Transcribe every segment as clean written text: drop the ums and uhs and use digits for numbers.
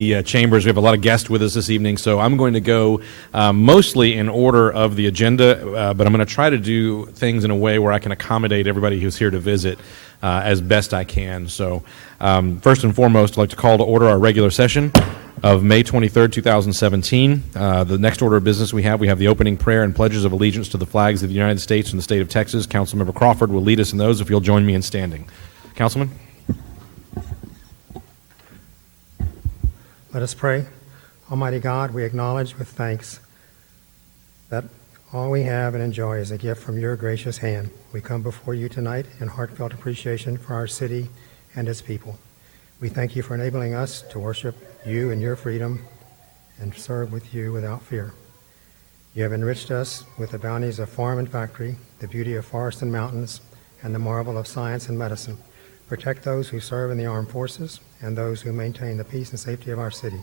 the chambers. We have a lot of guests with us this evening, so I'm going to go mostly in order of the agenda, but I'm going to try to do things in a way where I can accommodate everybody who's here to visit as best I can. So first and foremost, I'd like to call to order our regular session of May 23rd, 2017. The next order of business we have the opening prayer and pledges of allegiance to the flags of the United States and the state of Texas. Councilmember Crawford will lead us in those, if you'll join me in standing. Councilman? Let us pray. Almighty God, we acknowledge with thanks that all we have and enjoy is a gift from your gracious hand. We come before you tonight in heartfelt appreciation for our city and its people. We thank you for enabling us to worship you in your freedom and serve with you without fear. You have enriched us with the bounties of farm and factory, the beauty of forest and mountains, and the marvel of science and medicine. Protect those who serve in the armed forces and those who maintain the peace and safety of our city.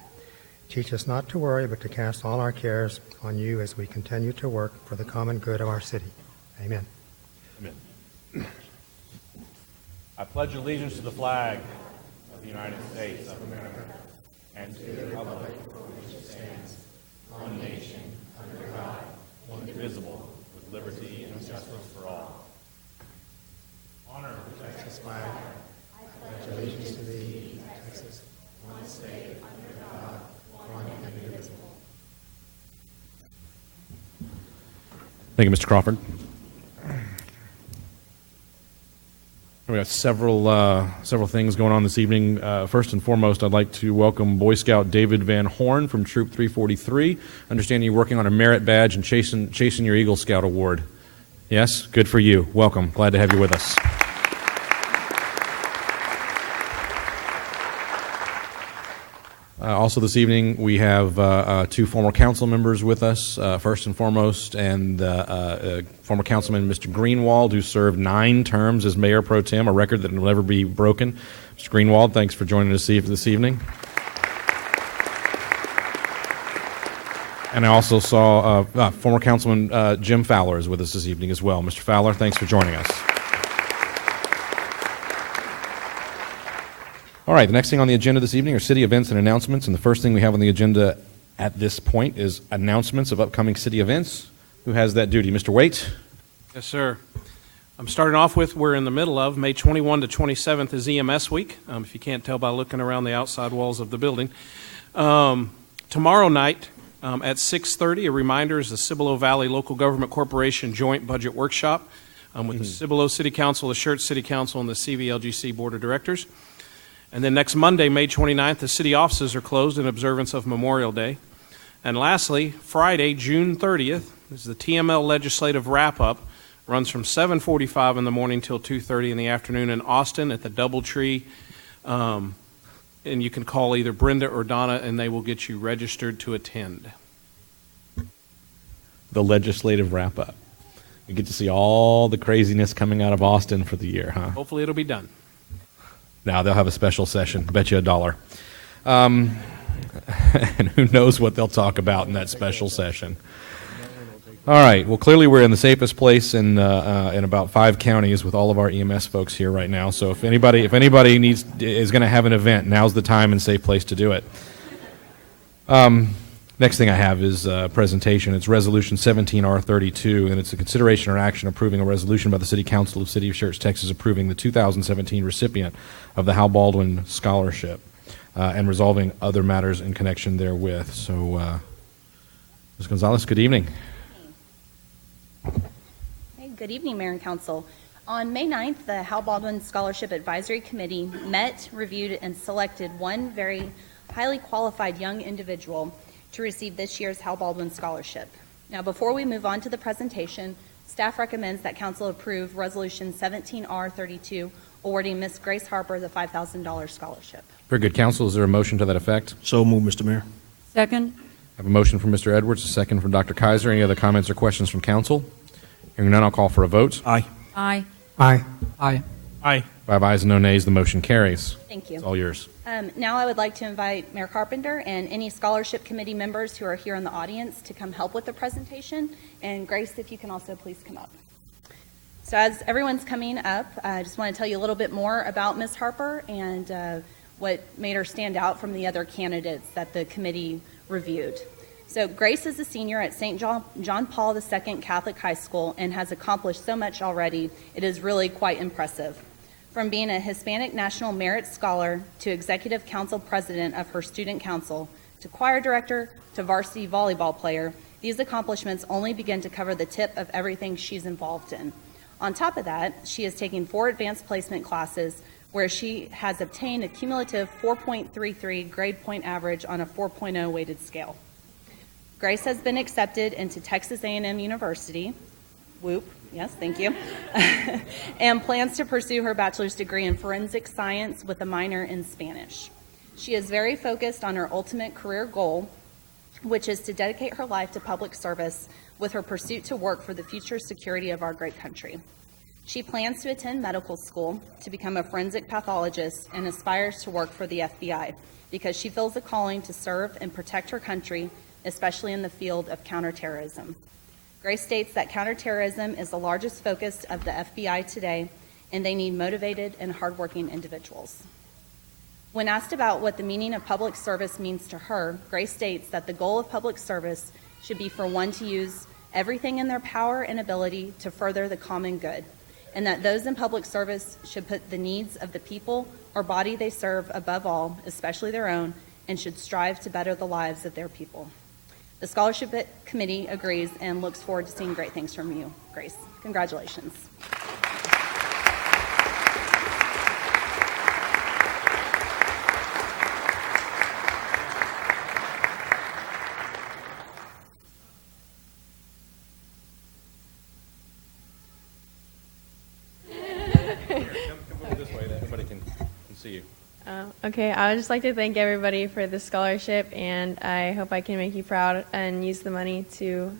Teach us not to worry, but to cast all our cares on you as we continue to work for the common good of our city. Amen. Amen. I pledge allegiance to the flag of the United States of America and to the republic for which it stands, one nation, under God, indivisible, with liberty and justice for all. Honor the Texas flag. I pledge allegiance to thee, Texas, one state, under God, one and indivisible. Thank you, Mr. Crawford. We have several things going on this evening. First and foremost, I'd like to welcome Boy Scout David Van Horn from Troop 343. Understanding you're working on a merit badge and chasing your Eagle Scout award. Yes? Good for you. Welcome. Glad to have you with us. Also this evening, we have two former council members with us, first and foremost, and former councilman Mr. Greenwald, who served 9 terms as mayor pro tem, a record that will never be broken. Mr. Greenwald, thanks for joining us this evening. And I also saw former councilman Jim Fowler is with us this evening as well. Mr. Fowler, thanks for joining us. All right, the next thing on the agenda this evening are city events and announcements, and the first thing we have on the agenda at this point is announcements of upcoming city events. Who has that duty? Mr. Waite? Yes, sir. I'm starting off with, we're in the middle of, May 21 to 27th is EMS week, if you can't tell by looking around the outside walls of the building. Tomorrow night at 6:30, a reminder, is the Cibolo Valley Local Government Corporation Joint Budget Workshop with the Cibolo City Council, the Schertz City Council, and the CVLGC Board of Directors. And then next Monday, May 29th, the city offices are closed in observance of Memorial Day. And lastly, Friday, June 30th, is the TML Legislative Wrap-Up. Runs from 7:45 in the morning till 2:30 in the afternoon in Austin at the Doubletree. And you can call either Brenda or Donna, and they will get you registered to attend. The Legislative Wrap-Up. You get to see all the craziness coming out of Austin for the year, huh? Hopefully it'll be done. Now they'll have a special session. Bet you $1. And who knows what they'll talk about in that special session. All right. Well, clearly we're in the safest place in about 5 counties with all of our EMS folks here right now. So if anybody is going to have an event, now's the time and safe place to do it. Next thing I have is a presentation. It's Resolution 17R32, and it's a consideration or action approving a resolution by the City Council of City of Schertz, Texas, approving the 2017 recipient of the Hal Baldwin Scholarship and resolving other matters in connection therewith. So, Ms. Gonzalez, good evening. Hey, good evening, Mayor and Council. On May 9th, the Hal Baldwin Scholarship Advisory Committee met, reviewed, and selected one very highly qualified young individual to receive this year's Hal Baldwin Scholarship. Now, before we move on to the presentation, staff recommends that Council approve Resolution 17R32, awarding Miss Grace Harper the $5,000 scholarship. Very good, Council. Is there a motion to that effect? So moved, Mr. Mayor. Second. I have a motion from Mr. Edwards, a second from Dr. Kaiser. Any other comments or questions from Council? Hearing none, I'll call for a vote. Aye. Aye. Aye. Aye. Aye. 5 ayes and no nays. The motion carries. Thank you. It's all yours. Now I would like to invite Mayor Carpenter and any scholarship committee members who are here in the audience to come help with the presentation. And Grace, if you can also please come up. So as everyone's coming up, I just want to tell you a little bit more about Ms. Harper and what made her stand out from the other candidates that the committee reviewed. So Grace is a senior at St. John Paul II Catholic High School and has accomplished so much already. It is really quite impressive. From being a Hispanic National Merit Scholar to Executive Council President of her Student Council to choir director to varsity volleyball player, these accomplishments only begin to cover the tip of everything she's involved in. On top of that, she is taking 4 advanced placement classes where she has obtained a cumulative 4.33 grade point average on a 4.0 weighted scale. Grace has been accepted into Texas A&M University, whoop, yes, thank you, and plans to pursue her bachelor's degree in forensic science with a minor in Spanish. She is very focused on her ultimate career goal, which is to dedicate her life to public service with her pursuit to work for the future security of our great country. She plans to attend medical school to become a forensic pathologist and aspires to work for the FBI because she feels a calling to serve and protect her country, especially in the field of counterterrorism. Grace states that counterterrorism is the largest focus of the FBI today, and they need motivated and hardworking individuals. When asked about what the meaning of public service means to her, Grace states that the goal of public service should be for one to use everything in their power and ability to further the common good, and that those in public service should put the needs of the people or body they serve above all, especially their own, and should strive to better the lives of their people. The Scholarship Committee agrees and looks forward to seeing great things from you, Grace. Congratulations. Come over this way, that everybody can see you. Okay, I would just like to thank everybody for the scholarship, and I hope I can make you proud and use the money to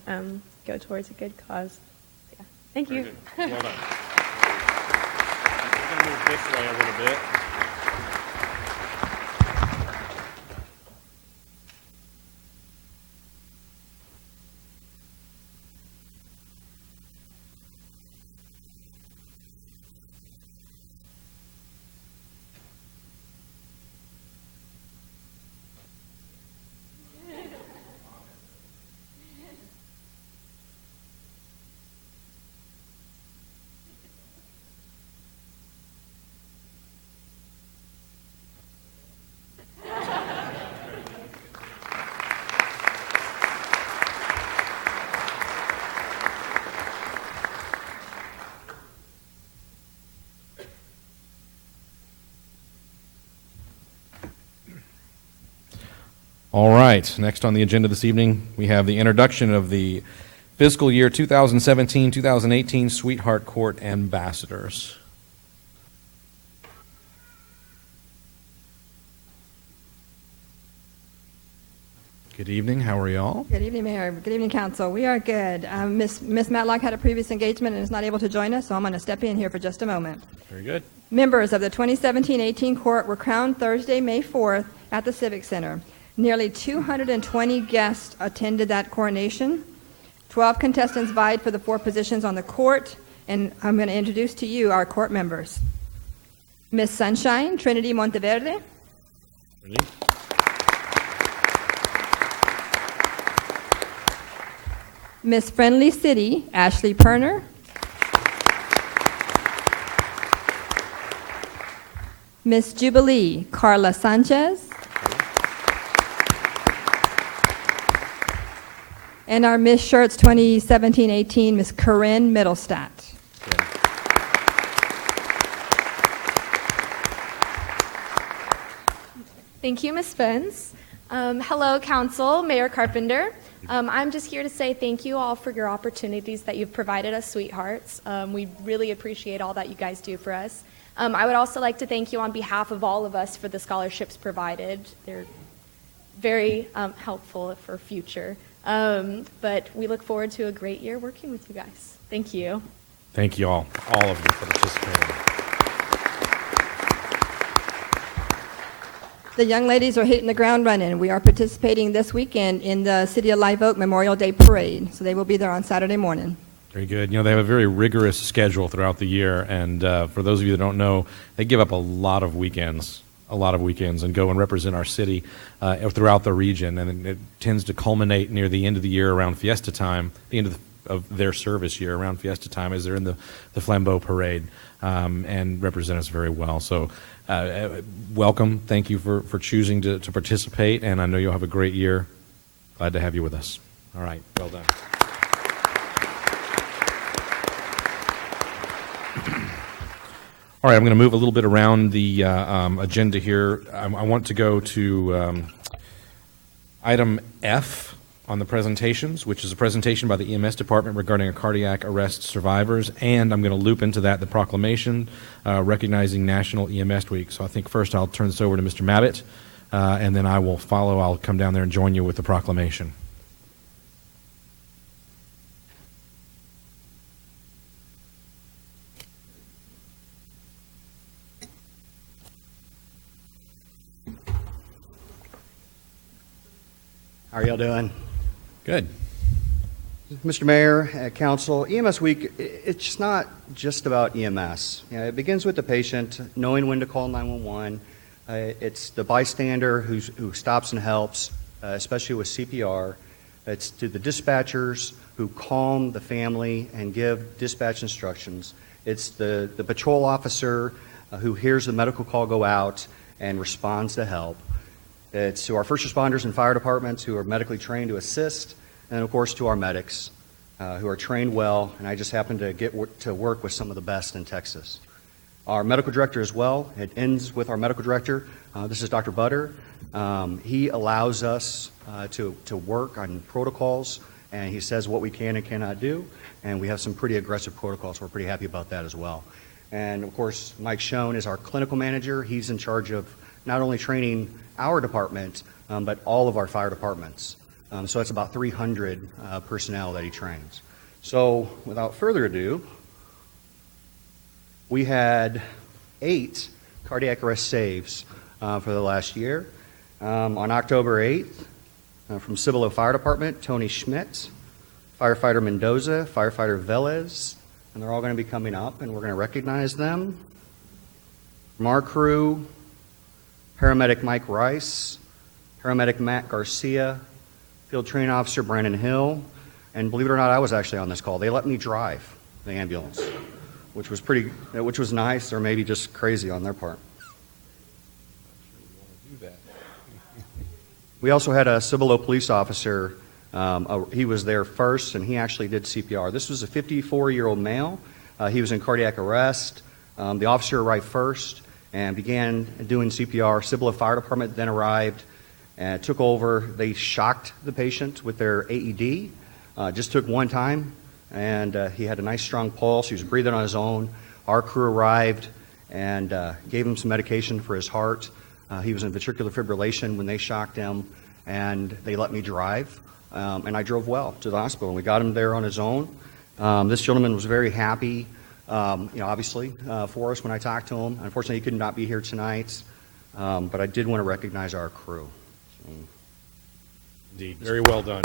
go towards a good cause. Yeah. Thank you. Well done. We're going to move this way a little bit. All right, next on the agenda this evening, we have the introduction of the fiscal year 2017-2018 Sweetheart Court Ambassadors. Good evening, how are y'all? Good evening, Mayor. Good evening, Council. We are good. Miss Matlock had a previous engagement and is not able to join us, so I'm going to step in here for just a moment. Very good. Members of the 2017-18 court were crowned Thursday, May 4th at the Civic Center. Nearly 220 guests attended that coronation. 12 contestants vied for the 4 positions on the court, and I'm going to introduce to you our court members. Miss Sunshine, Trinity Monteverde. Ready? Miss Friendly City, Ashley Perner. Miss Jubilee, Carla Sanchez. And our Miss Schertz 2017-18, Miss Corinne Middlestadt. Thank you, Ms. Spence. Hello, Council, Mayor Carpenter. I'm just here to say thank you all for your opportunities that you've provided us, sweethearts. We really appreciate all that you guys do for us. I would also like to thank you on behalf of all of us for the scholarships provided. They're very helpful for future. But we look forward to a great year working with you guys. Thank you. Thank you all of you for participating. The young ladies are hitting the ground running. We are participating this weekend in the City of Live Oak Memorial Day Parade, so they will be there on Saturday morning. Very good. You know, they have a very rigorous schedule throughout the year, and for those of you that don't know, they give up a lot of weekends a lot of weekends and go and represent our city throughout the region. And it tends to culminate near the end of the year around Fiesta time, the end of their service year around Fiesta time, as they're in the Flambeau Parade, and represent us very well. So welcome. Thank you for choosing to participate, and I know you'll have a great year. Glad to have you with us. All right. Well done. All right, I'm going to move a little bit around the agenda here. I want to go to item F on the presentations, which is a presentation by the EMS department regarding a cardiac arrest survivors, and I'm going to loop into that the proclamation recognizing National EMS Week. So I think first I'll turn this over to Mr. Mabbitt, and then I will follow. I'll come down there and join you with the proclamation. How are y'all doing? Good. Mr. Mayor, Council, EMS Week, it's not just about EMS. You know, it begins with the patient knowing when to call 911. It's the bystander who stops and helps, especially with CPR. It's to the dispatchers who calm the family and give dispatch instructions. It's the patrol officer who hears the medical call go out and responds to help. It's to our first responders and fire departments who are medically trained to assist, and of course to our medics who are trained well, and I just happen to get to work with some of the best in Texas. Our medical director as well, it ends with our medical director. This is Dr. Butter. He allows us to work on protocols, and he says what we can and cannot do, and we have some pretty aggressive protocols, so we're pretty happy about that as well. And of course, Mike Schoen is our clinical manager. He's in charge of not only training our department, but all of our fire departments. So that's about 300 personnel that he trains. So without further ado, we had 8 cardiac arrest saves for the last year. On October 8th, from Cibolo Fire Department, Tony Schmidt, firefighter Mendoza, firefighter Velez, and they're all going to be coming up, and we're going to recognize them. From our crew, paramedic Mike Rice, paramedic Matt Garcia, field training officer Brandon Hill, and believe it or not, I was actually on this call. They let me drive the ambulance, which was nice, or maybe just crazy on their part. We also had a Cibolo police officer. He was there first, and he actually did CPR. This was a 54-year-old male. He was in cardiac arrest. The officer arrived first and began doing CPR. Cibolo Fire Department then arrived and took over. They shocked the patient with their AED. Just took one time, and he had a nice strong pulse. He was breathing on his own. Our crew arrived and gave him some medication for his heart. He was in ventricular fibrillation when they shocked him, and they let me drive. And I drove well to the hospital, and we got him there on his own. This gentleman was very happy, obviously, for us when I talked to him. Unfortunately, he could not be here tonight, but I did want to recognize our crew. So. Indeed. Very well done.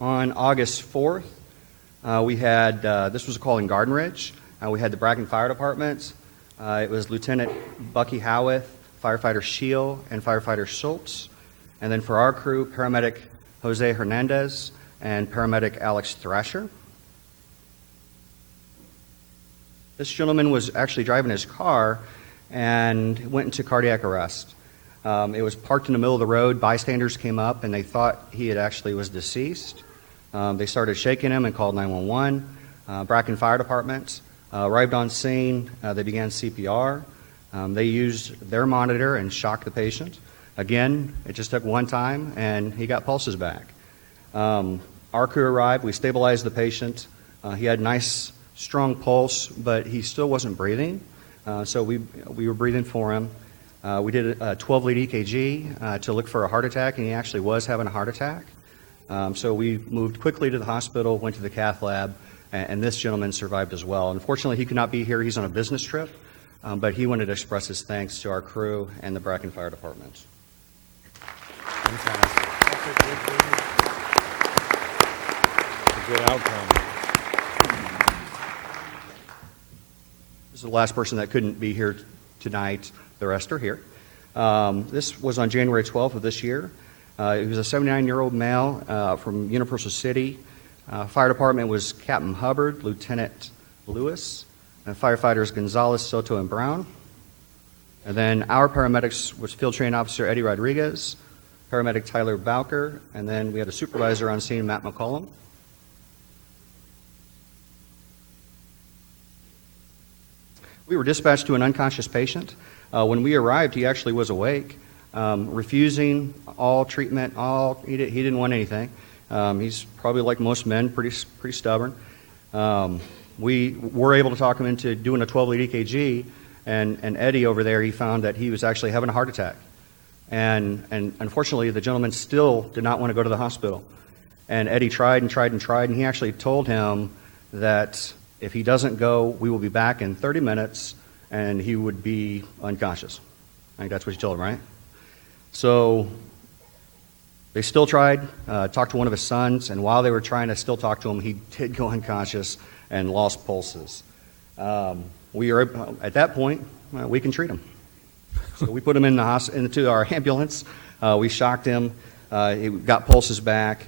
On August 4th, we had, this was a call in Garden Ridge. We had the Bracken Fire Department. It was Lieutenant Bucky Howarth, firefighter Scheel, and firefighter Schultz. And then for our crew, paramedic Jose Hernandez and paramedic Alex Thrasher. This gentleman was actually driving his car and went into cardiac arrest. It was parked in the middle of the road. Bystanders came up, and they thought he had actually was deceased. They started shaking him and called 911. Bracken Fire Department arrived on scene. They began CPR. They used their monitor and shocked the patient. Again, it just took one time, and he got pulses back. Our crew arrived. We stabilized the patient. He had nice, strong pulse, but he still wasn't breathing. So we were breathing for him. We did a 12-lead EKG to look for a heart attack, and he actually was having a heart attack. So we moved quickly to the hospital, went to the cath lab, and this gentleman survived as well. Unfortunately, he could not be here. He's on a business trip, but he wanted to express his thanks to our crew and the Bracken Fire Department. Good outcome. This is the last person that couldn't be here tonight. The rest are here. This was on January 12th of this year. He was a 79-year-old male from Universal City. Fire department was Captain Hubbard, Lieutenant Lewis, and firefighters Gonzalez, Soto, and Brown. And then our paramedics was Field Training Officer Eddie Rodriguez, paramedic Tyler Bowker, and then we had a supervisor on scene, Matt McCollum. We were dispatched to an unconscious patient. When we arrived, he actually was awake, refusing all treatment. He didn't want anything. He's probably like most men, pretty stubborn. We were able to talk him into doing a 12-lead EKG, and Eddie over there, he found that he was actually having a heart attack. And unfortunately, the gentleman still did not want to go to the hospital. And Eddie tried, and he actually told him that if he doesn't go, we will be back in 30 minutes, and he would be unconscious. I think that's what you told him, right? So they still tried, talked to one of his sons, and while they were trying to still talk to him, he did go unconscious and lost pulses. We are at that point, we can treat him. So we put him in into our ambulance. We shocked him. He got pulses back.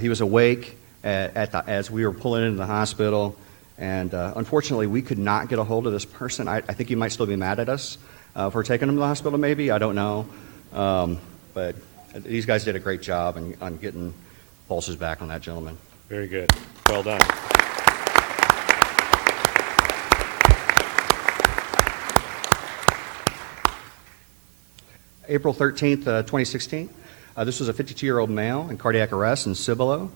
He was awake as we were pulling into the hospital. And unfortunately, we could not get a hold of this person. I think he might still be mad at us for taking him to the hospital, maybe. I don't know. But these guys did a great job on getting pulses back on that gentleman. Very good. Well done. April 13th, 2016. This was a 52-year-old male in cardiac arrest in Cibolo.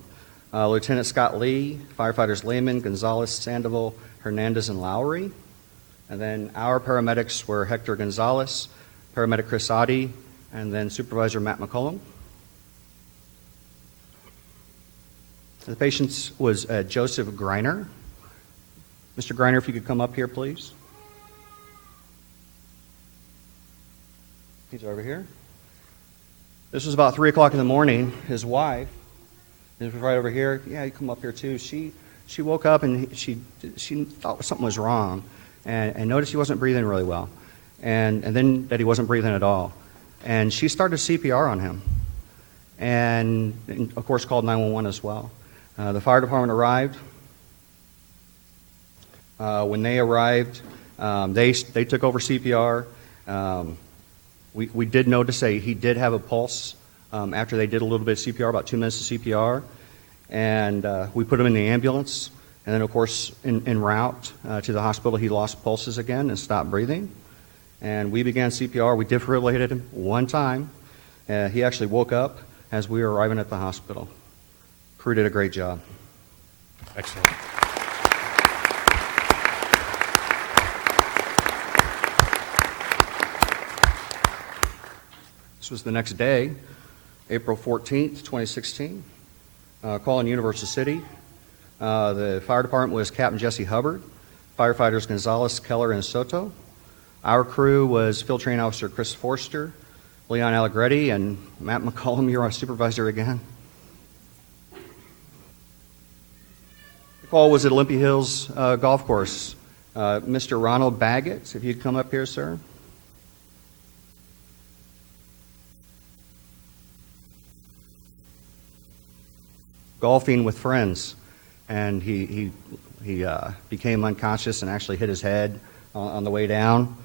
Lieutenant Scott Lee, firefighters Lehman, Gonzalez, Sandoval, Hernandez, and Lowry. And then our paramedics were Hector Gonzalez, paramedic Chris Adi, and then supervisor Matt McCollum. The patient was Joseph Greiner. Mr. Greiner, if you could come up here, please. He's over here. This was about 3 o'clock in the morning. His wife is right over here. Yeah, you come up here too. She woke up and she thought something was wrong, and noticed he wasn't breathing really well, and then that he wasn't breathing at all, and she started CPR on him, and of course called 911 as well. The fire department arrived. When they arrived, they took over CPR. We did notice he did have a pulse after they did a little bit of CPR, about 2 minutes of CPR, and we put him in the ambulance. And then, of course, en route to the hospital, he lost pulses again and stopped breathing. And we began CPR. We defibrillated him one time. He actually woke up as we were arriving at the hospital. Crew did a great job. Excellent. This was the next day, April 14th, 2016. Call in Universal City. The fire department was Captain Jesse Hubbard, firefighters Gonzalez, Keller, and Soto. Our crew was Field Training Officer Chris Forster, Leon Allegretti, and Matt McCollum. You're our supervisor again. The call was at Olympia Hills Golf Course. Mr. Ronald Baggett, if you'd come up here, sir. Golfing with friends, and he became unconscious and actually hit his head on the way down.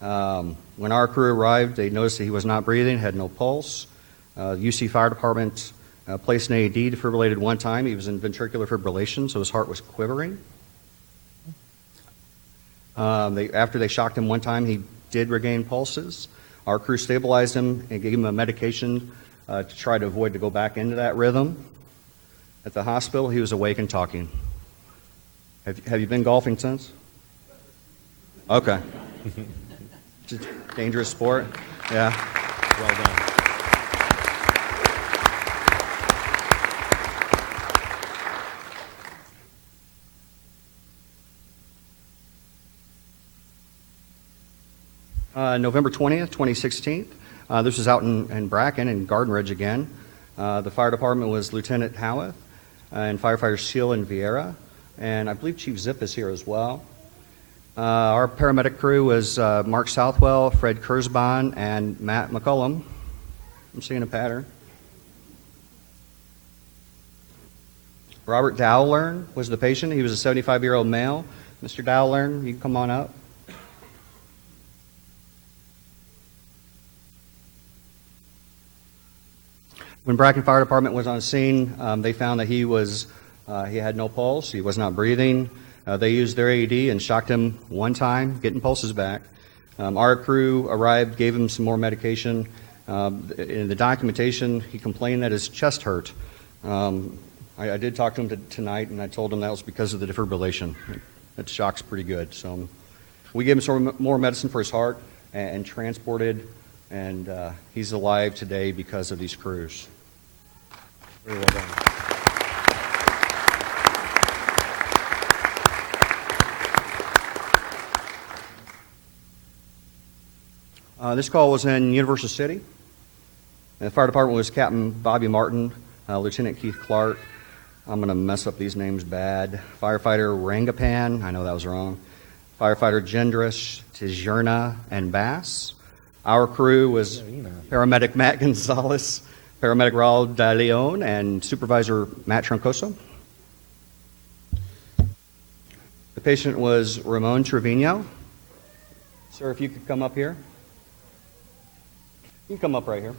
When our crew arrived, they noticed that he was not breathing, had no pulse. UC Fire Department placed an AED, defibrillated one time. He was in ventricular fibrillation, so his heart was quivering. After they shocked him one time, he did regain pulses. Our crew stabilized him and gave him a medication to try to avoid to go back into that rhythm. At the hospital, he was awake and talking. Have you been golfing since? Okay. It's a dangerous sport. Yeah. Well done. November 20th, 2016. This was out in Bracken and Garden Ridge again. The fire department was Lieutenant Howarth, and Firefighter Seal and Vieira, and I believe Chief Zip is here as well. Our paramedic crew was Mark Southwell, Fred Kurzban, and Matt McCullum. I'm seeing a pattern. Robert Dowlern was the patient. He was a 75-year-old male. Mr. Dowlern, you can come on up. When Bracken Fire Department was on scene, they found that he had no pulse. He was not breathing. They used their AED and shocked him one time, getting pulses back. Our crew arrived, gave him some more medication. In the documentation, he complained that his chest hurt. I did talk to him tonight, and I told him that was because of the defibrillation. That shock's pretty good. So we gave him some more medicine for his heart and transported, and he's alive today because of these crews. Very well done. This call was in Universal City. The fire department was Captain Bobby Martin, Lieutenant Keith Clark. I'm going to mess up these names bad. Firefighter Rangapan, I know that was wrong. Firefighter Gendrish, Tijurna, and Bass. Our crew was paramedic Matt Gonzalez, paramedic Raul De Leon, and supervisor Matt Troncoso. The patient was Ramon Trevino. Sir, if you could come up here. You can come up right here.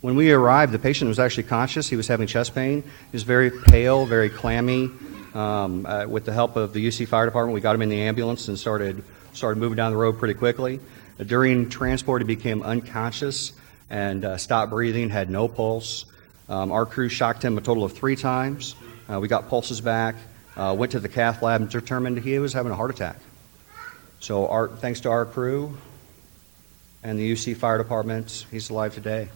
When we arrived, the patient was actually conscious. He was having chest pain. He was very pale, very clammy. With the help of the UC Fire Department, we got him in the ambulance and started moving down the road pretty quickly. During transport, he became unconscious and stopped breathing, had no pulse. Our crew shocked him a total of 3 times. We got pulses back, went to the cath lab and determined he was having a heart attack. So thanks to our crew and the UC Fire Department, he's alive today.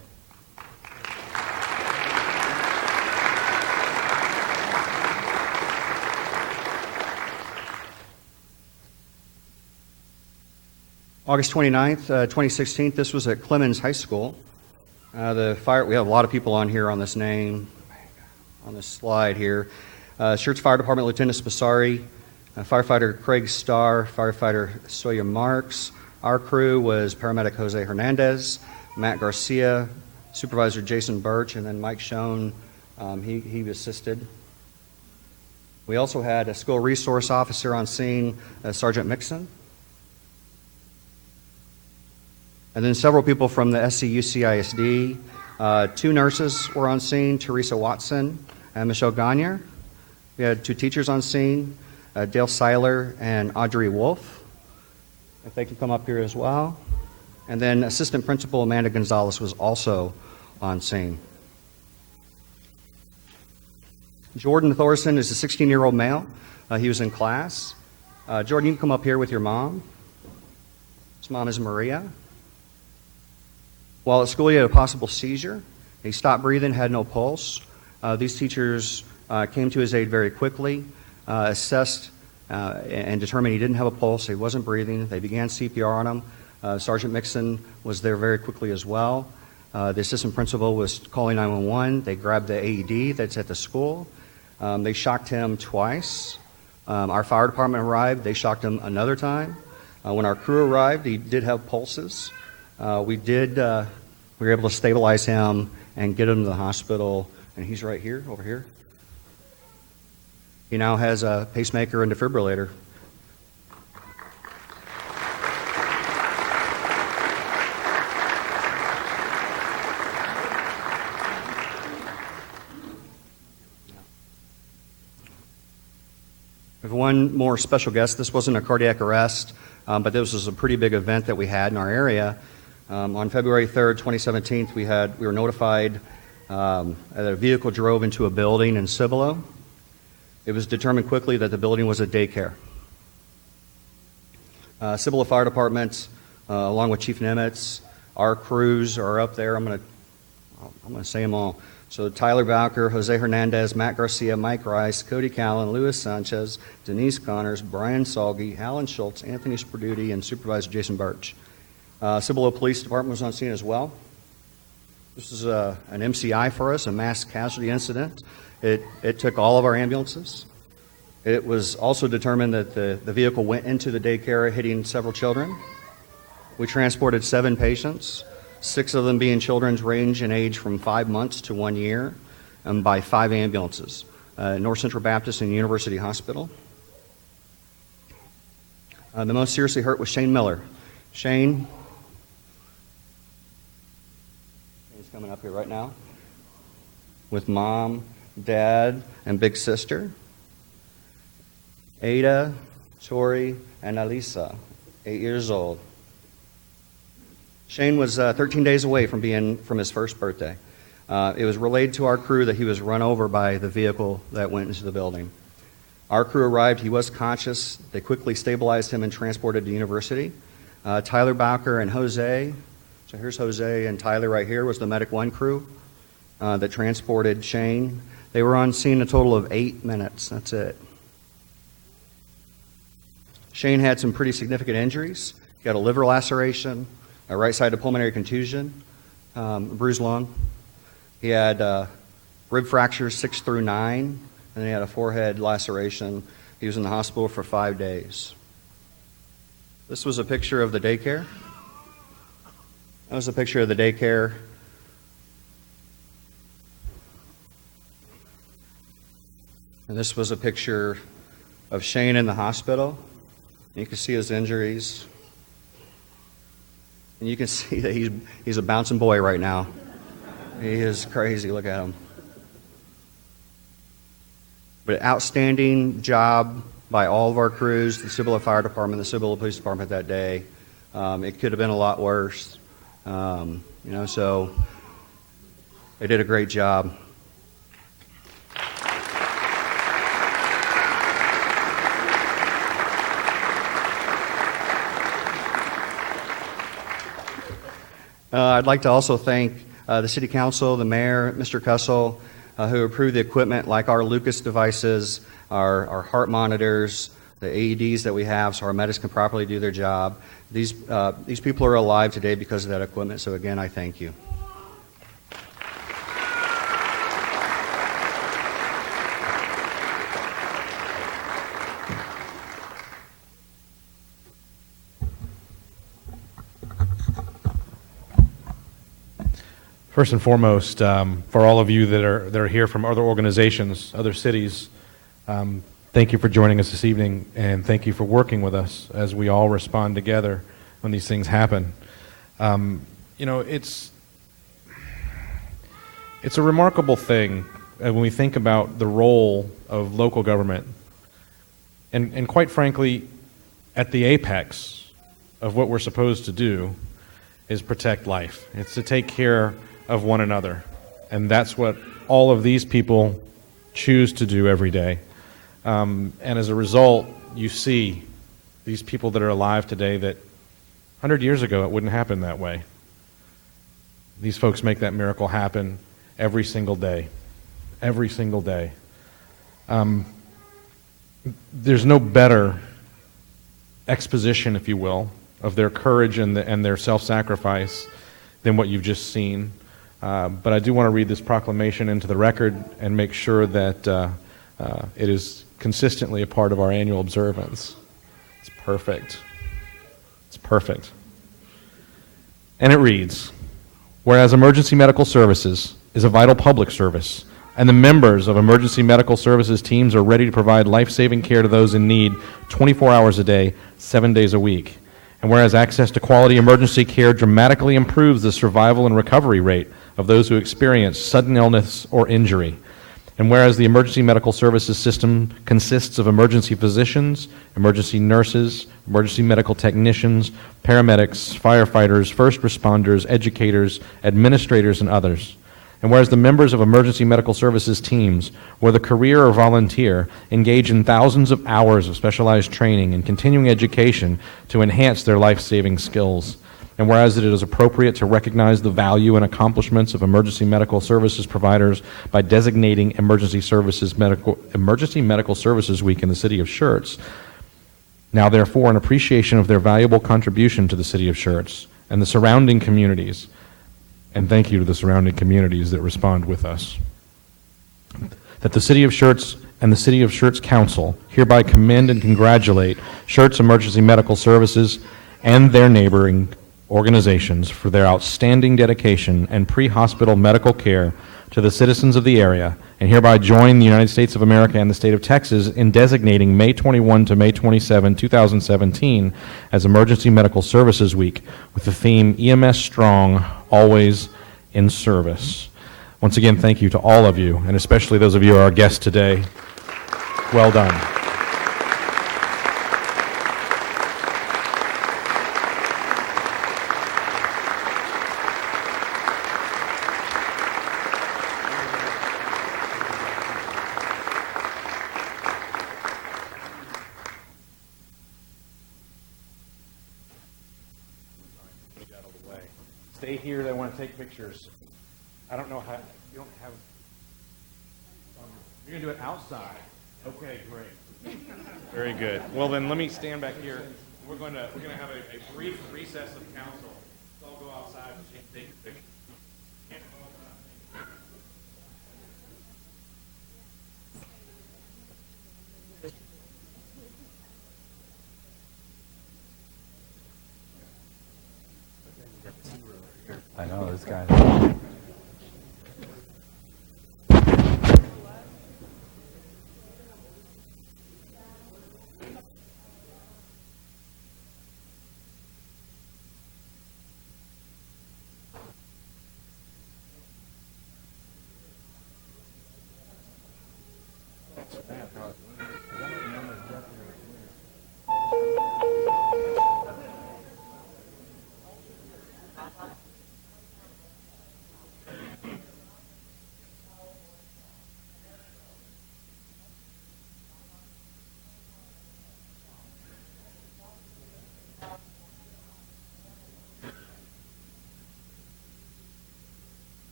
August 29th, 2016, this was at Clemens High School. We have a lot of people on here on this name, on this slide here. Schertz Fire Department Lieutenant Spasari, firefighter Craig Starr, firefighter Sawyer Marks. Our crew was paramedic Jose Hernandez, Matt Garcia, supervisor Jason Birch, and then Mike Schoen, he assisted. We also had a school resource officer on scene, Sergeant Mixon. And then several people from the SCUCISD. 2 nurses were on scene, Teresa Watson and Michelle Gagne. We had 2 teachers on scene, Dale Seiler and Audrey Wolf, if they can come up here as well. And then Assistant Principal Amanda Gonzalez was also on scene. Jordan Thorson is a 16-year-old male. He was in class. Jordan, you can come up here with your mom. His mom is Maria. While at school, he had a possible seizure. He stopped breathing, had no pulse. These teachers came to his aid very quickly, assessed and determined he didn't have a pulse, he wasn't breathing. They began CPR on him. Sergeant Mixon was there very quickly as well. The assistant principal was calling 911. They grabbed the AED that's at the school. They shocked him twice. Our fire department arrived. They shocked him another time. When our crew arrived, he did have pulses. We were able to stabilize him and get him to the hospital, and he's right here, over here. He now has a pacemaker and defibrillator. We have one more special guest. This wasn't a cardiac arrest, but this was a pretty big event that we had in our area. On February 3rd, 2017, we were notified that a vehicle drove into a building in Cibolo. It was determined quickly that the building was a daycare. Cibolo Fire Department, along with Chief Nimitz, our crews are up there. I'm going to say them all. So Tyler Bowker, Jose Hernandez, Matt Garcia, Mike Rice, Cody Callen, Luis Sanchez, Denise Connors, Brian Salge, Alan Schultz, Anthony Sperduti, and Supervisor Jason Birch. Cibolo Police Department was on scene as well. This is an MCI for us, a mass casualty incident. It took all of our ambulances. It was also determined that the vehicle went into the daycare, hitting several children. We transported 7 patients, 6 of them being children's range in age from 5 months to 1 year, and by 5 ambulances, North Central Baptist and University Hospital. The most seriously hurt was Shane Miller. Shane's coming up here right now with mom, dad, and big sister. Ada, Tori, and Alisa, 8 years old. Shane was 13 days away from his first birthday. It was relayed to our crew that he was run over by the vehicle that went into the building. Our crew arrived. He was conscious. They quickly stabilized him and transported to University. Tyler Bowker and Jose, so here's Jose and Tyler right here, was the Medic 1 crew that transported Shane. They were on scene a total of 8 minutes. That's it. Shane had some pretty significant injuries. He got a liver laceration, a right-sided pulmonary contusion, bruised lung. He had rib fractures 6 through 9, and then he had a forehead laceration. He was in the hospital for 5 days. This was a picture of the daycare. That was a picture of the daycare. And this was a picture of Shane in the hospital. You can see his injuries. And you can see that he's a bouncing boy right now. He is crazy. Look at him. But outstanding job by all of our crews, the Cibolo Fire Department, the Cibolo Police Department that day. It could have been a lot worse. So they did a great job. I'd like to also thank the City Council, the Mayor, Mr. Cussell, who approved the equipment like our Lucas devices, our heart monitors, the AEDs that we have so our medics can properly do their job. These people are alive today because of that equipment, so again, I thank you. First and foremost, for all of you that are here from other organizations, other cities, thank you for joining us this evening, and thank you for working with us as we all respond together when these things happen. It's a remarkable thing when we think about the role of local government, and quite frankly, at the apex of what we're supposed to do is protect life. It's to take care of one another, and that's what all of these people choose to do every day. And as a result, you see these people that are alive today that 100 years ago it wouldn't happen that way. These folks make that miracle happen every single day. Every single day. There's no better exposition, if you will, of their courage and their self-sacrifice than what you've just seen. But I do want to read this proclamation into the record and make sure that it is consistently a part of our annual observance. It's perfect. It's perfect. And it reads, whereas emergency medical services is a vital public service, and the members of emergency medical services teams are ready to provide life-saving care to those in need 24 hours a day, 7 days a week. And whereas access to quality emergency care dramatically improves the survival and recovery rate of those who experience sudden illness or injury. And whereas the emergency medical services system consists of emergency physicians, emergency nurses, emergency medical technicians, paramedics, firefighters, first responders, educators, administrators, and others. And whereas the members of emergency medical services teams, whether career or volunteer, engage in thousands of hours of specialized training and continuing education to enhance their life-saving skills. and whereas it is appropriate to recognize the value and accomplishments of emergency medical services providers by designating Emergency Medical Services Week in the city of Schertz, now therefore in appreciation of their valuable contribution to the city of Schertz and the surrounding communities, and thank you to the surrounding communities that respond with us, that the city of Schertz and the City of Schertz Council hereby commend and congratulate Schertz Emergency Medical Services and their neighboring organizations for their outstanding dedication and pre-hospital medical care to the citizens of the area, and hereby join the United States of America and the state of Texas in designating May 21 to May 27, 2017 as Emergency Medical Services Week with the theme EMS Strong, Always in Service. Once again, thank you to all of you, and especially those of you who are our guests today. Well done. Stay here. They want to take pictures. I don't know how. You don't have. You're gonna do it outside. Okay, great. Very good. Well, then let me stand back here. We're gonna have a brief recess of council. Let's all go outside and take a picture. I know, this guy.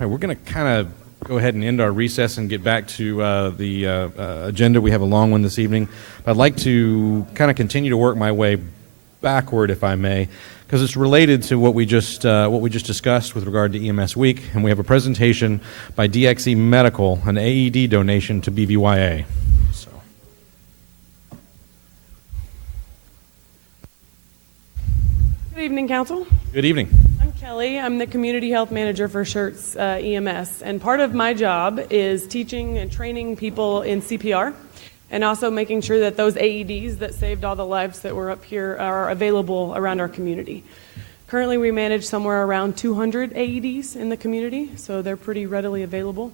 All right, we're going to kind of go ahead and end our recess and get back to the agenda. We have a long one this evening. But I'd like to kind of continue to work my way backward, if I may, because it's related to what we just discussed with regard to EMS Week, and we have a presentation by DXE Medical, an AED donation to BVYA. So. Good evening, Council. Good evening. I'm Kelly. I'm the Community Health Manager for Schertz EMS, and part of my job is teaching and training people in CPR, and also making sure that those AEDs that saved all the lives that were up here are available around our community. Currently, we manage somewhere around 200 AEDs in the community, so they're pretty readily available.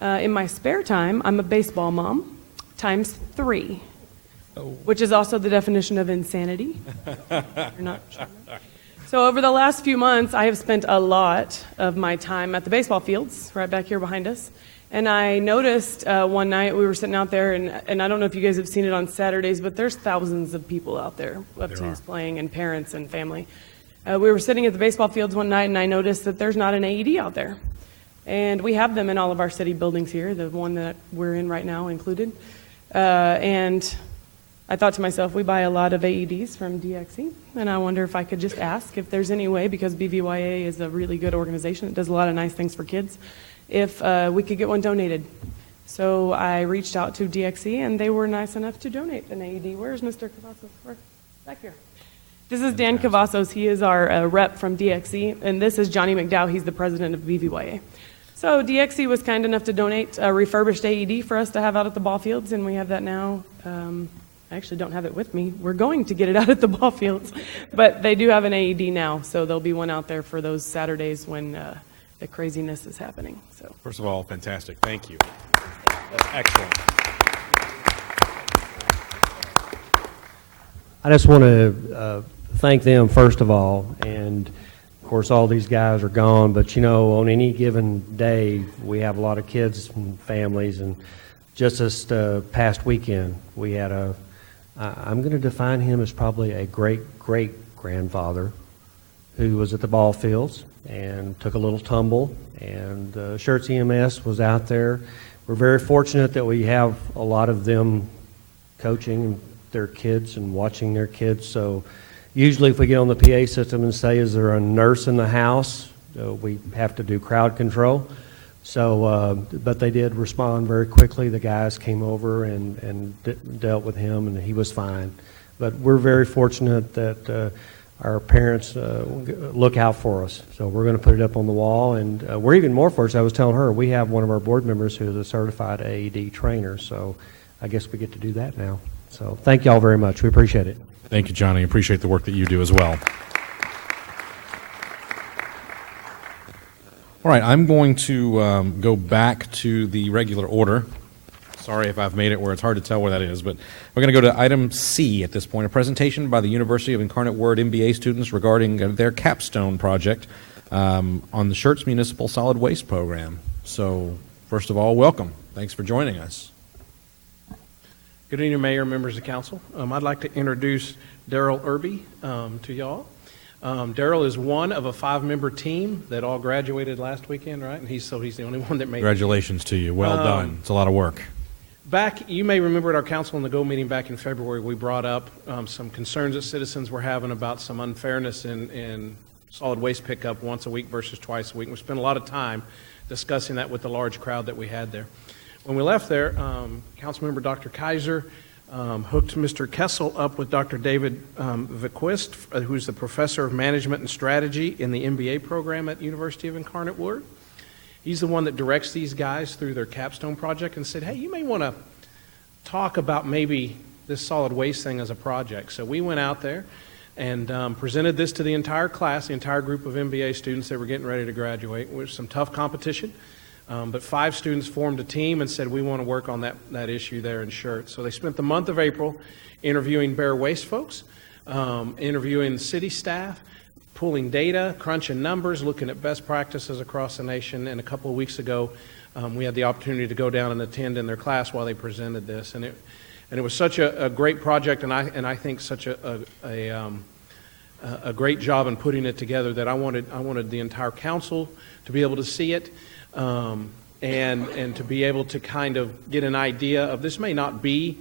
In my spare time, I'm a baseball mom, times 3, which is also the definition of insanity. You're not sure. So over the last few months, I have spent a lot of my time at the baseball fields, right back here behind us. And I noticed one night we were sitting out there, and I don't know if you guys have seen it on Saturdays, but there's thousands of people out there, of teams playing, and parents and family. We were sitting at the baseball fields one night, and I noticed that there's not an AED out there. And we have them in all of our city buildings here, the one that we're in right now included. And I thought to myself, we buy a lot of AEDs from DXE, and I wonder if I could just ask if there's any way, because BVYA is a really good organization that does a lot of nice things for kids, if we could get one donated. So I reached out to DXE, and they were nice enough to donate an AED. Where's Mr. Cavazos? Back here. This is Dan Cavazos. He is our rep from DXE, and this is Johnny McDowell. He's the president of BVYA. So DXE was kind enough to donate a refurbished AED for us to have out at the ball fields, and we have that now. I actually don't have it with me. We're going to get it out at the ball fields, but they do have an AED now, so there'll be one out there for those Saturdays when the craziness is happening. So, First of all, fantastic. Thank you. That's excellent. I just want to thank them, first of all, and of course all these guys are gone, but you know, on any given day we have a lot of kids and families, and just this past weekend we had I'm going to define him as probably a great-great-grandfather who was at the ball fields and took a little tumble, and Schertz EMS was out there. We're very fortunate that we have a lot of them coaching their kids and watching their kids. So usually if we get on the PA system and say, is there a nurse in the house, we have to do crowd control. So, but they did respond very quickly. The guys came over and dealt with him, and he was fine. But we're very fortunate that our parents look out for us. So we're going to put it up on the wall, and we're even more fortunate. I was telling her, we have one of our board members who is a certified AED trainer, so I guess we get to do that now. So thank you all very much. We appreciate it. Thank you, Johnny. Appreciate the work that you do as well. All right, I'm going to go back to the regular order. Sorry if I've made it where it's hard to tell where that is, but we're going to go to item C at this point, a presentation by the University of Incarnate Word MBA students regarding their capstone project on the Schertz Municipal Solid Waste Program. So, first of all, welcome. Thanks for joining us. Good evening, Mayor, members of council. I'd like to introduce Daryl Irby to y'all. Daryl is one of a 5-member team that all graduated last weekend, right? And he's the only one that made it. Congratulations to you. Well done. It's a lot of work. Back, you may remember at our Council on the Go meeting back in February, we brought up some concerns that citizens were having about some unfairness in solid waste pickup once a week versus twice a week. We spent a lot of time discussing that with the large crowd that we had there. When we left there, Councilmember Dr. Kaiser hooked Mr. Kessel up with Dr. David Vequist, who's the professor of management and strategy in the MBA program at University of Incarnate Word. He's the one that directs these guys through their capstone project, and said, hey, you may want to talk about maybe this solid waste thing as a project. So we went out there and presented this to the entire class, the entire group of MBA students that were getting ready to graduate. It was some tough competition. But 5 students formed a team and said, we want to work on that issue there in Schertz. So they spent the month of April interviewing Bear Waste folks, interviewing city staff, pulling data, crunching numbers, looking at best practices across the nation. And a couple of weeks ago, we had the opportunity to go down and attend in their class while they presented this. And it was such a great project, and I think such a great job in putting it together that I wanted the entire council to be able to see it. And to be able to kind of get an idea of, this may not be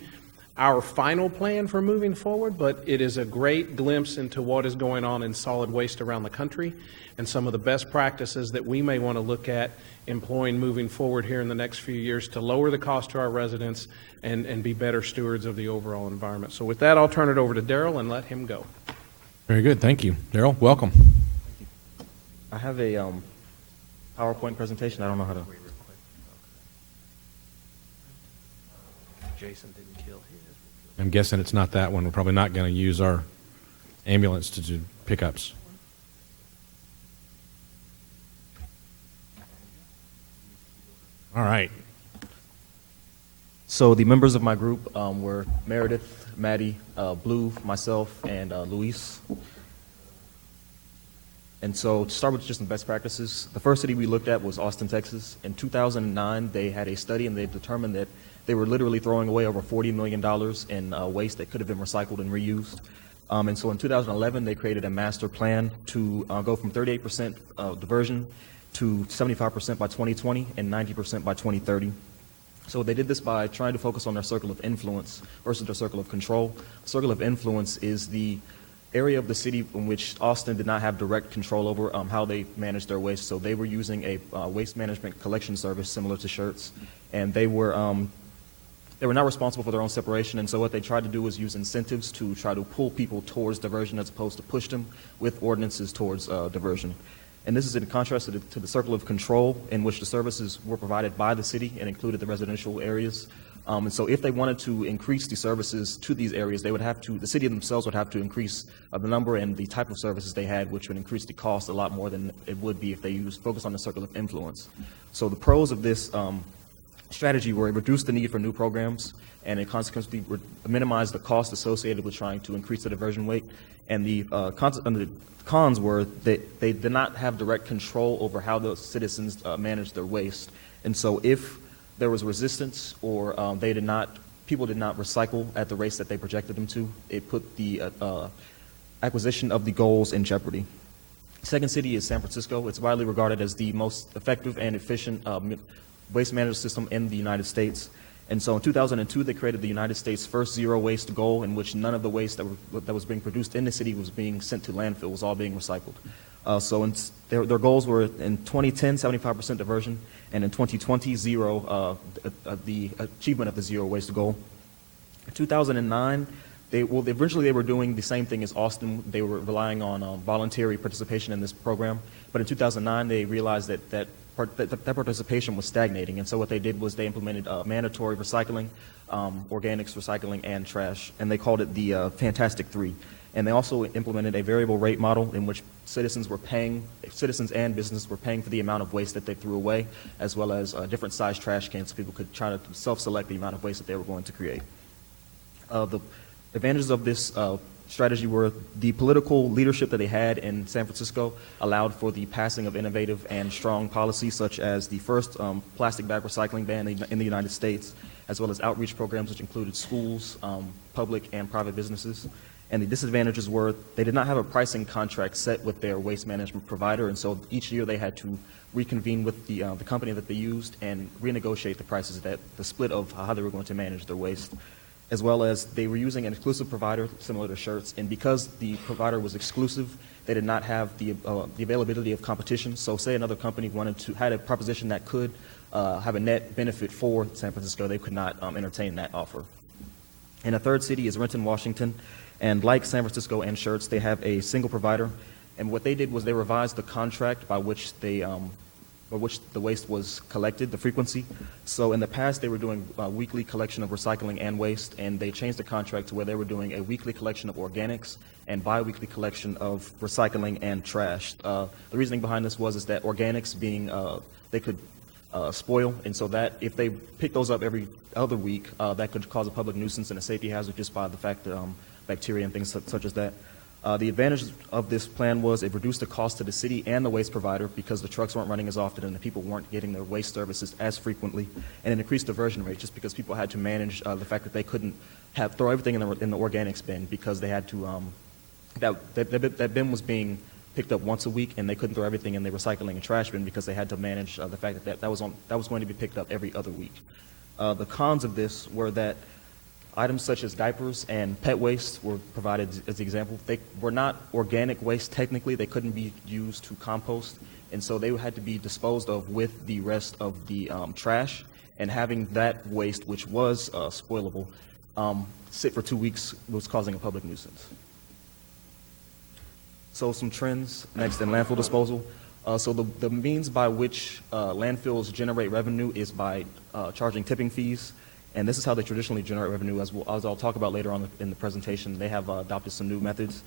our final plan for moving forward, but it is a great glimpse into what is going on in solid waste around the country and some of the best practices that we may want to look at employing moving forward here in the next few years to lower the cost to our residents and be better stewards of the overall environment. So with that, I'll turn it over to Daryl and let him go. Very good. Thank you. Daryl, welcome. I have a PowerPoint presentation. I don't know how to. Jason didn't kill his. I'm guessing it's not that one. We're probably not going to use our ambulance to do pickups. All right. So the members of my group were Meredith, Maddie, Blue, myself, and Luis. And so to start with just some best practices, the first city we looked at was Austin, Texas. In 2009, they had a study and they determined that they were literally throwing away over $40 million in waste that could have been recycled and reused. And so in 2011, they created a master plan to go from 38% diversion to 75% by 2020 and 90% by 2030. So they did this by trying to focus on their circle of influence versus their circle of control. Circle of influence is the area of the city in which Austin did not have direct control over how they managed their waste. So they were using a waste management collection service similar to Schertz, and they were not responsible for their own separation. And so what they tried to do was use incentives to try to pull people towards diversion as opposed to push them with ordinances towards diversion. And this is in contrast to the circle of control in which the services were provided by the city and included the residential areas. And so if they wanted to increase the services to these areas, they would have to, the city themselves would have to increase the number and the type of services they had, which would increase the cost a lot more than it would be if they focused on the circle of influence. So the pros of this strategy were it reduced the need for new programs, and it consequently minimized the cost associated with trying to increase the diversion rate. And the cons were that they did not have direct control over how the citizens managed their waste. And so if there was resistance or people did not recycle at the rates that they projected them to, it put the acquisition of the goals in jeopardy. Second city is San Francisco. It's widely regarded as the most effective and efficient waste management system in the United States. And so in 2002, they created the United States' first zero waste goal, in which none of the waste that was being produced in the city was being sent to landfill. It was all being recycled. So their goals were in 2010, 75% diversion, and in 2020, the achievement of the zero waste goal. In 2009, originally they were doing the same thing as Austin. They were relying on voluntary participation in this program. But in 2009, they realized that participation was stagnating. And so what they did was they implemented mandatory recycling, organics, recycling, and trash. And they called it the Fantastic Three. And they also implemented a variable rate model in which citizens and businesses were paying for the amount of waste that they threw away, as well as different size trash cans so people could try to self-select the amount of waste that they were going to create. The advantages of this strategy were the political leadership that they had in San Francisco allowed for the passing of innovative and strong policies, such as the first plastic bag recycling ban in the United States, as well as outreach programs which included schools, public and private businesses. And the disadvantages were they did not have a pricing contract set with their waste management provider, and so each year they had to reconvene with the company that they used and renegotiate the prices, the split of how they were going to manage their waste, as well as they were using an exclusive provider similar to Schertz. And because the provider was exclusive, they did not have the availability of competition. So say another company had a proposition that could have a net benefit for San Francisco, they could not entertain that offer. And a third city is Renton, Washington. And like San Francisco and Schertz, they have a single provider. And what they did was they revised the contract by which the waste was collected, the frequency. So in the past, they were doing weekly collection of recycling and waste, and they changed the contract to where they were doing a weekly collection of organics and bi-weekly collection of recycling and trash. The reasoning behind this is that organics they could spoil, and so that if they pick those up every other week, that could cause a public nuisance and a safety hazard just by the fact that bacteria and things such as that. The advantage of this plan was it reduced the cost to the city and the waste provider because the trucks weren't running as often and the people weren't getting their waste services as frequently, and it increased diversion rate just because people had to manage the fact that they couldn't throw everything in the organics bin because they had to that bin was being picked up once a week and they couldn't throw everything in the recycling and trash bin because they had to manage the fact that was going to be picked up every other week. The cons of this were that items such as diapers and pet waste were provided as the example. They were not organic waste technically. They couldn't be used to compost, and so they had to be disposed of with the rest of the trash. And having that waste, which was spoilable, sit for 2 weeks was causing a public nuisance. So some trends next in landfill disposal. So the means by which landfills generate revenue is by charging tipping fees. And this is how they traditionally generate revenue, as I'll talk about later on in the presentation. They have adopted some new methods.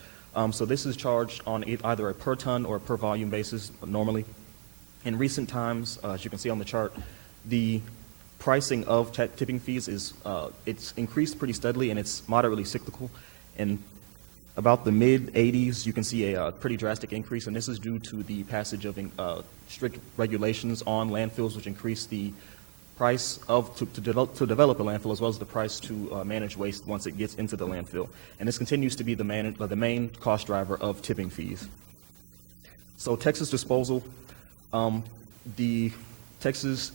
So this is charged on either a per ton or a per volume basis normally. In recent times, as you can see on the chart, The pricing of tipping fees is it's increased pretty steadily, and it's moderately cyclical. In about the mid-'80s, you can see a pretty drastic increase, and this is due to the passage of strict regulations on landfills, which increase the price to develop a landfill, as well as the price to manage waste once it gets into the landfill. And this continues to be the main cost driver of tipping fees. So Texas disposal, the Texas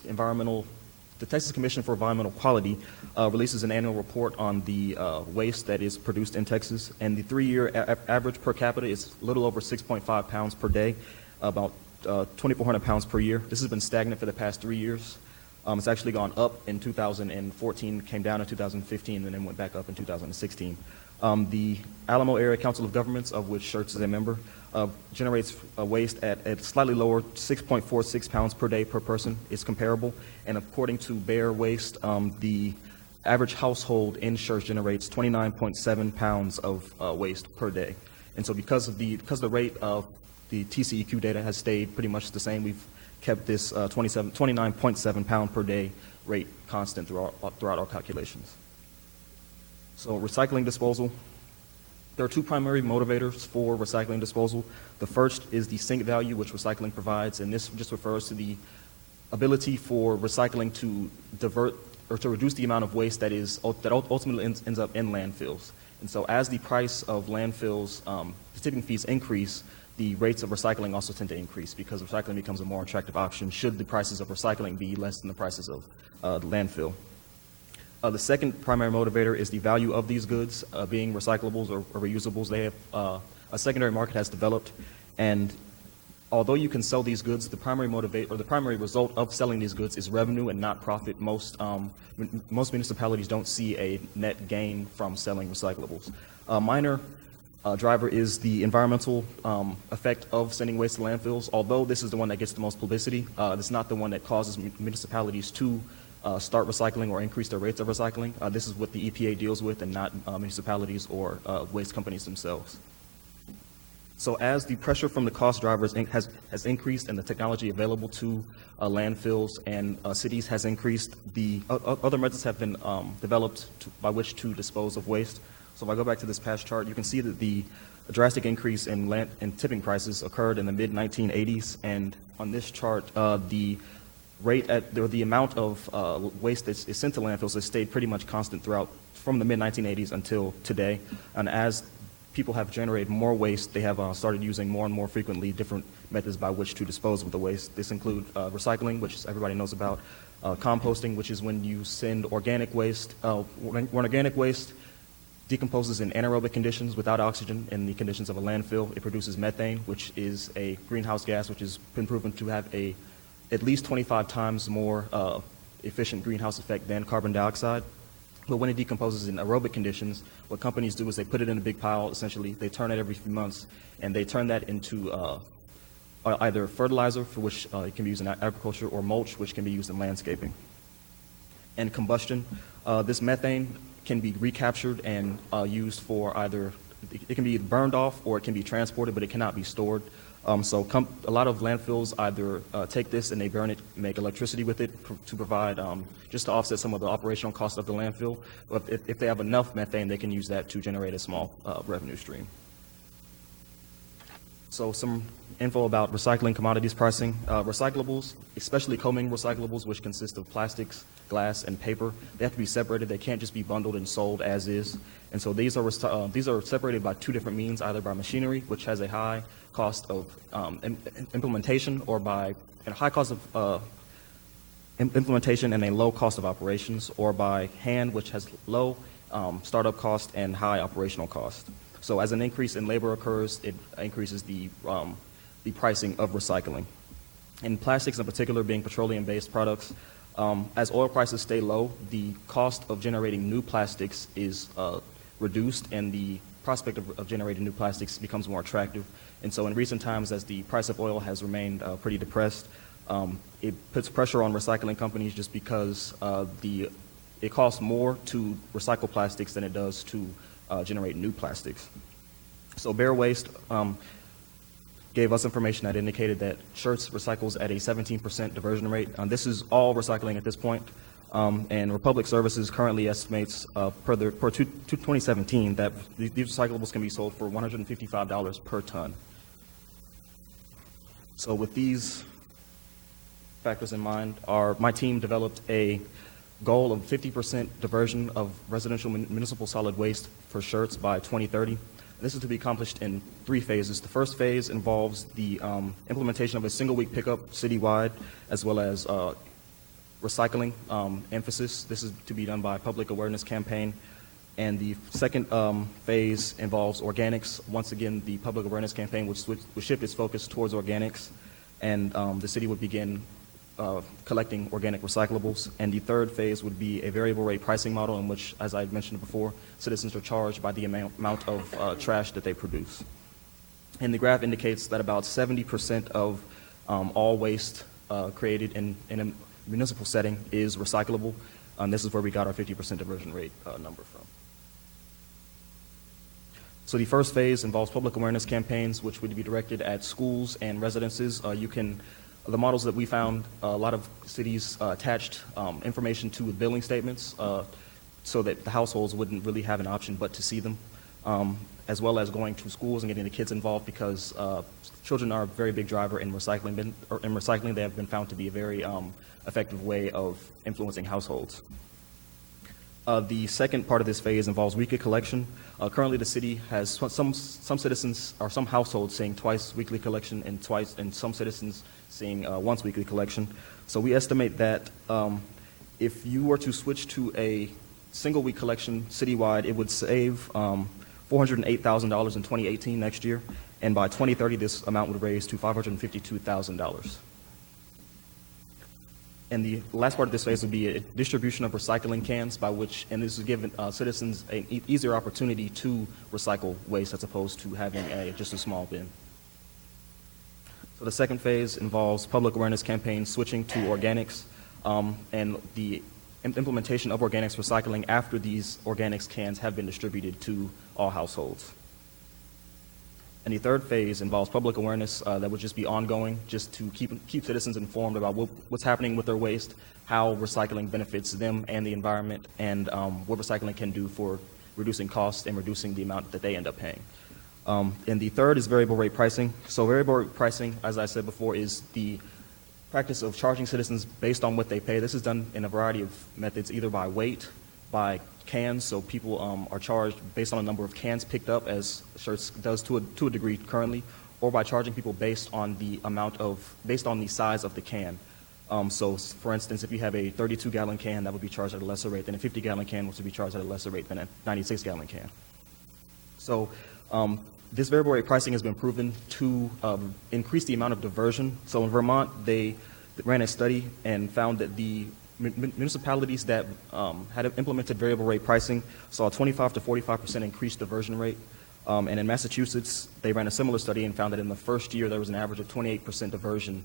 Commission for Environmental Quality releases an annual report on the waste that is produced in Texas, and the 3-year average per capita is a little over 6.5 pounds per day, about 2,400 pounds per year. This has been stagnant for the past 3 years. It's actually gone up in 2014, came down in 2015, and then went back up in 2016. The Alamo Area Council of Governments, of which Schertz is a member, generates waste at slightly lower 6.46 pounds per day per person. It's comparable. And according to Bear Waste, the average household in Schertz generates 29.7 pounds of waste per day. And so because the rate of the TCEQ data has stayed pretty much the same, we've kept this 29.7 pound per day rate constant throughout our calculations. So recycling disposal. There are two primary motivators for recycling disposal. The first is the sink value, which recycling provides, and this just refers to the ability for recycling to divert or to reduce the amount of waste that ultimately ends up in landfills. And so as the price of landfills, the tipping fees increase, the rates of recycling also tend to increase because recycling becomes a more attractive option should the prices of recycling be less than the prices of the landfill. The second primary motivator is the value of these goods being recyclables or reusables. They have a secondary market has developed, and although you can sell these goods, the primary result of selling these goods is revenue and not profit. Most municipalities don't see a net gain from selling recyclables. A minor driver is the environmental effect of sending waste to landfills. Although this is the one that gets the most publicity, it's not the one that causes municipalities to start recycling or increase their rates of recycling. This is what the EPA deals with and not municipalities or waste companies themselves. So as the pressure from the cost drivers has increased and the technology available to landfills and cities has increased, the other methods have been developed by which to dispose of waste. So if I go back to this past chart, you can see that the drastic increase in tipping prices occurred in the mid-1980s, and on this chart, the amount of waste that is sent to landfills has stayed pretty much constant throughout from the mid-1980s until today. And as people have generated more waste, they have started using more and more frequently different methods by which to dispose of the waste. This includes recycling, which everybody knows about, composting, which is when you send organic waste. When organic waste decomposes in anaerobic conditions without oxygen in the conditions of a landfill, it produces methane, which is a greenhouse gas, which has been proven to have at least 25 times more efficient greenhouse effect than carbon dioxide. But when it decomposes in aerobic conditions, what companies do is they put it in a big pile, essentially. They turn it every few months, and they turn that into either fertilizer, for which it can be used in agriculture, or mulch, which can be used in landscaping. And combustion, this methane can be recaptured and used for it can be burned off or it can be transported, but it cannot be stored. So a lot of landfills either take this and they burn it, make electricity with it to provide, just to offset some of the operational costs of the landfill. But if they have enough methane, they can use that to generate a small revenue stream. So some info about recycling commodities pricing. Recyclables, especially commingled recyclables, which consist of plastics, glass, and paper, they have to be separated. They can't just be bundled and sold as is. And so these are separated by two different means, either by machinery, which has a high cost of implementation, or by a high cost of implementation and a low cost of operations, or by hand, which has low startup cost and high operational cost. So as an increase in labor occurs, it increases the pricing of recycling. In plastics in particular, being petroleum-based products, as oil prices stay low, the cost of generating new plastics is reduced, and the prospect of generating new plastics becomes more attractive. And so in recent times, as the price of oil has remained pretty depressed, it puts pressure on recycling companies just because it costs more to recycle plastics than it does to generate new plastics. So Bear Waste gave us information that indicated that Schertz recycles at a 17% diversion rate. This is all recycling at this point. And Republic Services currently estimates per 2017 that these recyclables can be sold for $155 per ton. So with these factors in mind, my team developed a goal of 50% diversion of residential municipal solid waste for Schertz by 2030. This is to be accomplished in 3 phases. The first phase involves the implementation of a single-week pickup citywide, as well as recycling emphasis. This is to be done by a public awareness campaign. And the second phase involves organics. Once again, the public awareness campaign would shift its focus towards organics, and the city would begin collecting organic recyclables. And the third phase would be a variable rate pricing model in which, as I mentioned before, citizens are charged by the amount of trash that they produce. And the graph indicates that about 70% of all waste created in a municipal setting is recyclable. This is where we got our 50% diversion rate number from. So the first phase involves public awareness campaigns, which would be directed at schools and residences. The models that we found, a lot of cities attached information to billing statements so that the households wouldn't really have an option but to see them, as well as going to schools and getting the kids involved, because children are a very big driver in recycling. They have been found to be a very effective way of influencing households. The second part of this phase involves weekly collection. Currently, the city has some citizens or some households seeing twice weekly collection and some citizens seeing once weekly collection. So we estimate that if you were to switch to a single week collection citywide, it would save $408,000 in 2018 next year, and by 2030, this amount would raise to $552,000. And the last part of this phase would be a distribution of recycling cans, by which, and this is giving citizens an easier opportunity to recycle waste as opposed to having just a small bin. So the second phase involves public awareness campaigns switching to organics, and the implementation of organics recycling after these organics cans have been distributed to all households. And the third phase involves public awareness that would just be ongoing, just to keep citizens informed about what's happening with their waste, how recycling benefits them and the environment, and what recycling can do for reducing costs and reducing the amount that they end up paying. And the third is variable rate pricing. So variable rate pricing, as I said before, is the practice of charging citizens based on what they pay. This is done in a variety of methods, either by weight, by cans, so people are charged based on the number of cans picked up, as Schertz does to a degree currently, or by charging people based on the size of the can. So, for instance, if you have a 32-gallon can, that would be charged at a lesser rate than a 50-gallon can, which would be charged at a lesser rate than a 96-gallon can. So, this variable rate pricing has been proven to increase the amount of diversion. So in Vermont, they ran a study and found that the municipalities that had implemented variable rate pricing saw a 25 to 45% increased diversion rate. And in Massachusetts, they ran a similar study and found that in the first year there was an average of 28% diversion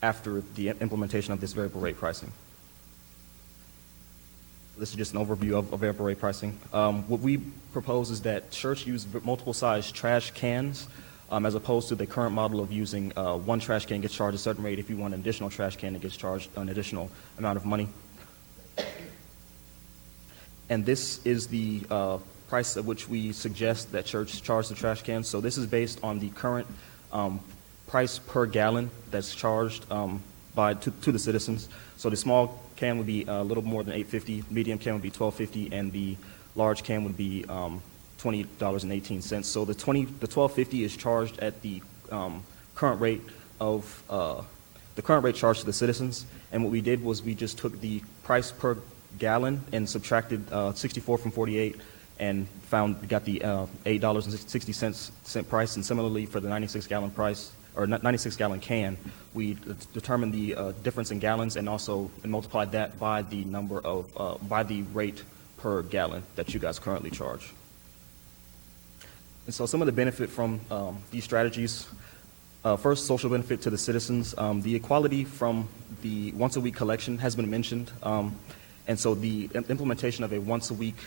after the implementation of this variable rate pricing. This is just an overview of variable rate pricing. What we propose is that Schertz use multiple size trash cans as opposed to the current model of using one trash can gets charged a certain rate. If you want an additional trash can, it gets charged an additional amount of money. And this is the price at which we suggest that Schertz charge the trash cans. So this is based on the current price per gallon that's charged to the citizens. So the small can would be a little more than $8.50, medium can would be $12.50, and the large can would be $20.18. So the $12.50 is charged at the current rate charged to the citizens. And what we did was we just took the price per gallon and subtracted 64 from 48 and got the $8.60 price. And similarly for the 96-gallon price, or 96-gallon can, we determined the difference in gallons and also multiplied that by the by the rate per gallon that you guys currently charge. And so some of the benefit from these strategies, first, social benefit to the citizens. The equality from the once-a-week collection has been mentioned. And so the implementation of a once-a-week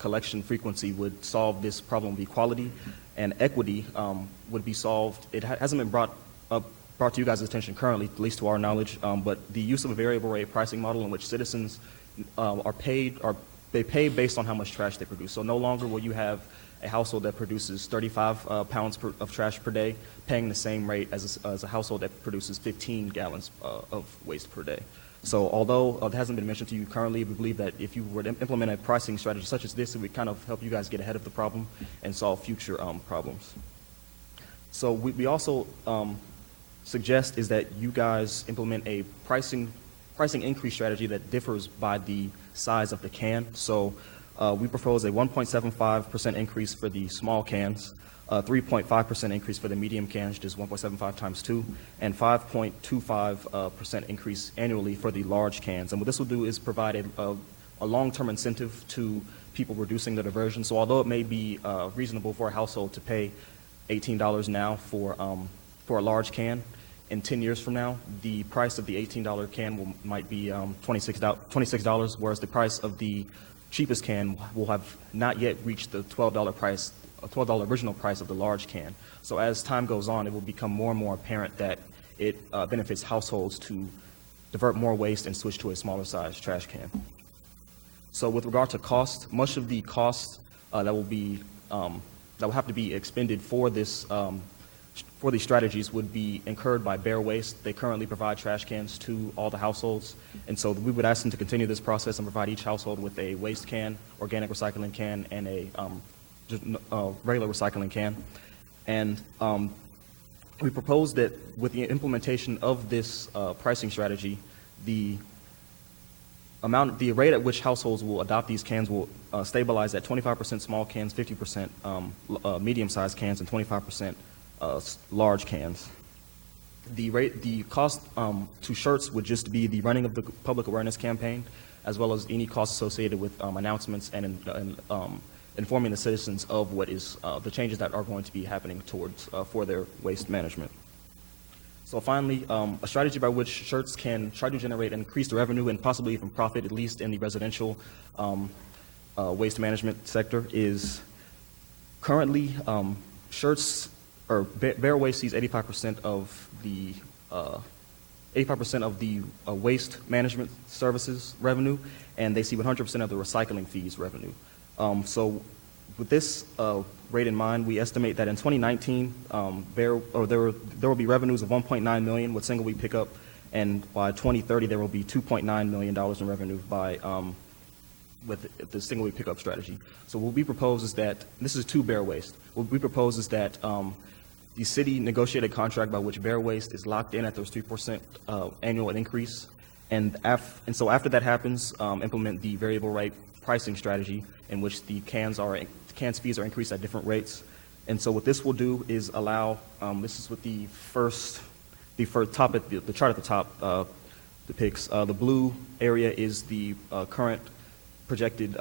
collection frequency would solve this problem of equality. and equity would be solved. It hasn't been brought to you guys' attention currently, at least to our knowledge, but the use of a variable rate pricing model in which citizens they pay based on how much trash they produce. So no longer will you have a household that produces 35 pounds of trash per day paying the same rate as a household that produces 15 gallons of waste per day. So although it hasn't been mentioned to you currently, we believe that if you were to implement a pricing strategy such as this, it would kind of help you guys get ahead of the problem and solve future problems. So we also suggest is that you guys implement a pricing increase strategy that differs by the size of the can. So we propose a 1.75% increase for the small cans, 3.5% increase for the medium cans, which is 1.75 times 2, and 5.25% increase annually for the large cans. And what this will do is provide a long-term incentive to people reducing their diversion. So although it may be reasonable for a household to pay $18 now for a large can, in 10 years from now, the price of the $18 can might be $26, whereas the price of the cheapest can will have not yet reached the $12 original price of the large can. So as time goes on, it will become more and more apparent that it benefits households to divert more waste and switch to a smaller size trash can. So with regard to cost, much of the cost that will have to be expended for this for these strategies would be incurred by Bear Waste. They currently provide trash cans to all the households, and so we would ask them to continue this process and provide each household with a waste can, organic recycling can, and a regular recycling can. And we propose that with the implementation of this pricing strategy, the rate at which households will adopt these cans will stabilize at 25% small cans, 50% medium-sized cans, and 25% large cans. The cost to Schertz would just be the running of the public awareness campaign, as well as any costs associated with announcements and informing the citizens of what is the changes that are going to be happening towards for their waste management. So finally, a strategy by which Schertz can try to generate increased revenue and possibly even profit, at least in the residential waste management sector, is currently Schertz or Bear Waste sees 85% of the waste management services revenue, and they see 100% of the recycling fees revenue. So with this rate in mind, we estimate that in 2019, there will be revenues of $1.9 million with single week pickup, and by 2030 there will be $2.9 million in revenue with the single week pickup strategy. So what we propose is that this is to Bear Waste. What we propose is that the city negotiated contract by which Bear Waste is locked in at those 3% annual increase, and so after that happens, implement the variable rate pricing strategy in which the cans fees are increased at different rates. And so what this will do is allow, this is what the chart at the top depicts. The blue area is the current projected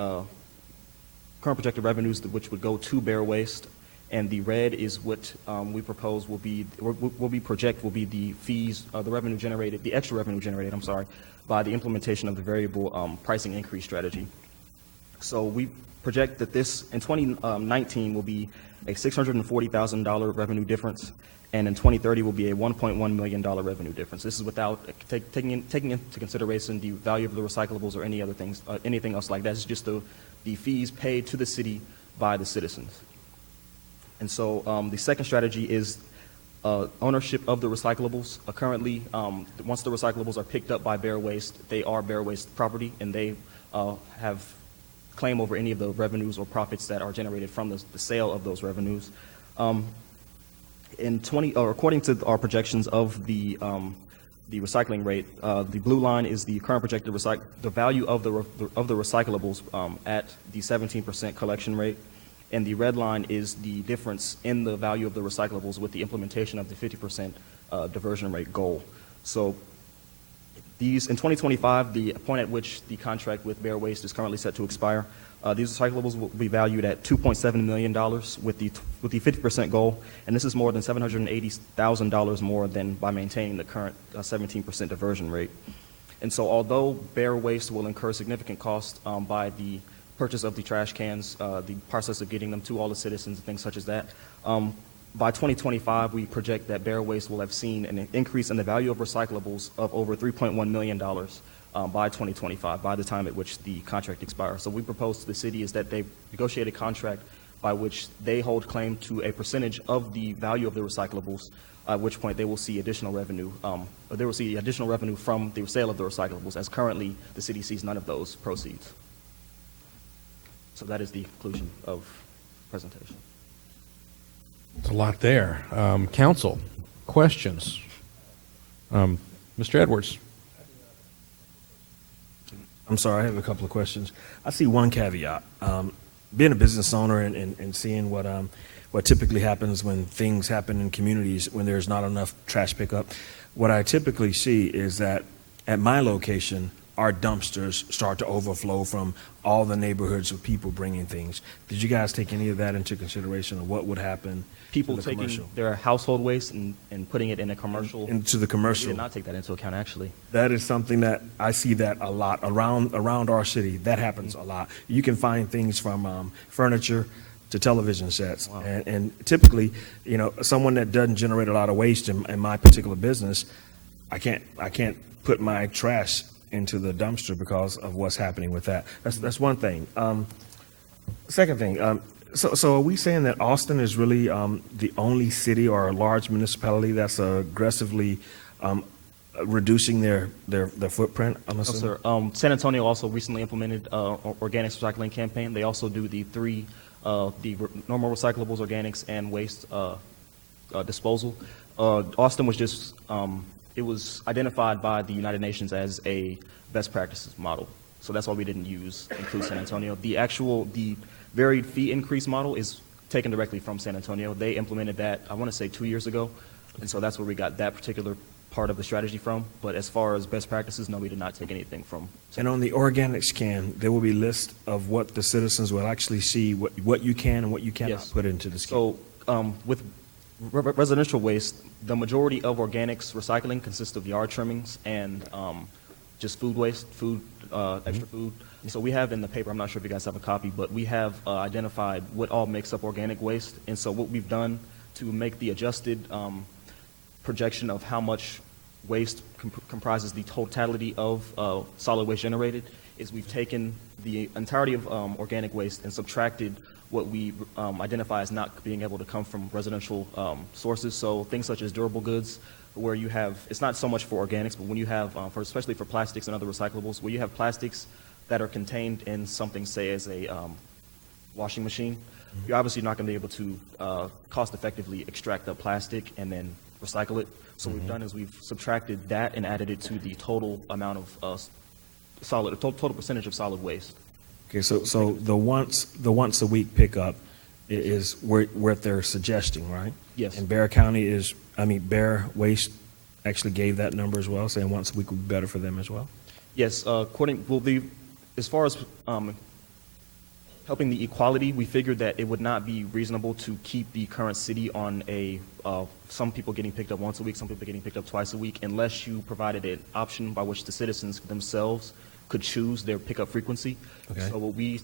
revenues which would go to Bear Waste, and the red is what we propose will be the fees, the extra revenue generated, by the implementation of the variable pricing increase strategy. So we project that this in 2019 will be a $640,000 revenue difference, and in 2030 will be a $1.1 million revenue difference. This is without taking into consideration the value of the recyclables or anything else like that. It's just the fees paid to the city by the citizens. And so the second strategy is ownership of the recyclables. Currently, once the recyclables are picked up by Bear Waste, they are Bear Waste property, and they have claim over any of the revenues or profits that are generated from the sale of those revenues. According to our projections of the recycling rate, the blue line is the current projected the value of the recyclables at the 17% collection rate, and the red line is the difference in the value of the recyclables with the implementation of the 50% diversion rate goal. So in 2025, the point at which the contract with Bear Waste is currently set to expire, these recyclables will be valued at $2.7 million with the 50% goal, and this is more than $780,000 more than by maintaining the current 17% diversion rate. And so although Bear Waste will incur significant cost by the purchase of the trash cans, the process of getting them to all the citizens and things such as that, By 2025, we project that Bear Waste will have seen an increase in the value of recyclables of over $3.1 million by 2025, by the time at which the contract expires. So we propose to the city is that they negotiate a contract by which they hold claim to a percentage of the value of the recyclables, at which point they will see additional revenue. They will see additional revenue from the sale of the recyclables, as currently the city sees none of those proceeds. So that is the conclusion of presentation. It's a lot there. Council, questions? Mr. Edwards. I'm sorry, I have a couple of questions. I see one caveat. Being a business owner and seeing what typically happens when things happen in communities when there's not enough trash pickup, what I typically see is that at my location, our dumpsters start to overflow from all the neighborhoods of people bringing things. Did you guys take any of that into consideration of what would happen? People to the taking commercial? their household waste and putting it in a commercial. Into the We commercial. did not take that into account, actually. That is something that I see that a lot around our city. That happens a lot. You can find things from furniture to television sets, Wow. and typically, someone that doesn't generate a lot of waste in my particular business, I can't put my trash into the dumpster because of what's happening with that. That's one thing. Second thing. So are we saying that Austin is really the only city or a large municipality that's aggressively reducing their footprint? I'm No, assuming? sir. San Antonio also recently implemented organics recycling campaign. They also do the normal recyclables, organics, and waste disposal. Austin was just, it was identified by the United Nations as a best practices model. So that's why we didn't include San Antonio. The varied fee increase model is taken directly from San Antonio. They implemented that, I want to say, 2 years ago. And so that's where we got that particular part of the strategy from. But as far as best practices, no, we did not take anything from. And on the organics can, there will be lists of what the citizens will actually see, what you can and what you cannot Yes. put into the can. So with residential waste, the majority of organics recycling consists of yard trimmings and just food waste, extra food. So we have in the paper, I'm not sure if you guys have a copy, but we have identified what all makes up organic waste. And so what we've done to make the adjusted projection of how much waste comprises the totality of solid waste generated is we've taken the entirety of organic waste and subtracted what we identify as not being able to come from residential sources. So things such as durable goods, where you have, it's not so much for organics, but when you have, especially for plastics and other recyclables, where you have plastics that are contained in something, say, as a washing machine, you're obviously not going to be able to cost effectively extract the plastic and then recycle it. So what we've done is we've subtracted that and added it to the total amount of total percentage of solid waste. Okay, so the once a week pickup is what they're suggesting, right? Yes. And Bear Waste actually gave that number as well, saying once a week would be better for them as well? Yes, as far as helping the equality, we figured that it would not be reasonable to keep the current city on some people getting picked up once a week, some people getting picked up twice a week, unless you provided an option by which the citizens themselves could choose their pickup frequency. Okay. So what we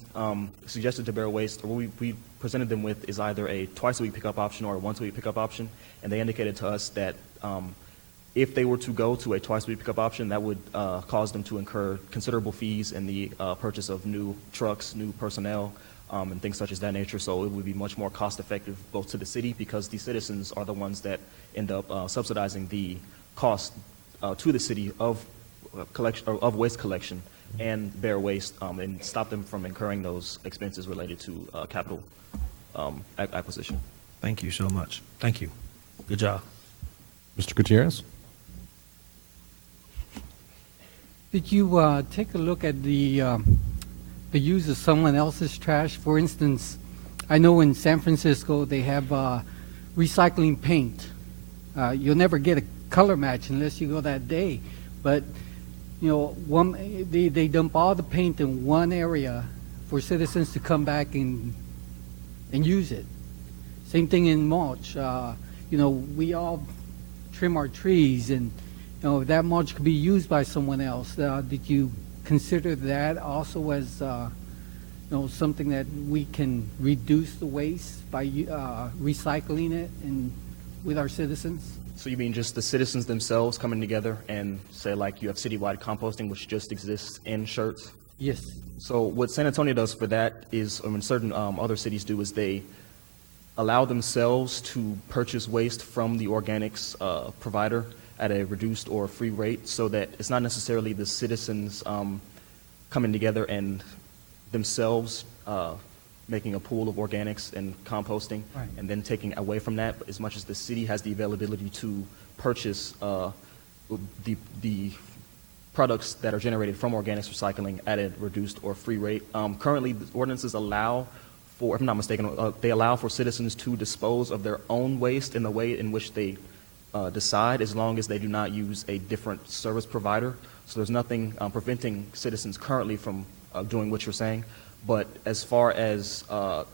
suggested to Bear Waste, or what we presented them with, is either a twice-a-week pickup option or a once-a-week pickup option, and they indicated to us that if they were to go to a twice-a-week pickup option, that would cause them to incur considerable fees in the purchase of new trucks, new personnel, and things such as that nature. So it would be much more cost-effective both to the city, because the citizens are the ones that end up subsidizing the cost to the city of waste collection and Bear Waste, and stop them from incurring those expenses related to capital acquisition. Thank you so much. Thank you. Good job. Mr. Gutierrez? Did you take a look at the use of someone else's trash? For instance, I know in San Francisco they have recycling paint. You'll never get a color match unless you go that day. But they dump all the paint in one area for citizens to come back and use it. Same thing in mulch. We all trim our trees, and that mulch could be used by someone else. Did you consider that also as something that we can reduce the waste by recycling it and with our citizens? So you mean just the citizens themselves coming together and say like you have citywide composting, which just exists in Schertz? Yes. So what San Antonio does for that is, I mean, certain other cities do, is they allow themselves to purchase waste from the organics provider at a reduced or free rate, so that it's not necessarily the citizens coming together and themselves making a pool of organics and composting, Right. and then taking away from that, as much as the city has the availability to purchase the products that are generated from organics recycling at a reduced or free rate. Currently, the ordinances allow for, if I'm not mistaken, they allow for citizens to dispose of their own waste in the way in which they decide, as long as they do not use a different service provider. So there's nothing preventing citizens currently from doing what you're saying. But as far as I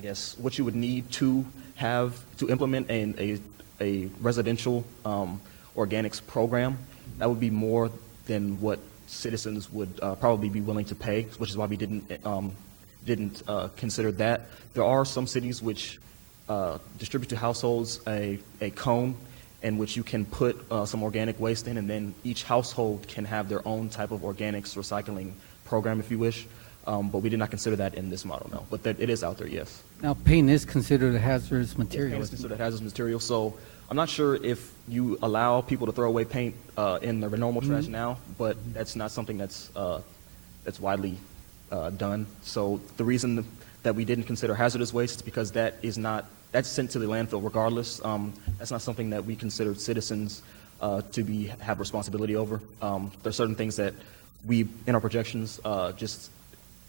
guess, what you would need to have to implement a residential organics program, that would be more than what citizens would probably be willing to pay, which is why we didn't consider that. There are some cities which distribute to households a cone in which you can put some organic waste in, and then each household can have their own type of organics recycling program, if you wish. But we did not consider that in this model, no. But it is out there, yes. Now, paint is considered a hazardous material. Paint is considered a hazardous material, so I'm not sure if you allow people to throw away paint in the normal trash now, but that's not something that's widely done. So the reason that we didn't consider hazardous waste is because that's sent to the landfill regardless. That's not something that we consider citizens to have responsibility over. There are certain things that we, in our projections, just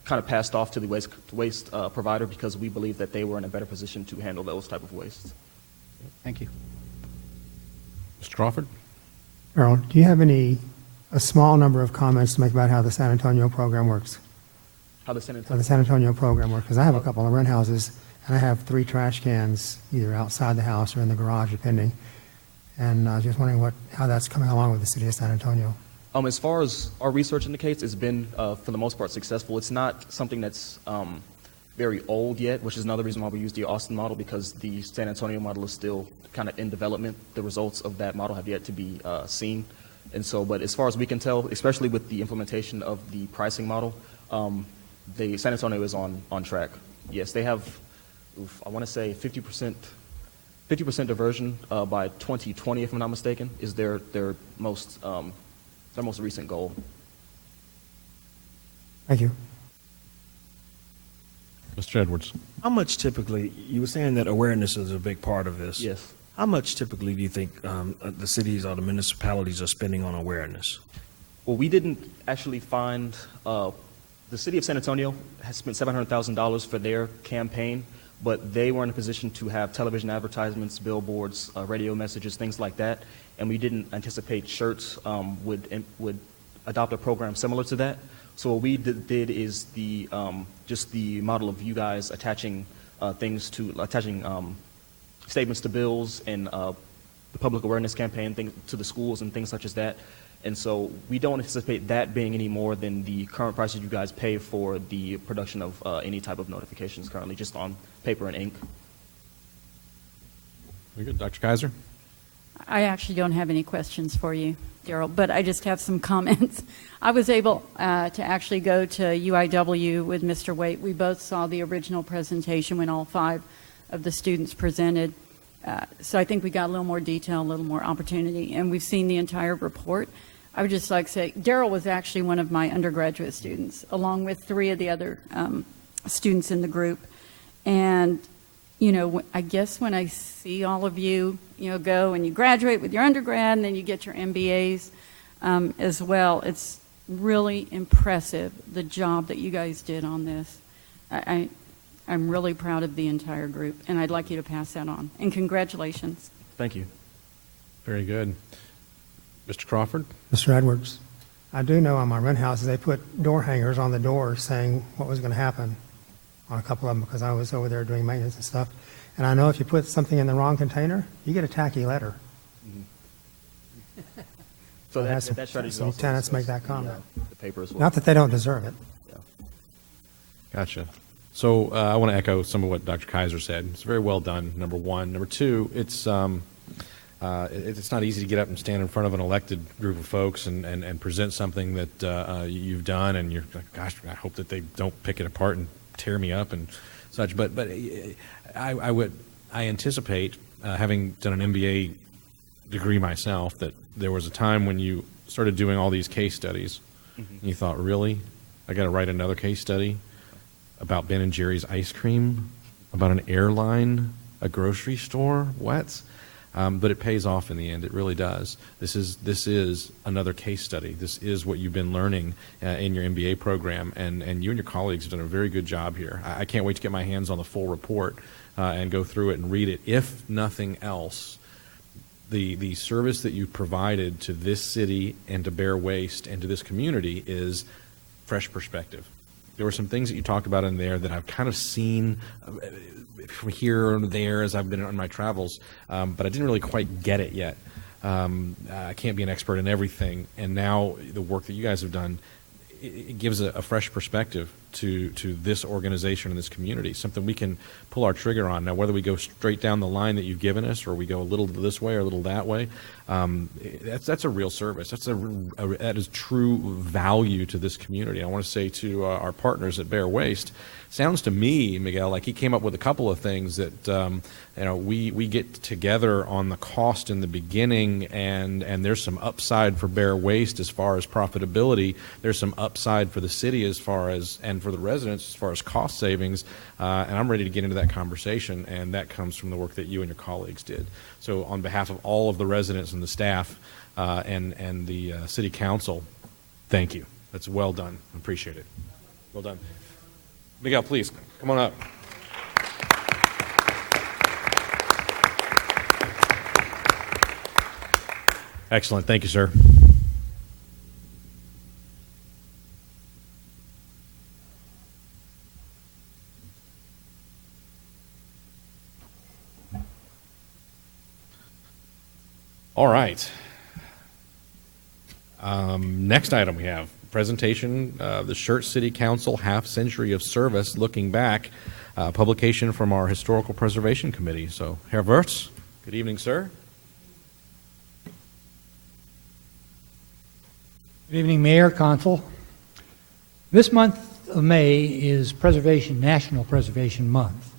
kind of passed off to the waste provider because we believe that they were in a better position to handle those type of wastes. Thank you. Mr. Crawford? Earl, do you have a small number of comments to make about how the San Antonio program works? How the San How Antonio... the San Antonio program works? Because I have a couple of rent houses, and I have 3 trash cans either outside the house or in the garage, depending. And I was just wondering how that's coming along with the city of San Antonio. As far as our research indicates, it's been, for the most part, successful. It's not something that's very old yet, which is another reason why we use the Austin model, because the San Antonio model is still kind of in development. The results of that model have yet to be seen. And so, but as far as we can tell, especially with the implementation of the pricing model, the San Antonio is on track. Yes, they have, I want to say 50% diversion by 2020, if I'm not mistaken, is their most recent goal. Thank you. Mr. Edwards? How much typically, you were saying that awareness is a big part of this. Yes. How much typically do you think the cities or the municipalities are spending on awareness? Well, we didn't actually find, the city of San Antonio has spent $700,000 for their campaign, but they were in a position to have television advertisements, billboards, radio messages, things like that, and we didn't anticipate Schertz would adopt a program similar to that. So what we did is just the model of you guys attaching statements to bills and the public awareness campaign to the schools and things such as that. And so we don't anticipate that being any more than the current prices you guys pay for the production of any type of notifications currently, just on paper and ink. Very good. Dr. Kaiser? I actually don't have any questions for you, Daryl, but I just have some comments. I was able to actually go to UIW with Mr. Waite. We both saw the original presentation when all 5 of the students presented. So I think we got a little more detail, a little more opportunity, and we've seen the entire report. I would just like to say, Daryl was actually one of my undergraduate students, along with 3 of the other students in the group. And, you know, I guess when I see all of you, go and you graduate with your undergrad and then you get your MBAs as well, it's really impressive, the job that you guys did on this. I'm really proud of the entire group, and I'd like you to pass that on. And congratulations. Thank you. Very good. Mr. Crawford? Mr. Edwards, I do know on my rent houses they put door hangers on the doors saying what was going to happen on a couple of them because I was over there doing maintenance and stuff. And I know if you put something in the wrong container, you get a tacky letter. So I've had that strategy is some also tenants make discussed that in comment. the paper as well. Not that they don't deserve it. Yeah. Gotcha. So I want to echo some of what Dr. Kaiser said. It's very well done, number one. Number two, it's not easy to get up and stand in front of an elected group of folks and present something that you've done, and you're like, gosh, I hope that they don't pick it apart and tear me up and such. But I anticipate, having done an MBA degree myself, that there was a time when you started doing all these case studies, and you thought, really? I got to write another case study about Ben and Jerry's ice cream, about an airline, a grocery store? What? But it pays off in the end. It really does. This is another case study. This is what you've been learning in your MBA program, and you and your colleagues have done a very good job here. I can't wait to get my hands on the full report and go through it and read it. If nothing else, the service that you've provided to this city and to Bear Waste and to this community is fresh perspective. There were some things that you talked about in there that I've kind of seen from here and there as I've been on my travels, but I didn't really quite get it yet. I can't be an expert in everything, and now the work that you guys have done, it gives a fresh perspective to this organization and this community, something we can pull our trigger on. Now, whether we go straight down the line that you've given us, or we go a little this way or a little that way, that's a real service. That is true value to this community. I want to say to our partners at Bear Waste, sounds to me, Miguel, like he came up with a couple of things that we get together on the cost in the beginning, and there's some upside for Bear Waste as far as profitability. There's some upside for the city as far as, and for the residents as far as cost savings, and I'm ready to get into that conversation, and that comes from the work that you and your colleagues did. So on behalf of all of the residents and the staff and the city council, thank you. That's well done. I appreciate it. Well done. Miguel, please, come on up. Excellent. Thank you, sir. All right. Next item we have presentation of the Schertz City Council Half Century of Service Looking Back, publication from our Historical Preservation Committee. So, Herr Wirtz, good evening, sir. Good evening, Mayor, Council. This month of May is National Preservation Month,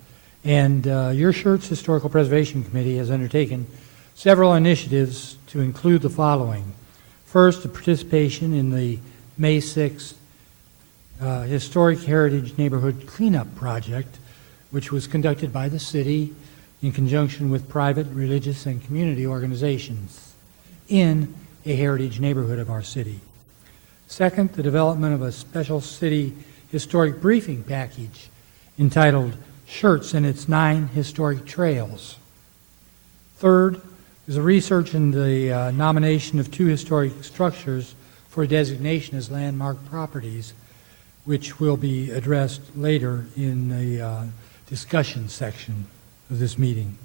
and your Schertz Historical Preservation Committee has undertaken several initiatives to include the following. First, the participation in the May 6th Historic Heritage Neighborhood Cleanup Project, which was conducted by the city in conjunction with private, religious, and community organizations in a heritage neighborhood of our city. Second, the development of a special city historic briefing package entitled Schertz and Its 9 Historic Trails. Third, is a research in the nomination of 2 historic structures for designation as landmark properties, which will be addressed later in the discussion section of this meeting.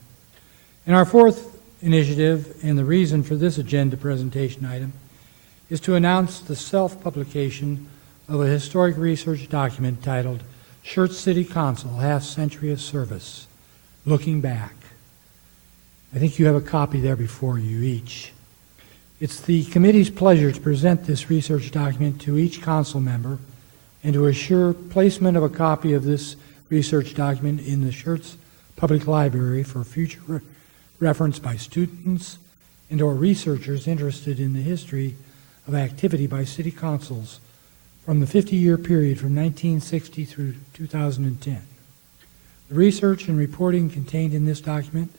And our fourth initiative, and the reason for this agenda presentation item, is to announce the self-publication of a historic research document titled Schertz City Council, Half Century of Service, Looking Back. I think you have a copy there before you each. It's the committee's pleasure to present this research document to each council member and to assure placement of a copy of this research document in the Schertz Public Library for future reference by students and or researchers interested in the history of activity by city councils from the 50-year period from 1960 through 2010. The research and reporting contained in this document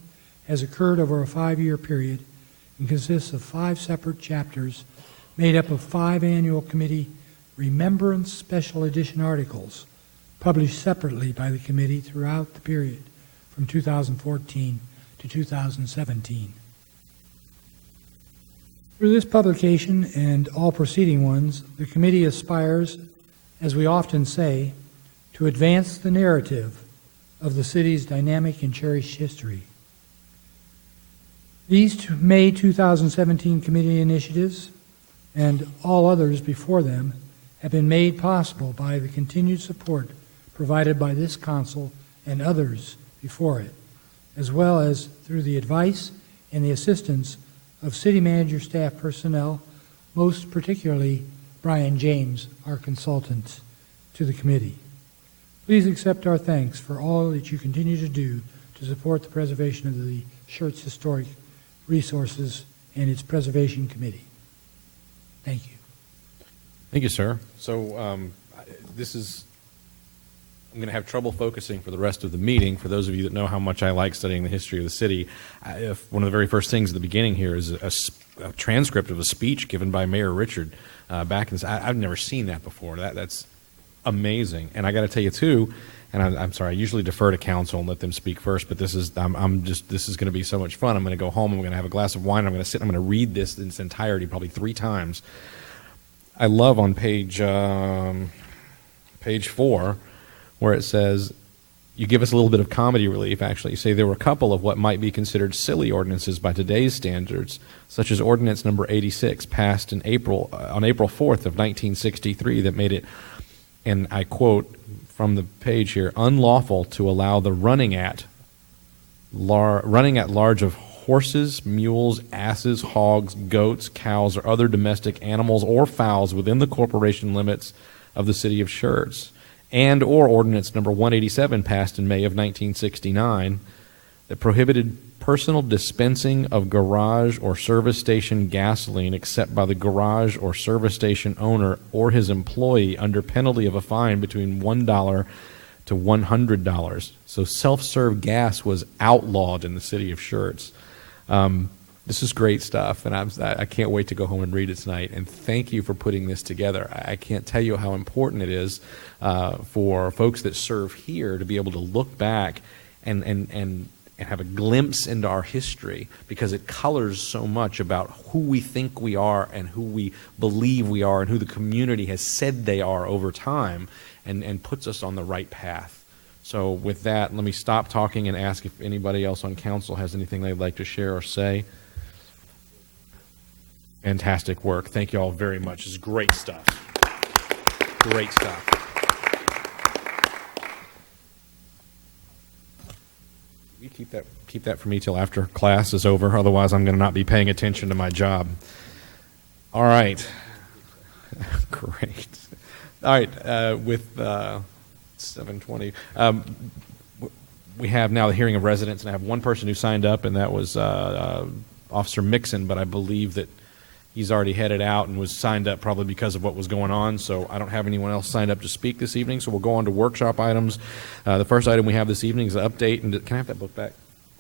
has occurred over a 5-year period and consists of 5 separate chapters made up of 5 annual committee Remembrance Special Edition articles published separately by the committee throughout the period from 2014 to 2017. Through this publication and all preceding ones, the committee aspires, as we often say, to advance the narrative of the city's dynamic and cherished history. These May 2017 committee initiatives and all others before them have been made possible by the continued support provided by this council and others before it, as well as through the advice and the assistance of city manager staff personnel, most particularly Brian James, our consultant to the committee. Please accept our thanks for all that you continue to do to support the preservation of the Schertz Historic Resources and its Preservation Committee. Thank you. Thank you, sir. So I'm going to have trouble focusing for the rest of the meeting. For those of you that know how much I like studying the history of the city, one of the very first things at the beginning here is a transcript of a speech given by Mayor Richard back in. I've never seen that before. That's amazing. And I got to tell you too, and I'm sorry, I usually defer to council and let them speak first, but this is this is going to be so much fun. I'm going to go home. I'm going to have a glass of wine. I'm going to sit. I'm going to read this in its entirety, probably 3 times. I love on page 4 where it says, you give us a little bit of comedy relief, actually. You say there were a couple of what might be considered silly ordinances by today's standards, such as Ordinance Number 86, passed on April 4th of 1963, that made it, and I quote from the page here, unlawful to allow the running at large of horses, mules, asses, hogs, goats, cows, or other domestic animals or fowls within the corporation limits of the city of Schertz, and or Ordinance Number 187, passed in May of 1969, that prohibited personal dispensing of garage or service station gasoline except by the garage or service station owner or his employee under penalty of a fine between $1 to $100. So self-serve gas was outlawed in the city of Schertz. This is great stuff, and I can't wait to go home and read it tonight. And thank you for putting this together. I can't tell you how important it is for folks that serve here to be able to look back and have a glimpse into our history, because it colors so much about who we think we are and who we believe we are and who the community has said they are over time, and puts us on the right path. So with that, let me stop talking and ask if anybody else on council has anything they'd like to share or say. Fantastic work. Thank you all very much. This is great stuff. Great stuff. You keep that for me till after class is over. Otherwise, I'm going to not be paying attention to my job. All right. Great. All right. With 7:20, we have now the hearing of residents, and I have one person who signed up, and that was Officer Mixon. But I believe that he's already headed out and was signed up probably because of what was going on, so I don't have anyone else signed up to speak this evening, so we'll go on to workshop items. The first item we have this evening is an update, and can I have that book back?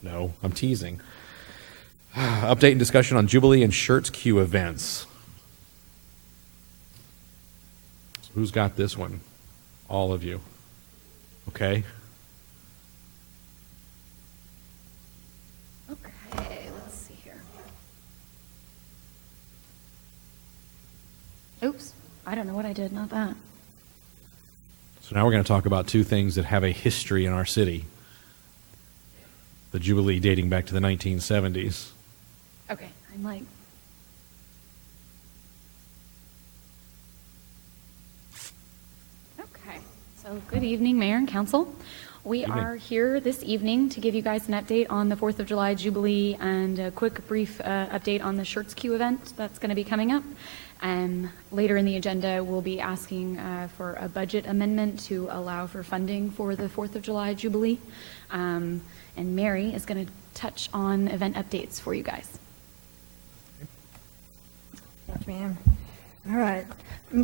No, I'm teasing. Update and discussion on Jubilee and Schertz Q events. So who's got this one? All of you. Okay. Okay, let's see here. Oops, I don't know what I did, not that. So now we're going to talk about 2 things that have a history in our city. The Jubilee dating back to the 1970s. Okay, I'm like, okay. So good evening, Mayor and Council. We are here this evening to give you guys an update on the 4th of July Jubilee and a quick brief update on the Schertz Q event that's going to be coming up. Later in the agenda, we'll be asking for a budget amendment to allow for funding for the 4th of July Jubilee. And Mary is going to touch on event updates for you guys. Thank you, ma'am. All right.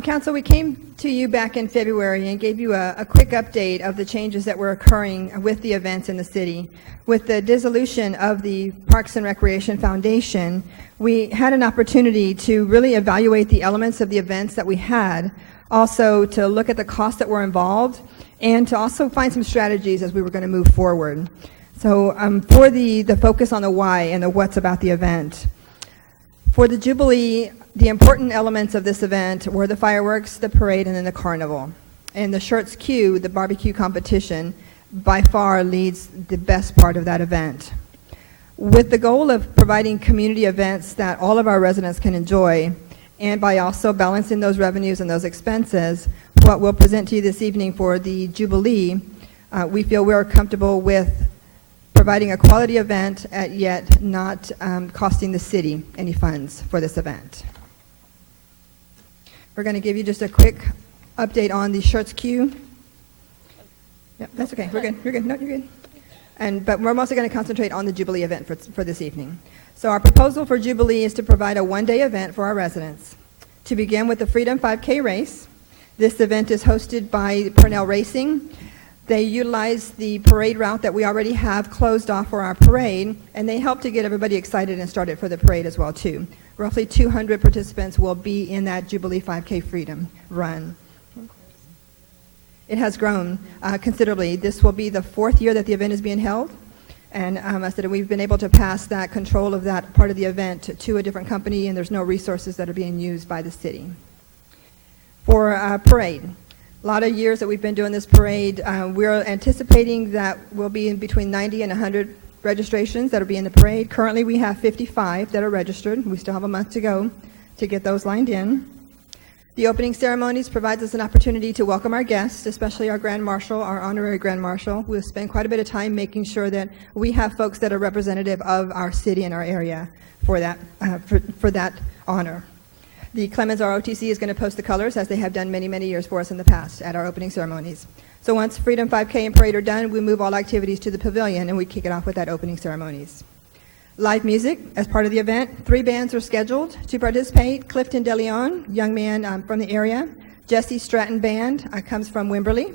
Council, we came to you back in February and gave you a quick update of the changes that were occurring with the events in the city. With the dissolution of the Parks and Recreation Foundation, we had an opportunity to really evaluate the elements of the events that we had, also to look at the costs that were involved, and to also find some strategies as we were going to move forward. So for the focus on the why and the what's about the event. For the Jubilee, the important elements of this event were the fireworks, the parade, and then the carnival. And the Schertz Q, the barbecue competition, by far leads the best part of that event. With the goal of providing community events that all of our residents can enjoy, and by also balancing those revenues and those expenses, what we'll present to you this evening for the Jubilee, we feel we're comfortable with providing a quality event, yet not costing the city any funds for this event. We're going to give you just a quick update on the Schertz queue. Yep, that's okay. We're good. You're good. No, you're good. But we're mostly going to concentrate on the Jubilee event for this evening. So our proposal for Jubilee is to provide a one-day event for our residents. To begin with the Freedom 5K race, this event is hosted by Purnell Racing. They utilize the parade route that we already have closed off for our parade, and they help to get everybody excited and started for the parade as well, too. Roughly 200 participants will be in that Jubilee 5K Freedom run. It has grown considerably. This will be the 4th year that the event is being held. And I said we've been able to pass that control of that part of the event to a different company, and there's no resources that are being used by the city. For parade, a lot of years that we've been doing this parade, we're anticipating that we'll be in between 90 and 100 registrations that will be in the parade. Currently, we have 55 that are registered. We still have a month to go to get those lined in. The opening ceremonies provides us an opportunity to welcome our guests, especially our Grand Marshal, our honorary Grand Marshal. We'll spend quite a bit of time making sure that we have folks that are representative of our city and our area for that, for that honor. The Clemens ROTC is going to post the colors, as they have done many, many years for us in the past at our opening ceremonies. So once Freedom 5K and Parade are done, we move all activities to the pavilion, and we kick it off with that opening ceremonies. Live music as part of the event. 3 bands are scheduled to participate. Clifton DeLeon, young man from the area. Jesse Stratton Band comes from Wimberley.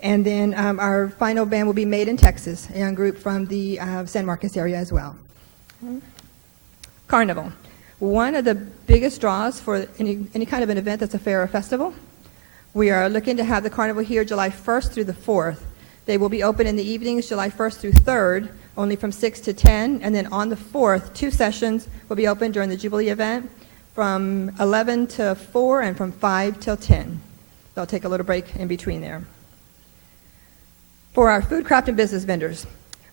And then our final band will be Made in Texas, a young group from the San Marcos area as well. Carnival. One of the biggest draws for any kind of an event that's a fair or festival. We are looking to have the carnival here July 1st through the 4th. They will be open in the evenings July 1st through 3rd, only from 6 to 10, and then on the 4th, 2 sessions will be open during the Jubilee event from 11 to 4 and from 5 till 10. They'll take a little break in between there. For our food, craft, and business vendors,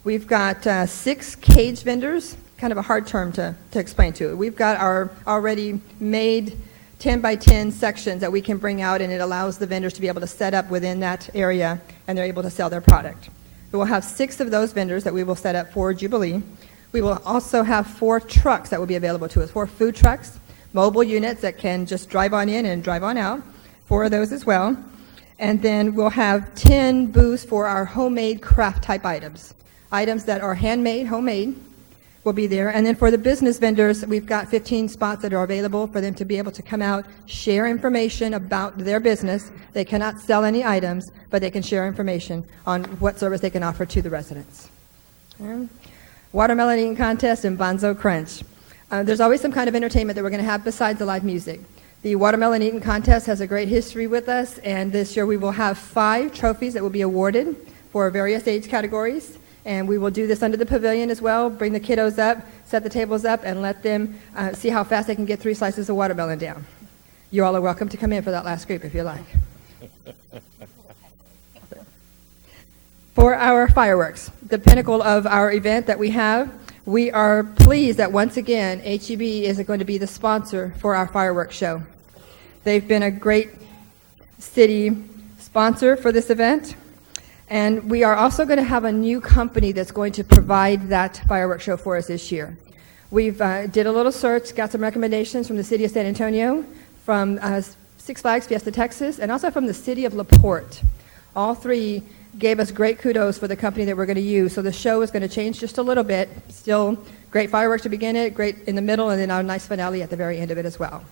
we've got 6 cage vendors, kind of a hard term to explain to you. We've got our already made 10 by 10 sections that we can bring out, and it allows the vendors to be able to set up within that area, and they're able to sell their product. We will have 6 of those vendors that we will set up for Jubilee. We will also have 4 trucks that will be available to us, 4 food trucks, mobile units that can just drive on in and drive on out, 4 of those as well. And then we'll have 10 booths for our homemade craft type items. Items that are handmade, homemade, will be there. And then for the business vendors, we've got 15 spots that are available for them to be able to come out, share information about their business. They cannot sell any items, but they can share information on what service they can offer to the residents. Watermelon eating contest and Bonzo Crunch. There's always some kind of entertainment that we're going to have besides the live music. The watermelon eating contest has a great history with us, and this year we will have 5 trophies that will be awarded for various age categories. And we will do this under the pavilion as well, bring the kiddos up, set the tables up, and let them see how fast they can get 3 slices of watermelon down. You all are welcome to come in for that last group if you like. For our fireworks, the pinnacle of our event that we have, we are pleased that once again, HEB is going to be the sponsor for our fireworks show. They've been a great city sponsor for this event. And we are also going to have a new company that's going to provide that fireworks show for us this year. We've did a little search, got some recommendations from the city of San Antonio, from Six Flags Fiesta Texas, and also from the city of LaPorte. All 3 gave us great kudos for the company that we're going to use. So the show is going to change just a little bit. Still great fireworks to begin it, great in the middle, and then our nice finale at the very end of it as well.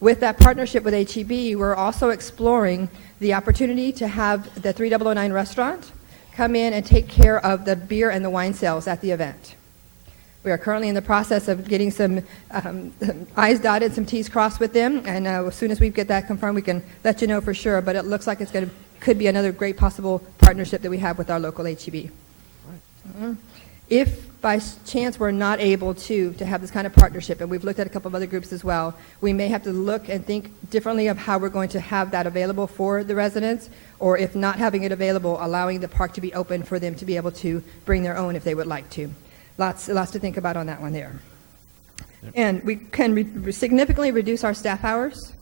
With that partnership with HEB, we're also exploring the opportunity to have the 3009 restaurant come in and take care of the beer and the wine sales at the event. We are currently in the process of getting some I's dotted, some T's crossed with them, and as soon as we get that confirmed, we can let you know for sure, but it looks like could be another great possible partnership that we have with our local HEB. Right. If by chance we're not able to have this kind of partnership, and we've looked at a couple of other groups as well, we may have to look and think differently of how we're going to have that available for the residents, or if not having it available, allowing the park to be open for them to be able to bring their own if they would like to. Lots to think about on that one there. Yep. And we can significantly reduce our staff hours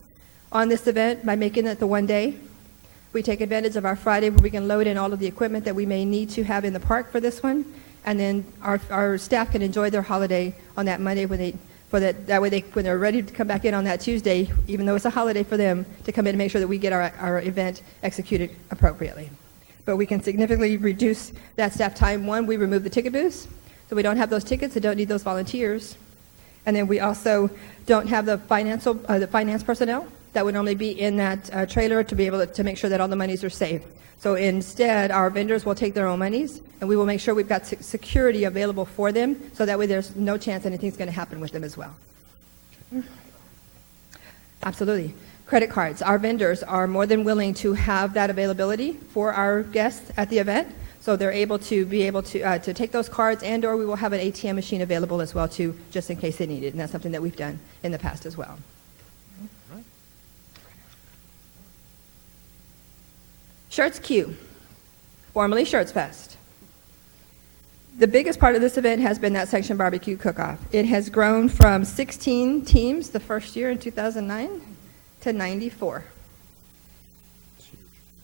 on this event by making it the one day. we take advantage of our Friday where we can load in all of the equipment that we may need to have in the park for this one. And then our staff can enjoy their holiday on that Monday when they're ready to come back in on that Tuesday, even though it's a holiday for them, to come in and make sure that we get our event executed appropriately. But we can significantly reduce that staff time. One, we remove the ticket booths, so we don't have those tickets and don't need those volunteers. And then we also don't have the finance personnel that would normally be in that trailer to be able to make sure that all the monies are safe. So instead, our vendors will take their own monies, and we will make sure we've got security available for them, so that way there's no chance anything's going to happen with them as well. Absolutely. Credit cards. Our vendors are more than willing to have that availability for our guests at the event, so they're able to take those cards, and/or we will have an ATM machine available as well, too, just in case they need it, and that's something that we've done in the past as well. Schertz Q, formerly Schertz Fest. The biggest part of this event has been that Section Barbecue Cook-Off. It has grown from 16 teams the first year in 2009 to 94.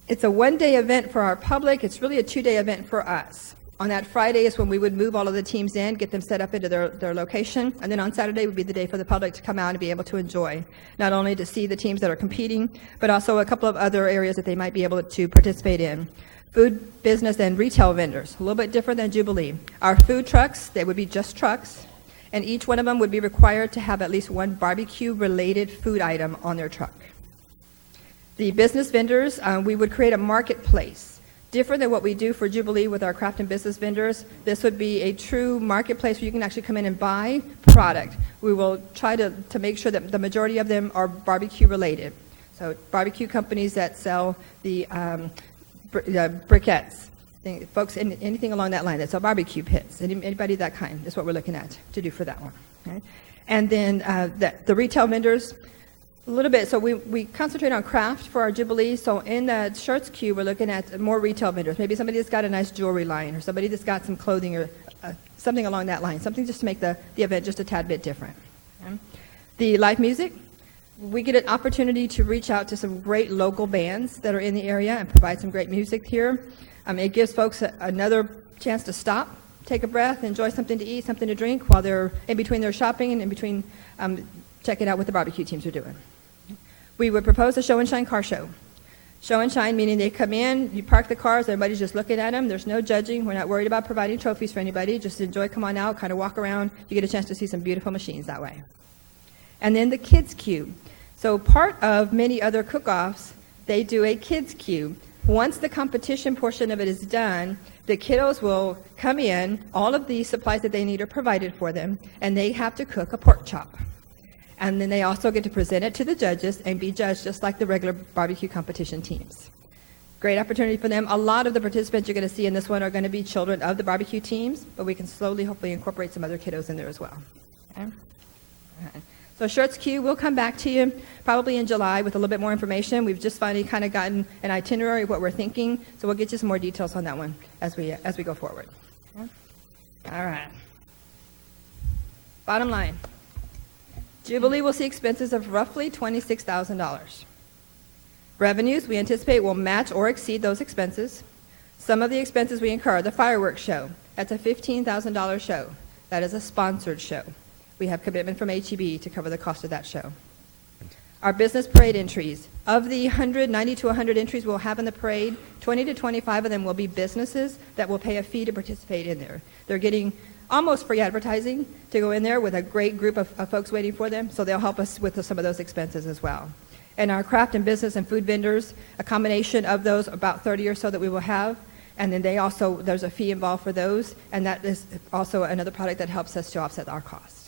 It's a one-day event for our public. It's really a two-day event for us. On that Friday is when we would move all of the teams in, get them set up into their location, and then on Saturday would be the day for the public to come out and be able to enjoy, not only to see the teams that are competing, but also a couple of other areas that they might be able to participate in. Food, business, and retail vendors, a little bit different than Jubilee. Our food trucks, they would be just trucks, and each one of them would be required to have at least one barbecue-related food item on their truck. The business vendors, we would create a marketplace. Different than what we do for Jubilee with our craft and business vendors. This would be a true marketplace where you can actually come in and buy product. We will try to make sure that the majority of them are barbecue related. So barbecue companies that sell the briquettes, folks, anything along that line that sell barbecue pits, anybody that kind is what we're looking at to do for that one. Okay? And then the retail vendors, a little bit. So we concentrate on craft for our Jubilee. So in the Schertz queue, we're looking at more retail vendors. Maybe somebody that's got a nice jewelry line, or somebody that's got some clothing, or something along that line. Something just to make the event just a tad bit different. Okay? The live music, we get an opportunity to reach out to some great local bands that are in the area and provide some great music here. It gives folks another chance to stop, take a breath, enjoy something to eat, something to drink while they're in between their shopping and in between checking out what the barbecue teams are doing. We would propose a show and shine car show. Show and shine meaning they come in, you park the cars, everybody's just looking at them. There's no judging. We're not worried about providing trophies for anybody. Just enjoy, come on out, kind of walk around. You get a chance to see some beautiful machines that way. And then the kids queue. So part of many other cook-offs, they do a kids queue. Once the competition portion of it is done, the kiddos will come in, all of the supplies that they need are provided for them, and they have to cook a pork chop. And then they also get to present it to the judges and be judged just like the regular barbecue competition teams. Great opportunity for them. A lot of the participants you're going to see in this one are going to be children of the barbecue teams, but we can slowly, hopefully, incorporate some other kiddos in there as well. Okay? So Schertz Q, we'll come back to you probably in July with a little bit more information. We've just finally kind of gotten an itinerary of what we're thinking, so we'll get you some more details on that one as we go forward. Okay? All right. Bottom line. Jubilee will see expenses of roughly $26,000. Revenues we anticipate will match or exceed those expenses. Some of the expenses we incur, the fireworks show, that's a $15,000 show. That is a sponsored show. We have commitment from HEB to cover the cost of that show. Our business parade entries, of the 90 to 100 entries we'll have in the parade, 20 to 25 of them will be businesses that will pay a fee to participate in there. They're getting almost free advertising to go in there with a great group of folks waiting for them, so they'll help us with some of those expenses as well. And our craft and business and food vendors, a combination of those, about 30 or so that we will have, and then there's a fee involved for those, and that is also another product that helps us to offset our cost.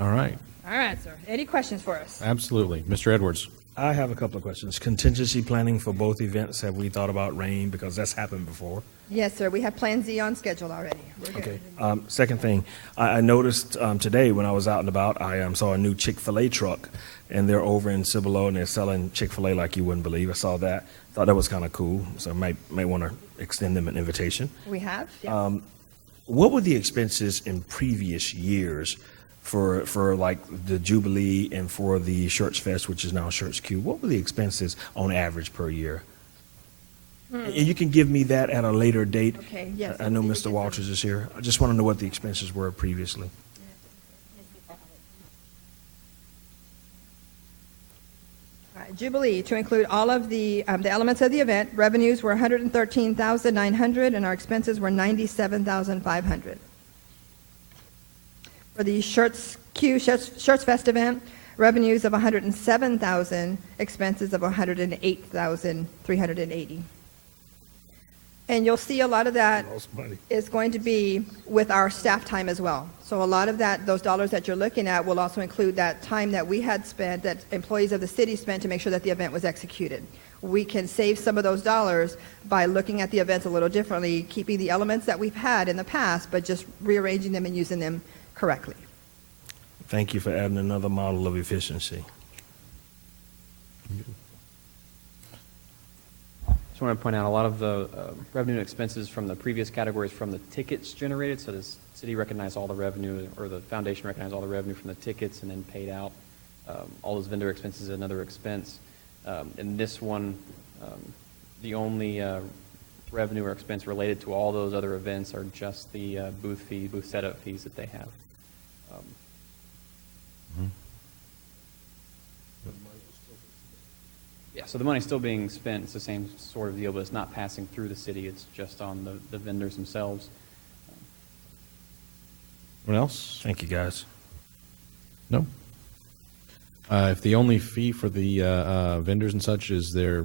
All right. All right, sir. Any questions for us? Absolutely. Mr. Edwards. I have a couple of questions. Contingency planning for both events, have we thought about rain? Because that's happened before. Yes, sir. We have Plan Z on schedule already. We're good. Okay. Second thing, I noticed today when I was out and about, I saw a new Chick-fil-A truck, and they're over in Cibolo, and they're selling Chick-fil-A like you wouldn't believe. I saw that. Thought that was kind of cool, so I might want to extend them an invitation. We have, yeah. What were the expenses in previous years for like the Jubilee and for the Schertz Fest, which is now Schertz Q? What were the expenses on average per year? And you can give me that at a later date. Okay, yes. I know Mr. Walters is here. I just want to know what the expenses were previously. All right, Jubilee, to include all of the elements of the event, revenues were $113,900 and our expenses were $97,500. For the Schertz Fest event, revenues of $107,000, expenses of $108,380. And you'll see a lot of that is going to be with our staff time as well. So a lot of that, those dollars that you're looking at will also include that time that we had spent, that employees of the city spent to make sure that the event was executed. We can save some of those dollars by looking at the events a little differently, keeping the elements that we've had in the past, but just rearranging them and using them correctly. Thank you for adding another model of efficiency. Just want to point out a lot of the revenue and expenses from the previous categories from the tickets generated. So does city recognize all the revenue, or the foundation recognize all the revenue from the tickets and then paid out all those vendor expenses, another expense. In this one, the only revenue or expense related to all those other events are just the booth setup fees that they have. Yeah, so the money's still being spent. It's the same sort of deal, but it's not passing through the city. It's just on the vendors themselves. Anyone else? Thank you, guys. No? If the only fee for the vendors and such is their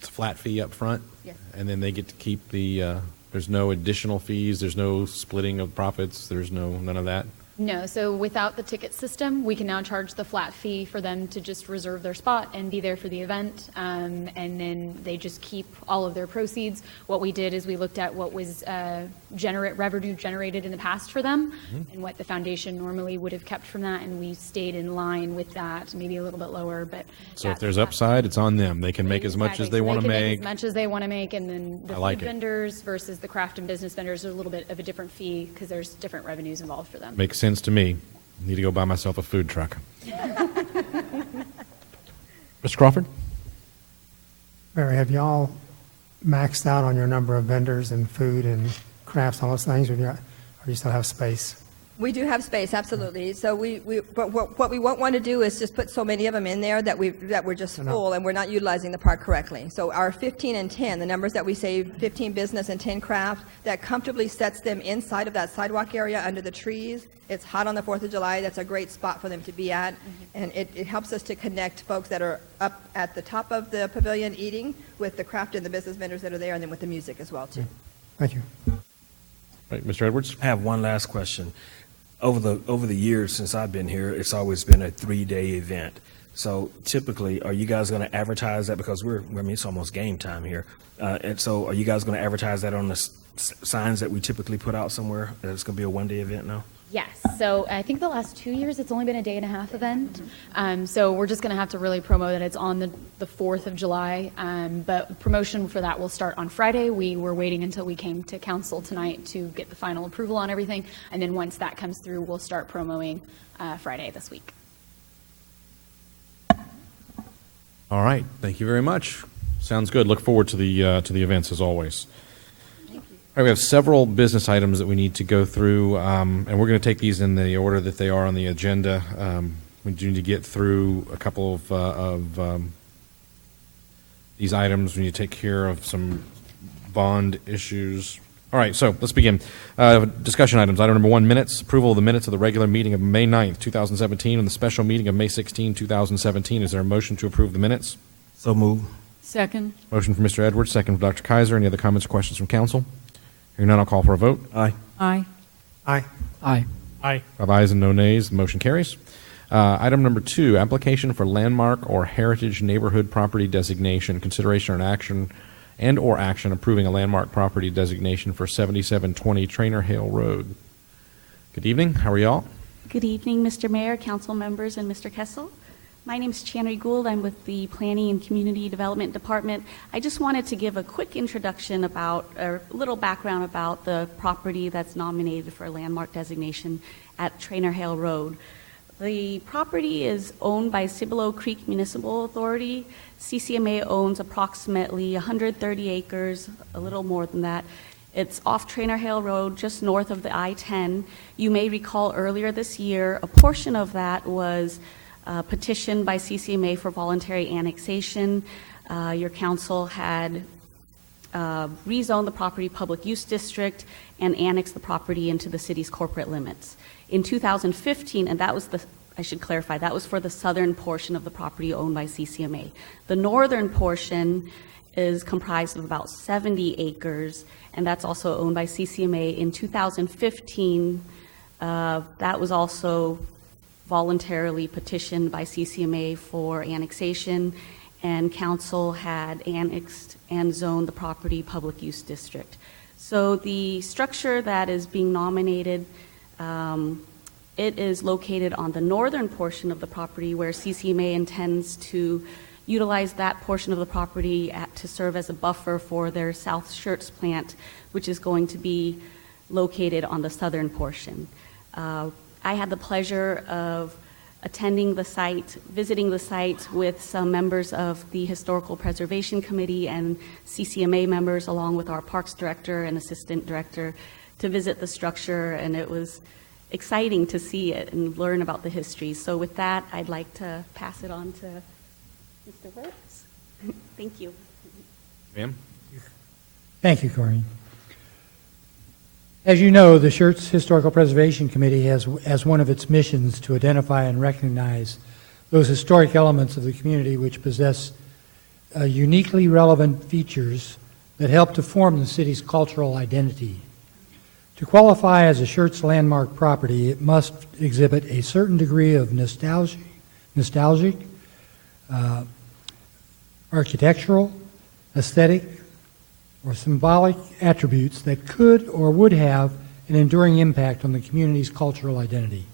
flat fee up front, Yes. and then they get to keep the, there's no additional fees, there's no splitting of profits, there's none of that? No, so without the ticket system, we can now charge the flat fee for them to just reserve their spot and be there for the event, and then they just keep all of their proceeds. What we did is we looked at what was revenue generated in the past for them, and what the foundation normally would have kept from that, and we stayed in line with that, maybe a little bit lower, but. So if there's upside, it's on them. They can make as much as they want to make. As much as they want to make, and then the I like food it. vendors versus the craft and business vendors are a little bit of a different fee because there's different revenues involved for them. Makes sense to me. Need to go buy myself a food truck. Mr. Crawford? Mary, have y'all maxed out on your number of vendors and food and crafts, all those things, or do you still have space? We do have space, absolutely. So but what we won't want to do is just put so many of them in there that we're just full and we're not utilizing the park correctly. So our 15 and 10, the numbers that we say, 15 business and 10 craft, that comfortably sets them inside of that sidewalk area under the trees. It's hot on the 4th of July. That's a great spot for them to be at. And it helps us to connect folks that are up at the top of the pavilion eating with the craft and the business vendors that are there, and then with the music as well, too. Thank you. Right, Mr. Edwards? I have one last question. Over the years since I've been here, it's always been a 3-day event. So typically, are you guys going to advertise that? Because it's almost game time here. And so are you guys going to advertise that on the signs that we typically put out somewhere, that it's going to be a 1-day event now? Yes, so I think the last 2 years, it's only been a day-and-a-half event. So we're just going to have to really promote that it's on the 4th of July. But promotion for that will start on Friday. We were waiting until we came to council tonight to get the final approval on everything. And then once that comes through, we'll start promoting Friday this week. All right, thank you very much. Sounds good. Look forward to the events as always. All right, we have several business items that we need to go through, and we're going to take these in the order that they are on the agenda. We do need to get through a couple of these items. We need to take care of some bond issues. All right, so let's begin. Discussion items. Item number 1, minutes. Approval of the minutes of the regular meeting of May 9th, 2017, and the special meeting of May 16, 2017. Is there a motion to approve the minutes? So move. Second. Motion for Mr. Edwards, second for Dr. Kaiser. Any other comments or questions from council? Hearing none, I'll call for a vote. Aye. Aye. Aye. Aye. Aye. 5 ayes and no nays. The motion carries. Item number 2, application for landmark or heritage neighborhood property designation, consideration or action approving a landmark property designation for 7720 Trainer Hill Road. Good evening. How are y'all? Good evening, Mr. Mayor, council members, and Mr. Kessel. My name is Channery Gould. I'm with the Planning and Community Development Department. I just wanted to give a quick introduction about, or a little background about the property that's nominated for landmark designation at Trainer Hale Road. The property is owned by Cibolo Creek Municipal Authority. CCMA owns approximately 130 acres, a little more than that. It's off Trainer Hale Road, just north of the I-10. You may recall earlier this year, a portion of that was petitioned by CCMA for voluntary annexation. Your council had rezoned the property public use district and annexed the property into the city's corporate limits. In 2015, and that was I should clarify, that was for the southern portion of the property owned by CCMA. The northern portion is comprised of about 70 acres, and that's also owned by CCMA. In 2015, that was also voluntarily petitioned by CCMA for annexation, and council had annexed and zoned the property public use district. So the structure that is being nominated, it is located on the northern portion of the property where CCMA intends to utilize that portion of the property to serve as a buffer for their South Schertz plant, which is going to be located on the southern portion. I had the pleasure of attending the site, visiting the site with some members of the Historical Preservation Committee and CCMA members, along with our Parks Director and Assistant Director, to visit the structure, and it was exciting to see it and learn about the history. So with that, I'd like to pass it on to Mr. Wirtz. Thank you. Ma'am? Thank you, Corrine. As you know, the Schertz Historical Preservation Committee has as one of its missions to identify and recognize those historic elements of the community which possess uniquely relevant features that help to form the city's cultural identity. To qualify as a Schertz landmark property, it must exhibit a certain degree of nostalgic, architectural, aesthetic, or symbolic attributes that could or would have an enduring impact on the community's cultural identity.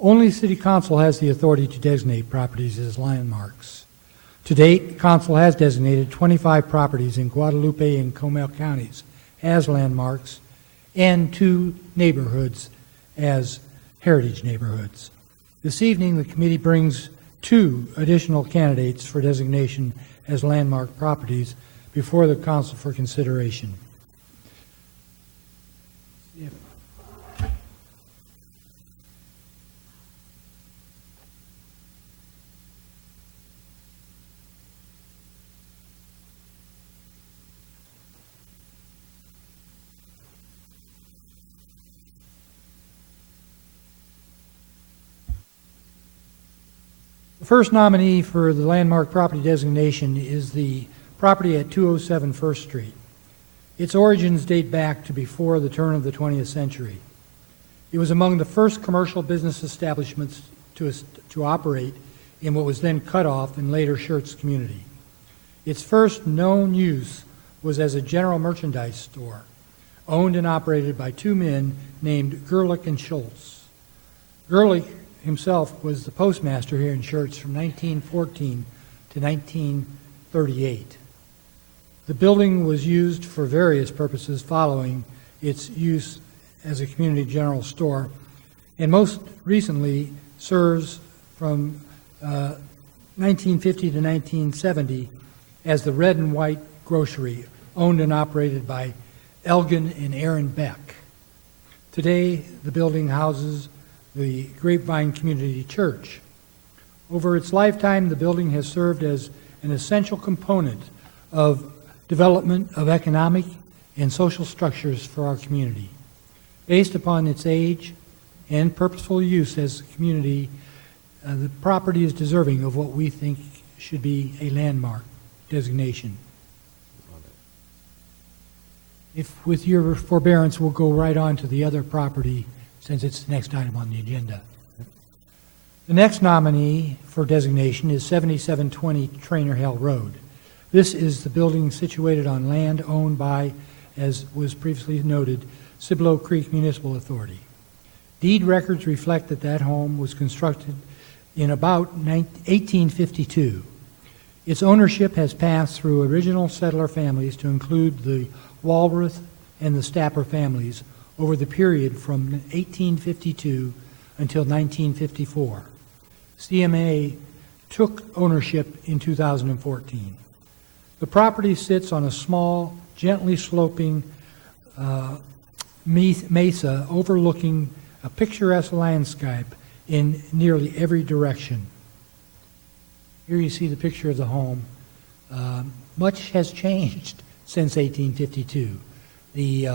Only City Council has the authority to designate properties as landmarks. To date, the Council has designated 25 properties in Guadalupe and Comal counties as landmarks and 2 neighborhoods as heritage neighborhoods. This evening, the committee brings 2 additional candidates for designation as landmark properties before the council for consideration. The first nominee for the landmark property designation is the property at 207 First Street. Its origins date back to before the turn of the 20th century. It was among the first commercial business establishments to operate in what was then cut off and later Schertz community. Its first known use was as a general merchandise store, owned and operated by 2 men named Gerlich and Schultz. Gerlich himself was the postmaster here in Schertz from 1914 to 1938. The building was used for various purposes following its use as a community general store, and most recently serves from 1950 to 1970 as the Red and White Grocery, owned and operated by Elgin and Aaron Beck. Today, the building houses the Grapevine Community Church. Over its lifetime, the building has served as an essential component of development of economic and social structures for our community. Based upon its age and purposeful use as a community, the property is deserving of what we think should be a landmark designation. If, with your forbearance, we'll go right on to the other property since it's the next item on the agenda. The next nominee for designation is 7720 Trainer Hale Road. This is the building situated on land owned by, as was previously noted, Cibolo Creek Municipal Authority. Deed records reflect that that home was constructed in about 1852. Its ownership has passed through original settler families to include the Walworth and the Stapper families over the period from 1852 until 1954. CMA took ownership in 2014. The property sits on a small, gently sloping mesa overlooking a picturesque landscape in nearly every direction. Here you see the picture of the home. Much has changed since 1852. The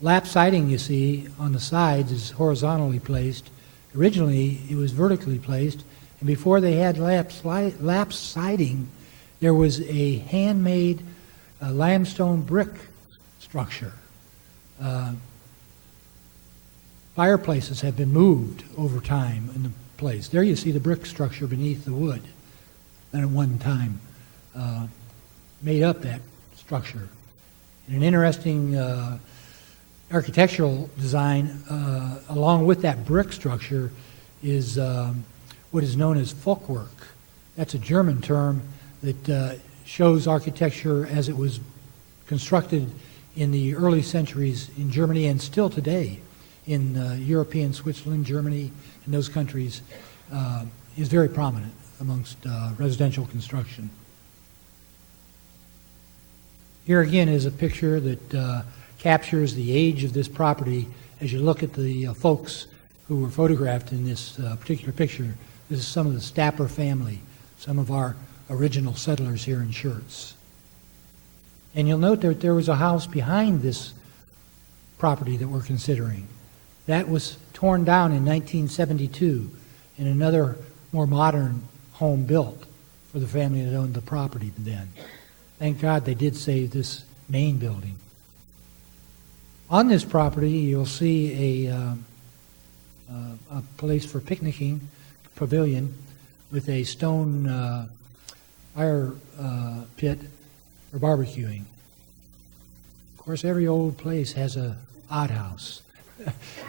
lap siding you see on the sides is horizontally placed. Originally, it was vertically placed, and before they had lap siding, there was a handmade limestone brick structure. Fireplaces have been moved over time in the place. There you see the brick structure beneath the wood that at one time made up that structure. And an interesting architectural design along with that brick structure is what is known as folkwork. That's a German term that shows architecture as it was constructed in the early centuries in Germany and still today in European Switzerland, Germany, and those countries is very prominent amongst residential construction. Here again is a picture that captures the age of this property as you look at the folks who were photographed in this particular picture. This is some of the Stapper family, some of our original settlers here in Schertz. And you'll note that there was a house behind this property that we're considering. That was torn down in 1972 and another more modern home built for the family that owned the property then. Thank God they did save this main building. On this property, you'll see a place for picnicking, pavilion, with a stone fire pit for barbecuing. Of course, every old place has an outhouse,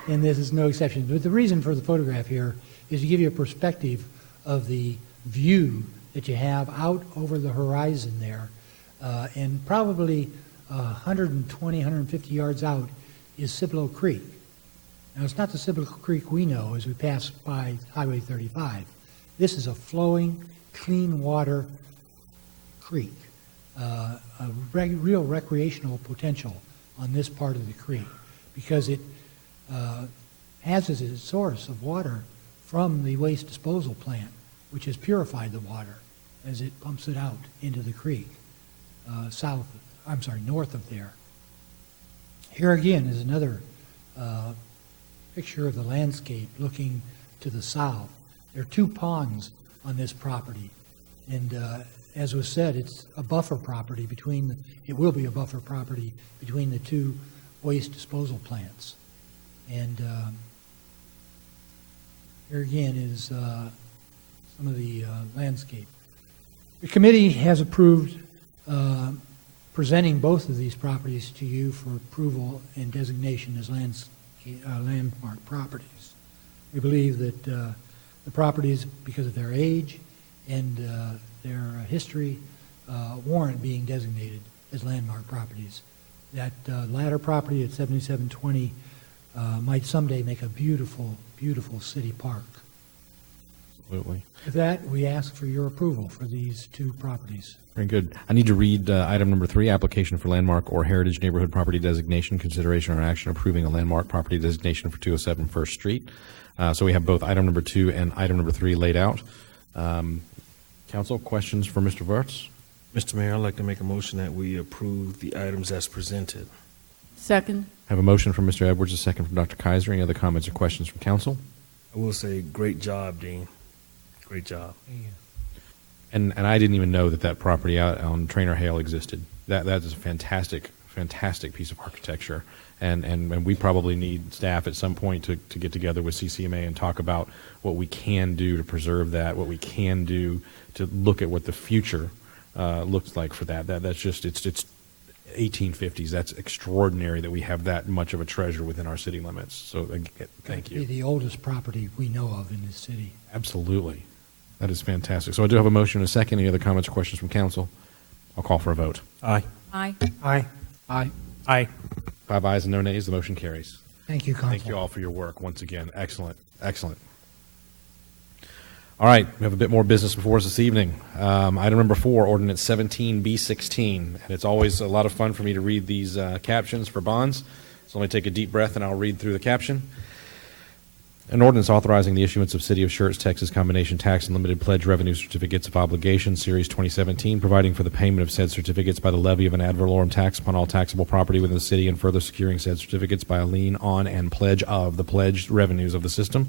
and this is no exception. But the reason for the photograph here is to give you a perspective of the view that you have out over the horizon there. And probably 120, 150 yards out is Cibolo Creek. Now, it's not the Cibolo Creek we know as we pass by Highway 35. This is a flowing, clean water creek, real recreational potential on this part of the creek because it has as its source of water from the waste disposal plant, which has purified the water as it pumps it out into the creek. North of there. Here again is another picture of the landscape looking to the south. There are two ponds on this property, and as was said, it's a buffer property it will be a buffer property between the two waste disposal plants. And here again is some of the landscape. The committee has approved presenting both of these properties to you for approval and designation as landmark properties. We believe that the properties, because of their age and their history, warrant being designated as landmark properties. That latter property at 7720 might someday make a beautiful, beautiful city park. Absolutely. With that, we ask for your approval for these two properties. Very good. I need to read item number 3, application for landmark or heritage neighborhood property designation, consideration or action approving a landmark property designation for 207 First Street. So we have both item number 2 and item number 3 laid out. Council, questions for Mr. Wirtz? Mr. Mayor, I'd like to make a motion that we approve the items as presented. Second. I have a motion from Mr. Edwards, a second from Dr. Kaiser. Any other comments or questions from council? I will say, great job, Dean. Great job. And I didn't even know that property out on Trainer Hale existed. That is a fantastic, fantastic piece of architecture. And we probably need staff at some point to get together with CCMA and talk about what we can do to preserve that, what we can do to look at what the future looks like for that. That's just, 1850s. That's extraordinary that we have that much of a treasure within our city limits. So thank you. Be the oldest property we know of in this city. Absolutely. That is fantastic. So I do have a motion and a second. Any other comments or questions from council? I'll call for a vote. Aye. Aye. Aye. Aye. Aye. 5 ayes and no nays. The motion carries. Thank you, Council. Thank you all for your work once again. Excellent. Excellent. All right, we have a bit more business before us this evening. Item number 4, Ordinance 17B16. And it's always a lot of fun for me to read these captions for bonds. So let me take a deep breath and I'll read through the caption. An ordinance authorizing the issuance of City of Schertz, Texas Combination Tax and Limited Pledge Revenue Certificates of Obligation, Series 2017, providing for the payment of said certificates by the levy of an ad valorem tax upon all taxable property within the city, and further securing said certificates by a lien on and pledge of the pledged revenues of the system,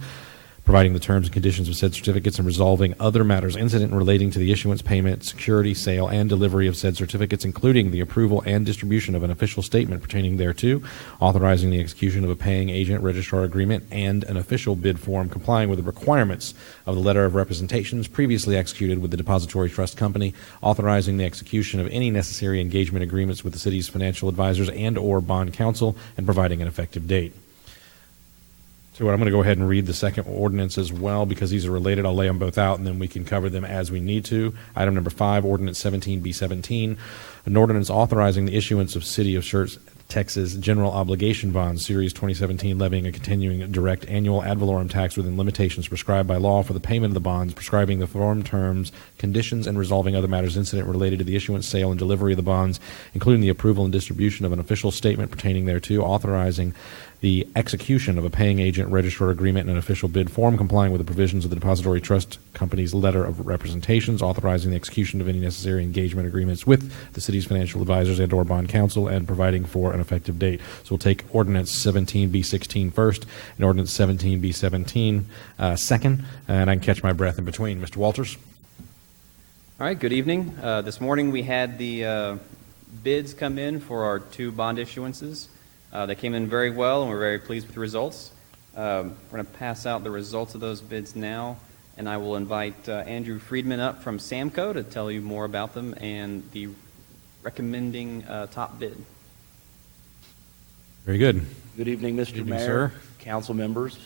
providing the terms and conditions of said certificates, and resolving other matters incident and relating to the issuance, payment, security, sale, and delivery of said certificates, including the approval and distribution of an official statement pertaining thereto, authorizing the execution of a paying agent registrar agreement and an official bid form complying with the requirements of the letter of representations previously executed with the depository trust company, authorizing the execution of any necessary engagement agreements with the city's financial advisors and or bond counsel, and providing an effective date. So I'm going to go ahead and read the second ordinance as well because these are related. I'll lay them both out and then we can cover them as we need to. Item number 5, Ordinance 17B17, an ordinance authorizing the issuance of City of Schertz, Texas General Obligation Bonds, Series 2017, levying a continuing direct annual ad valorem tax within limitations prescribed by law for the payment of the bonds, prescribing the form, terms, conditions, and resolving other matters incident related to the issuance, sale, and delivery of the bonds, including the approval and distribution of an official statement pertaining thereto, authorizing the execution of a paying agent registrar agreement and an official bid form complying with the provisions of the depository trust company's letter of representations, authorizing the execution of any necessary engagement agreements with the city's financial advisors and or bond counsel, and providing for an effective date. So we'll take Ordinance 17B16 first and Ordinance 17B17 second, and I can catch my breath in between. Mr. Walters. All right, good evening. This morning we had the bids come in for our 2 bond issuances. They came in very well, and we're very pleased with the results. We're going to pass out the results of those bids now, and I will invite Andrew Friedman up from Samco to tell you more about them and the recommending top bid. Very good. Good evening, Mr. Good evening, Mayor, sir. council members.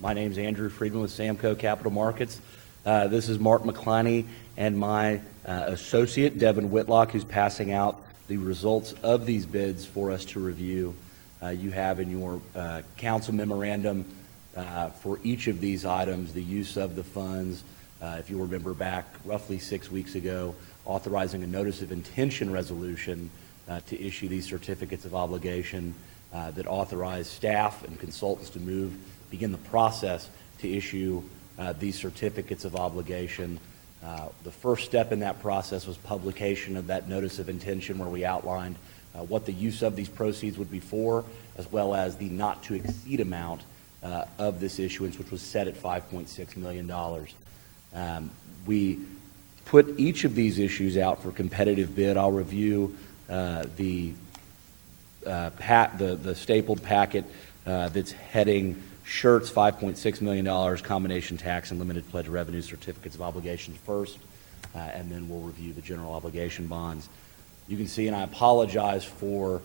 My name is Andrew Friedman with Samco Capital Markets. This is Mark McCliney and my associate, Devin Whitlock, who's passing out the results of these bids for us to review. You have in your council memorandum for each of these items the use of the funds. If you remember back roughly 6 weeks ago, authorizing a notice of intention resolution to issue these certificates of obligation that authorized staff and consultants to begin the process to issue these certificates of obligation. The first step in that process was publication of that notice of intention, where we outlined what the use of these proceeds would be for, as well as the not-to-exceed amount of this issuance, which was set at $5.6 million. We put each of these issues out for competitive bid. I'll review the stapled packet that's heading Schertz, $5.6 million, combination tax and limited pledge revenue certificates of obligations first, and then we'll review the general obligation bonds. You can see, and I apologize for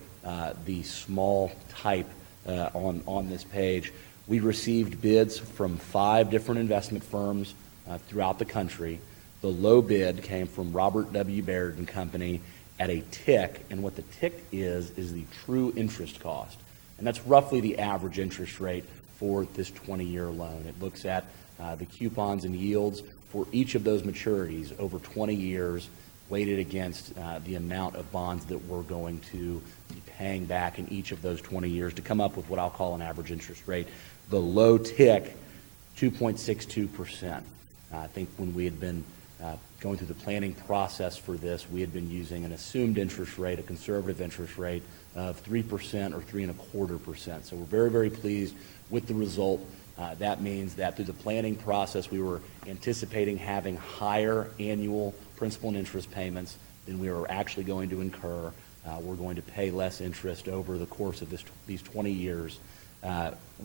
the small type on this page, we received bids from 5 different investment firms throughout the country. The low bid came from Robert W. Baird and Company at a TIC, and what the TIC is the true interest cost. And that's roughly the average interest rate for this 20-year loan. It looks at the coupons and yields for each of those maturities over 20 years, weighted against the amount of bonds that we're going to be paying back in each of those 20 years to come up with what I'll call an average interest rate. The low TIC, 2.62%. I think when we had been going through the planning process for this, we had been using an assumed interest rate, a conservative interest rate of 3% or 3.25%. So we're very, very pleased with the result. That means that through the planning process, we were anticipating having higher annual principal and interest payments than we were actually going to incur. We're going to pay less interest over the course of these 20 years.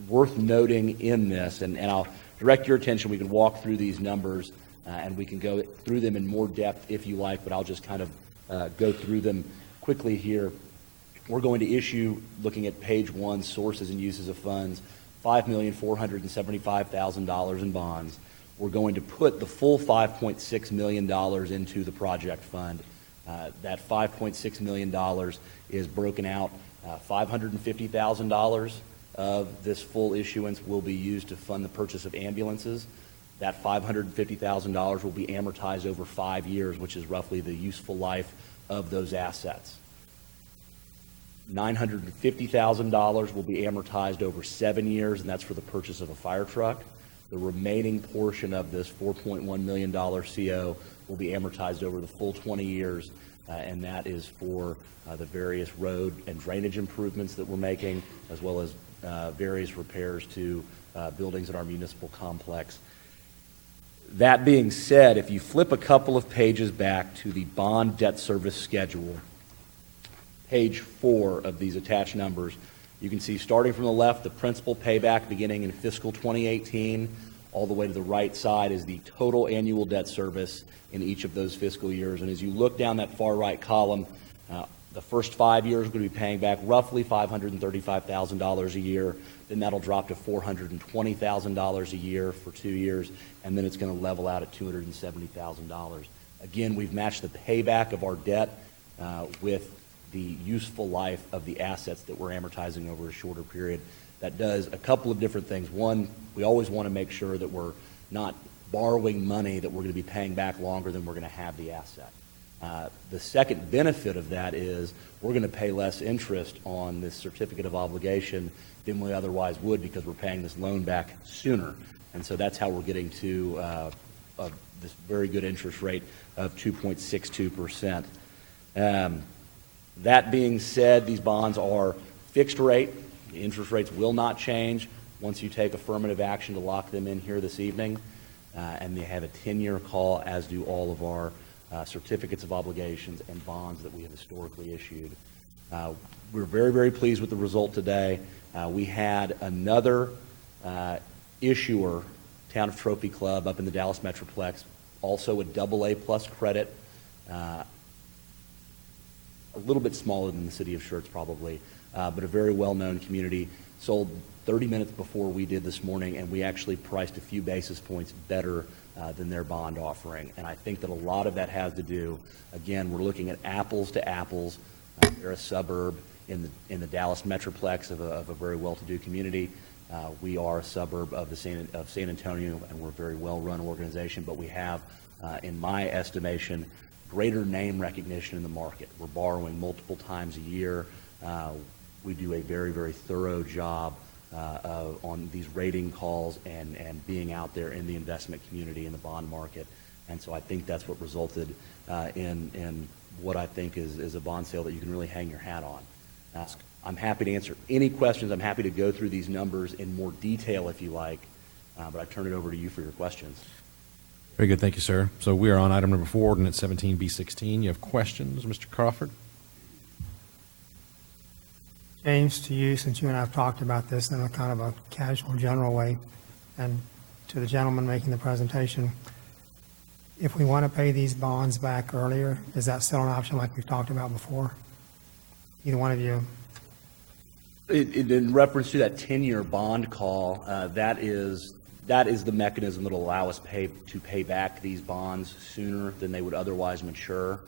Worth noting in this, and I'll direct your attention, we can walk through these numbers and we can go through them in more depth if you like, but I'll just kind of go through them quickly here. we're going to issue, looking at page 1, sources and uses of funds, $5,475,000 in bonds. We're going to put the full $5.6 million into the project fund. That $5.6 million is broken out. $550,000 of this full issuance will be used to fund the purchase of ambulances. That $550,000 will be amortized over 5 years, which is roughly the useful life of those assets. $950,000 will be amortized over 7 years, and that's for the purchase of a fire truck. The remaining portion of this $4.1 million CO will be amortized over the full 20 years, and that is for the various road and drainage improvements that we're making, as well as various repairs to buildings in our municipal complex. That being said, if you flip a couple of pages back to the bond debt service schedule, page 4 of these attached numbers, you can see starting from the left, the principal payback beginning in fiscal 2018, all the way to the right side is the total annual debt service in each of those fiscal years. And as you look down that far right column, the first 5 years we're going to be paying back roughly $535,000 a year. Then that'll drop to $420,000 a year for 2 years, and then it's going to level out at $270,000. Again, we've matched the payback of our debt with the useful life of the assets that we're amortizing over a shorter period. That does a couple of different things. One, we always want to make sure that we're not borrowing money that we're going to be paying back longer than we're going to have the asset. The second benefit of that is we're going to pay less interest on this certificate of obligation than we otherwise would, because we're paying this loan back sooner. And so that's how we're getting to this very good interest rate of 2.62%. That being said, these bonds are fixed rate. The interest rates will not change once you take affirmative action to lock them in here this evening. And they have a 10-year call, as do all of our certificates of obligations and bonds that we have historically issued. We're very, very pleased with the result today. We had another issuer, Town of Trophy Club, up in the Dallas Metroplex, also a AA plus credit, a little bit smaller than the city of Schertz probably, but a very well-known community, sold 30 minutes before we did this morning, and we actually priced a few basis points better than their bond offering. And I think that a lot of that has to do, again, we're looking at apples to apples. They're a suburb in the Dallas Metroplex of a very well-to-do community. We are a suburb of San Antonio, and we're a very well-run organization, but we have, in my estimation, greater name recognition in the market. We're borrowing multiple times a year. We do a very, very thorough job on these rating calls and being out there in the investment community in the bond market. And so I think that's what resulted in what I think is a bond sale that you can really hang your hat on. I'm happy to answer any questions. I'm happy to go through these numbers in more detail if you like, but I turn it over to you for your questions. Very good. Thank you, sir. So we are on item number 4, ordinance 17B16. You have questions, Mr. Crawford? James, to you, since you and I have talked about this in a kind of a casual, general way, and to the gentleman making the presentation, if we want to pay these bonds back earlier, is that still an option like we've talked about before? Either one of you? In reference to that 10-year bond call, that is the mechanism that will allow us to pay back these bonds sooner than they would otherwise mature.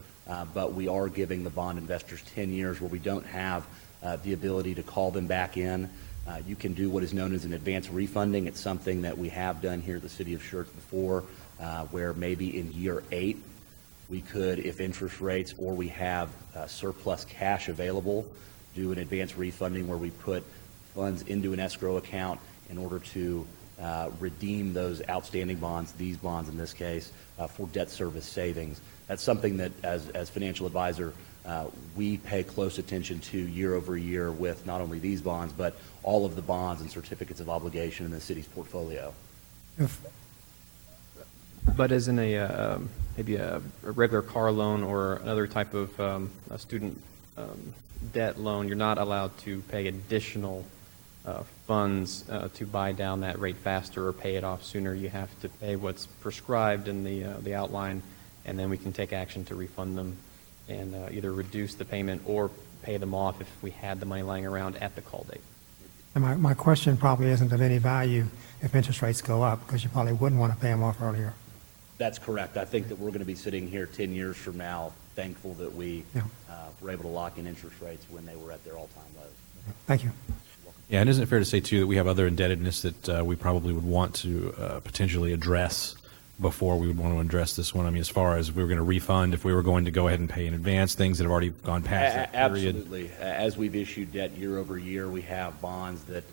But we are giving the bond investors 10 years where we don't have the ability to call them back in. You can do what is known as an advance refunding. It's something that we have done here at the city of Schertz before, where maybe in year 8 we could, if interest rates or we have surplus cash available, do an advance refunding where we put funds into an escrow account in order to redeem those outstanding bonds, these bonds in this case, for debt service savings. That's something that as financial advisor we pay close attention to year over year with not only these bonds, but all of the bonds and certificates of obligation in the city's portfolio. But as in maybe a regular car loan or another type of a student debt loan, you're not allowed to pay additional funds to buy down that rate faster or pay it off sooner. You have to pay what's prescribed in the outline, and then we can take action to refund them and either reduce the payment or pay them off if we had the money lying around at the call date. And my question probably isn't of any value if interest rates go up, because you probably wouldn't want to pay them off earlier. That's correct. I think that we're going to be sitting here 10 years from now, thankful that we were able to lock in interest rates when they were at their all-time lows. Thank you. Yeah, and isn't it fair to say, too, that we have other indebtedness that we probably would want to potentially address before we would want to address this one? I mean, as far as if we were going to refund, if we were going to go ahead and pay in advance, things that have already gone past that period. Absolutely. As we've issued debt year over year, we have bonds that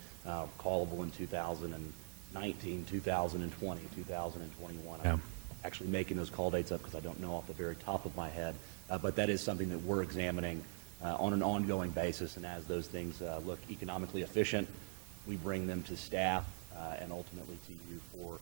callable in 2019, 2020, 2021. Yeah. I'm actually making those call dates up because I don't know off the very top of my head, but that is something that we're examining on an ongoing basis, and as those things look economically efficient, we bring them to staff and ultimately to you for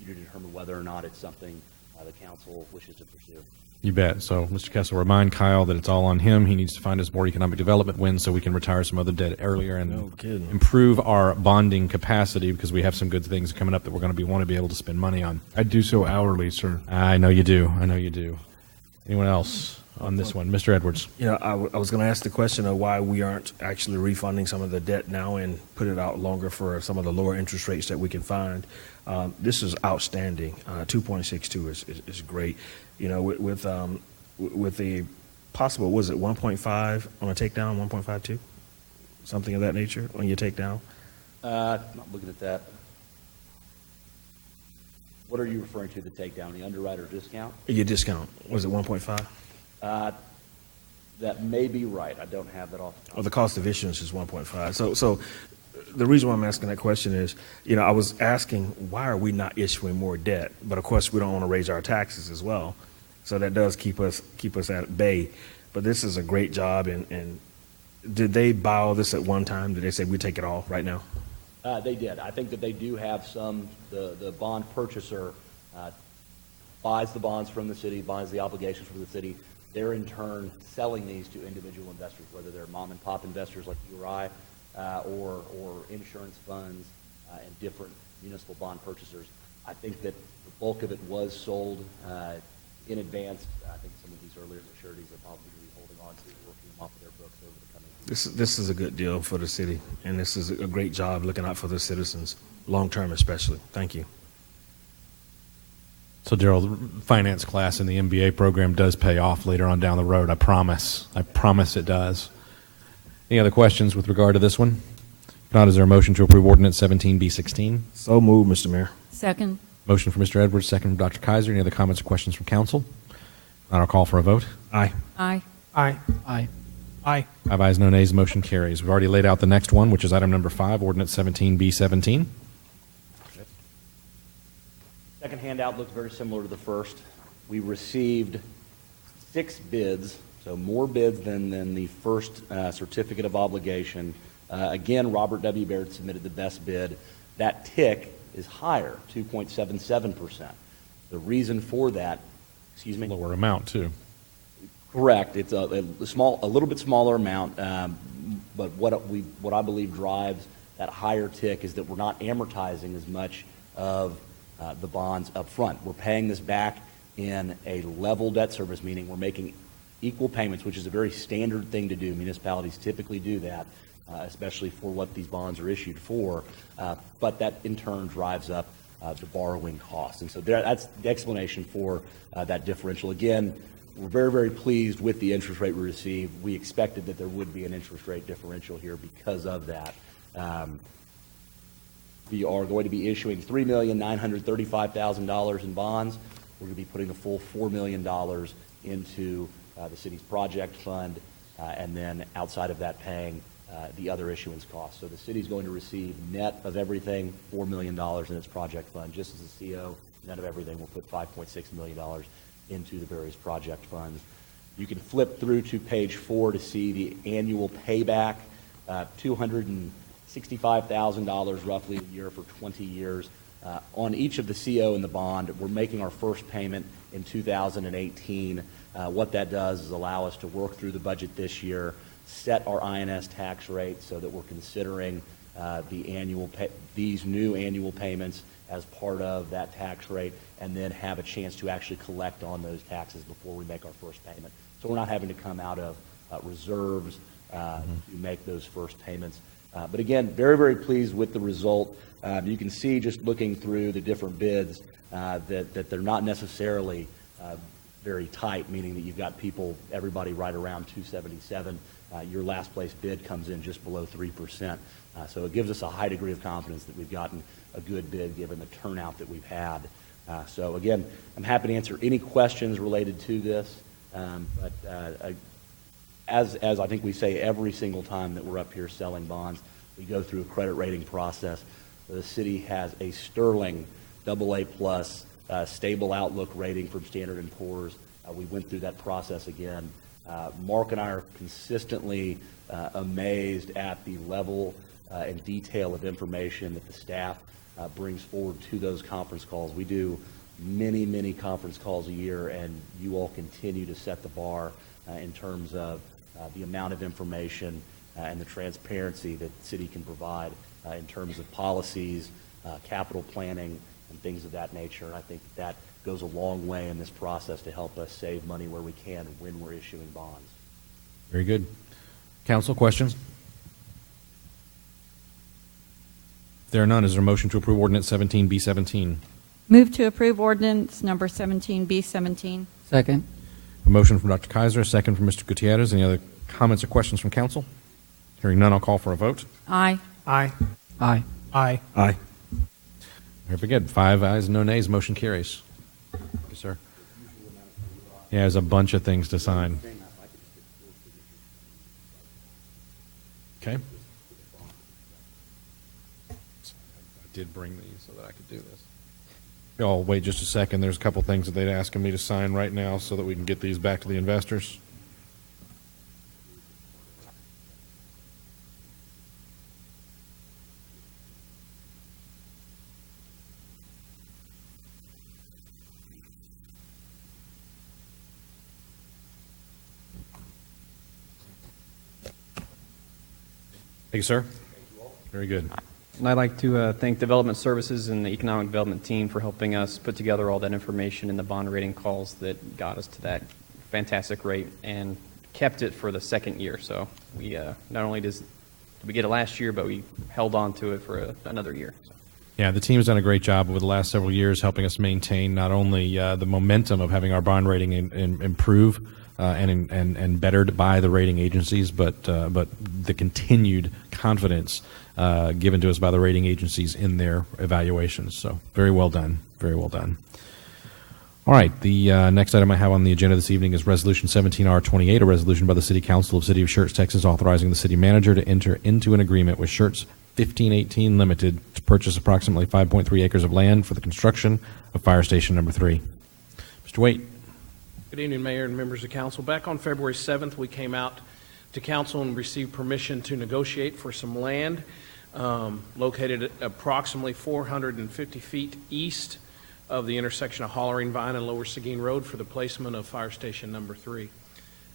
you to determine whether or not it's something the council wishes to pursue. You bet. So, Mr. Kessel, remind Kyle that it's all on him. He needs to find us more economic development wins so we can retire some other debt earlier and improve our bonding capacity, because we have some good things coming up that we're going to want to be able to spend money on. I do so hourly, sir. I know you do. I know you do. Anyone else on this one? Mr. Edwards. You know, I was going to ask the question of why we aren't actually refunding some of the debt now and put it out longer for some of the lower interest rates that we can find. This is outstanding. 2.62 is great. You know, with the possible, was it 1.5 on a takedown, 1.52? Something of that nature on your takedown? Not looking at that. What are you referring to, the takedown, the underwriter discount? Your discount, was it 1.5? That may be right. I don't have that off the top. Well, the cost of issuance is 1.5. So the reason why I'm asking that question is, you know, I was asking, why are we not issuing more debt? But of course, we don't want to raise our taxes as well. So that does keep us at bay. But this is a great job. And did they buy all this at one time? Did they say we take it all right now? They did. I think that they do have some. The bond purchaser buys the bonds from the city, buys the obligations from the city. They're in turn selling these to individual investors, whether they're mom and pop investors like you or I, or insurance funds and different municipal bond purchasers. I think that the bulk of it was sold in advance. I think some of these earlier maturities are probably going to be holding on to, working them off of their books over the coming years. This is a good deal for the city, and this is a great job looking out for the citizens, long term especially. Thank you. So, Daryl, the finance class in the MBA program does pay off later on down the road. I promise. I promise it does. Any other questions with regard to this one? If not, is there a motion to approve Ordinance 17B16? So moved, Mr. Mayor. Second. Motion from Mr. Edwards, second from Dr. Kaiser. Any other comments or questions from council? Not, I'll call for a vote. Aye. Aye. Aye. Aye. Aye. 5 ayes, no nays, motion carries. We've already laid out the next one, which is item number 5, Ordinance 17B17. Second handout looks very similar to the first. We received 6 bids, so more bids than the first certificate of obligation. Again, Robert W. Baird submitted the best bid. That TIC is higher, 2.77%. The reason for that, excuse me? Lower amount, too. Correct. It's a little bit smaller amount, but what I believe drives that higher TIC is that we're not amortizing as much of the bonds up front. We're paying this back in a level debt service, meaning we're making equal payments, which is a very standard thing to do. Municipalities typically do that, especially for what these bonds are issued for. But that in turn drives up the borrowing costs. And so that's the explanation for that differential. Again, we're very, very pleased with the interest rate we received. We expected that there would be an interest rate differential here because of that. We are going to be issuing $3,935,000 in bonds. We're going to be putting the full $4 million into the city's project fund, and then outside of that paying the other issuance costs. So the city's going to receive net of everything $4 million in its project fund. Just as the CO, net of everything, will put $5.6 million into the various project funds. You can flip through to page 4 to see the annual payback, $265,000 roughly a year for 20 years. On each of the CO and the bond, we're making our first payment in 2018. What that does is allow us to work through the budget this year, set our INS tax rate so that we're considering these new annual payments as part of that tax rate, and then have a chance to actually collect on those taxes before we make our first payment. So we're not having to come out of reserves to make those first payments. But again, very, very pleased with the result. You can see just looking through the different bids that they're not necessarily very tight, meaning that you've got everybody right around 277. Your last place bid comes in just below 3%. So it gives us a high degree of confidence that we've gotten a good bid given the turnout that we've had. So again, I'm happy to answer any questions related to this. As I think we say every single time that we're up here selling bonds, we go through a credit rating process. The city has a sterling AA+ stable outlook rating from Standard & Poor's. We went through that process again. Mark and I are consistently amazed at the level and detail of information that the staff brings forward to those conference calls. We do many, many conference calls a year, and you all continue to set the bar in terms of the amount of information and the transparency that the city can provide in terms of policies, capital planning, and things of that nature. I think that goes a long way in this process to help us save money where we can when we're issuing bonds. Very good. Council, questions? If there are none, is there a motion to approve ordinance 17B17? Move to approve ordinance number 17B17. Second. A motion from Dr. Kaiser, a second from Mr. Gutierrez. Any other comments or questions from council? Hearing none, I'll call for a vote. Aye. Aye. Aye. Aye. Aye. Very good. 5 ayes, no nays. Motion carries. Thank you, sir. Yeah, there's a bunch of things to sign. Okay. I did bring these so that I could do this. Y'all wait just a second. There's a couple things that they're asking me to sign right now so that we can get these back to the investors. Thank you, sir. Very good. And I'd like to thank Development Services and the Economic Development team for helping us put together all that information in the bond rating calls that got us to that fantastic rate and kept it for the second year. So we not only did we get it last year, but we held on to it for another year. Yeah, the team has done a great job over the last several years helping us maintain not only the momentum of having our bond rating improve and bettered by the rating agencies, but the continued confidence given to us by the rating agencies in their evaluations. So very well done. Very well done. All right, the next item I have on the agenda this evening is Resolution 17R28, a resolution by the City Council of the City of Schertz, Texas, authorizing the city manager to enter into an agreement with Schertz 1518 Limited to purchase approximately 5.3 acres of land for the construction of Fire Station Number 3. Mr. Waite. Good evening, Mayor and members of council. Back on February 7th, we came out to council and received permission to negotiate for some land located at approximately 450 feet east of the intersection of Hollering Vine and Lower Seguin Road for the placement of Fire Station Number 3. At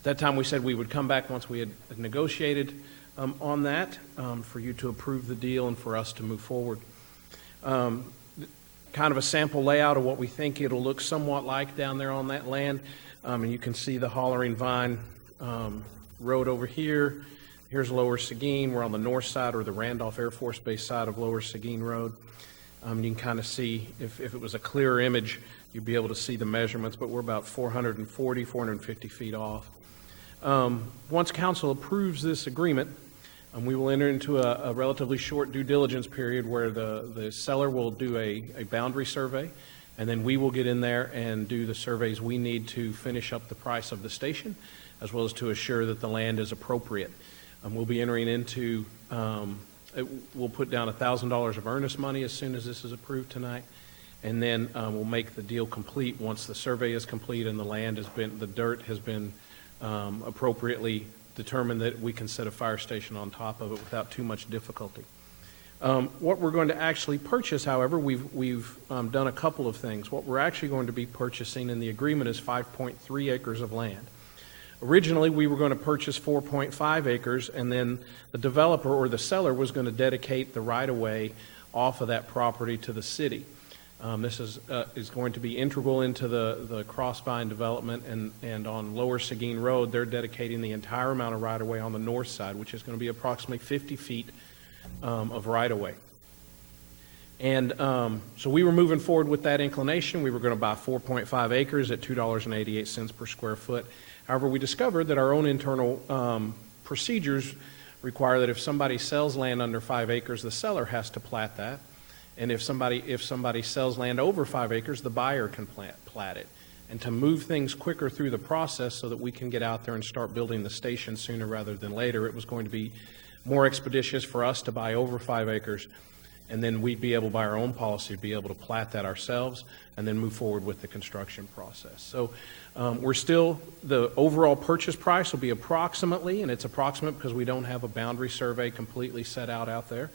that time, we said we would come back once we had negotiated on that for you to approve the deal and for us to move forward. Kind of a sample layout of what we think it'll look somewhat like down there on that land. And you can see the Hollering Vine road over here. Here's Lower Seguin. We're on the north side, or the Randolph Air Force Base side of Lower Seguin Road. You can kind of see, if it was a clearer image, you'd be able to see the measurements, but we're about 450 feet off. Once council approves this agreement, we will enter into a relatively short due diligence period where the seller will do a boundary survey, and then we will get in there and do the surveys we need to finish up the price of the station, as well as to assure that the land is appropriate. We'll be entering into, we'll put down $1,000 of earnest money as soon as this is approved tonight, and then we'll make the deal complete once the survey is complete and the land has been, the dirt has been appropriately determined that we can set a fire station on top of it without too much difficulty. What we're going to actually purchase, however, we've done a couple of things. What we're actually going to be purchasing in the agreement is 5.3 acres of land. Originally, we were going to purchase 4.5 acres, and then the developer or the seller was going to dedicate the right-of-way off of that property to the city. This is going to be integral into the crossbind development, and on Lower Seguin Road, they're dedicating the entire amount of right-of-way on the north side, which is going to be approximately 50 feet of right-of-way. And so we were moving forward with that inclination. We were going to buy 4.5 acres at $2.88 per square foot. However, we discovered that our own internal procedures require that if somebody sells land under 5 acres, the seller has to plat that. And if somebody sells land over 5 acres, the buyer can plat it. And to move things quicker through the process so that we can get out there and start building the station sooner rather than later, it was going to be more expeditious for us to buy over 5 acres, and then we'd be able, by our own policy, to be able to plat that ourselves and then move forward with the construction process. So the overall purchase price will be approximately, and it's approximate because we don't have a boundary survey completely set out there,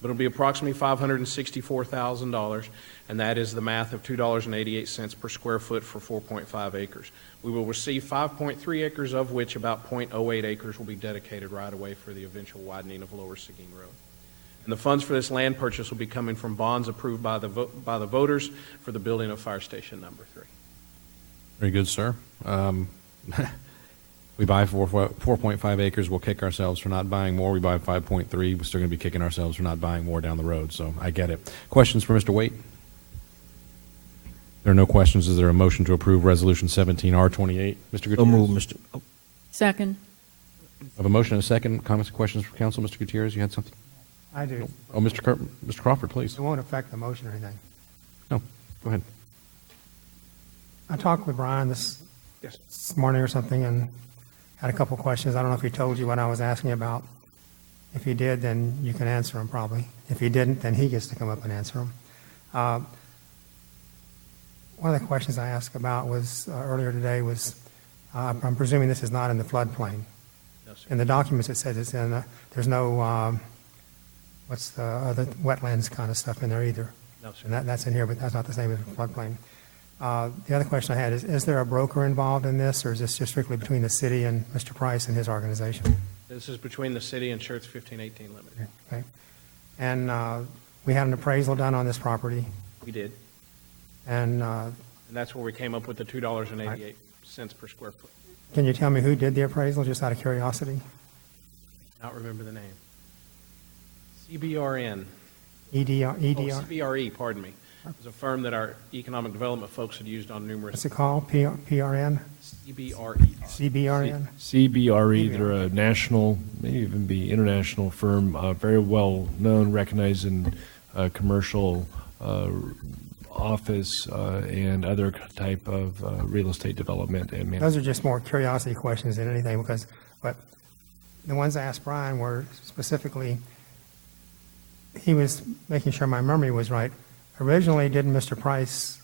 but it'll be approximately $564,000, and that is the math of $2.88 per square foot for 4.5 acres. We will receive 5.3 acres, of which about 0.08 acres will be dedicated right away for the eventual widening of Lower Seguin Road. And the funds for this land purchase will be coming from bonds approved by the voters for the building of Fire Station number 3. Very good, sir. We buy 4.5 acres, we'll kick ourselves for not buying more. We buy 5.3, we're still going to be kicking ourselves for not buying more down the road, so I get it. Questions for Mr. Waite? There are no questions. Is there a motion to approve Resolution 17R28? Mr. Gutierrez? So moved, Mr. Second. I have a motion and a second. Comments and questions for council? Mr. Gutierrez, you had something? I do. Oh, Mr. Crawford, please. It won't affect the motion or anything. No, go ahead. I talked with Brian this morning or something and had a couple questions. I don't know if he told you what I was asking about. If he did, then you can answer them probably. If he didn't, then he gets to come up and answer them. One of the questions I asked about was earlier today was, I'm presuming this is not in the floodplain. No, sir. In the documents it says it's in, there's no, what's the other wetlands kind of stuff in there either. No, sir. And that's in here, but that's not the same as the floodplain. The other question I had is there a broker involved in this, or is this just strictly between the city and Mr. Price and his organization? This is between the city and Schertz 1518 Limited. Okay. And we had an appraisal done on this property, We did. and And that's where we came up with the $2.88 per square foot. can you tell me who did the appraisal, just out of curiosity? Not remember the name. CBRN. EDR? CBRE, pardon me. It's a firm that our economic development folks had used on numerous. What's it called? PRN? CBRE. CBRN? CBRE, they're a national, maybe even be international firm, very well known, recognized in commercial office and other type of real estate development and management. Those are just more curiosity questions than anything, but the ones I asked Brian were specifically, he was making sure my memory was right. Originally, didn't Mr. Price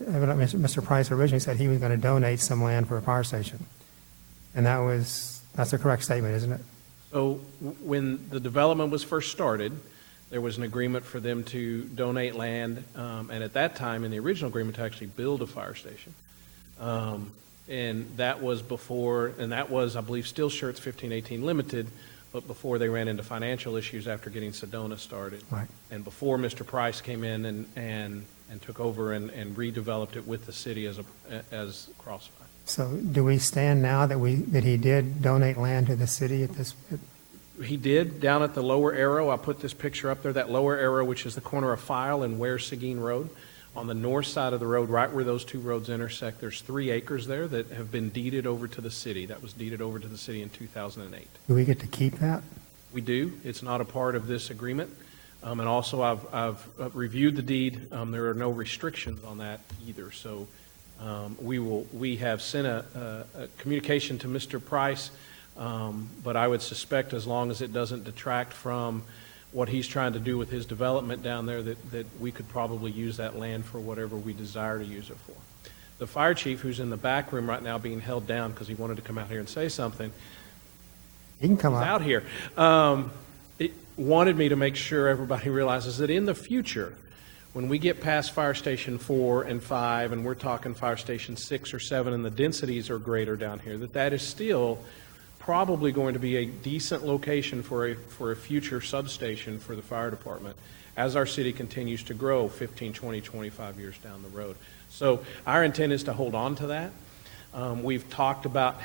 originally said he was going to donate some land for a fire station? And that's a correct statement, isn't it? So when the development was first started, there was an agreement for them to donate land, and at that time, in the original agreement, to actually build a fire station. And that was before, and that was, I believe, still Schertz 1518 Limited, but before they ran into financial issues after getting Sedona started. Right. And before Mr. Price came in and took over and redeveloped it with the city as Crossfire. So do we stand now that he did donate land to the city at this? He did, down at the lower arrow. I put this picture up there, that lower arrow, which is the corner of File and Ware Seguin Road. On the north side of the road, right where those two roads intersect, there's 3 acres there that have been deeded over to the city. That was deeded over to the city in 2008. Do we get to keep that? We do. It's not a part of this agreement. And also, I've reviewed the deed. There are no restrictions on that either. So we have sent a communication to Mr. Price, but I would suspect as long as it doesn't detract from what he's trying to do with his development down there, that we could probably use that land for whatever we desire to use it for. The fire chief, who's in the back room right now being held down because he wanted to come out here and say something, he can come out here. It wanted me to make sure everybody realizes that in the future, when we get past Fire Station 4 and 5, and we're talking Fire Station 6 or 7, and the densities are greater down here, that is still probably going to be a decent location for a future substation for the fire department. as our city continues to grow 15, 20, 25 years down the road. So our intent is to hold on to that. We've talked about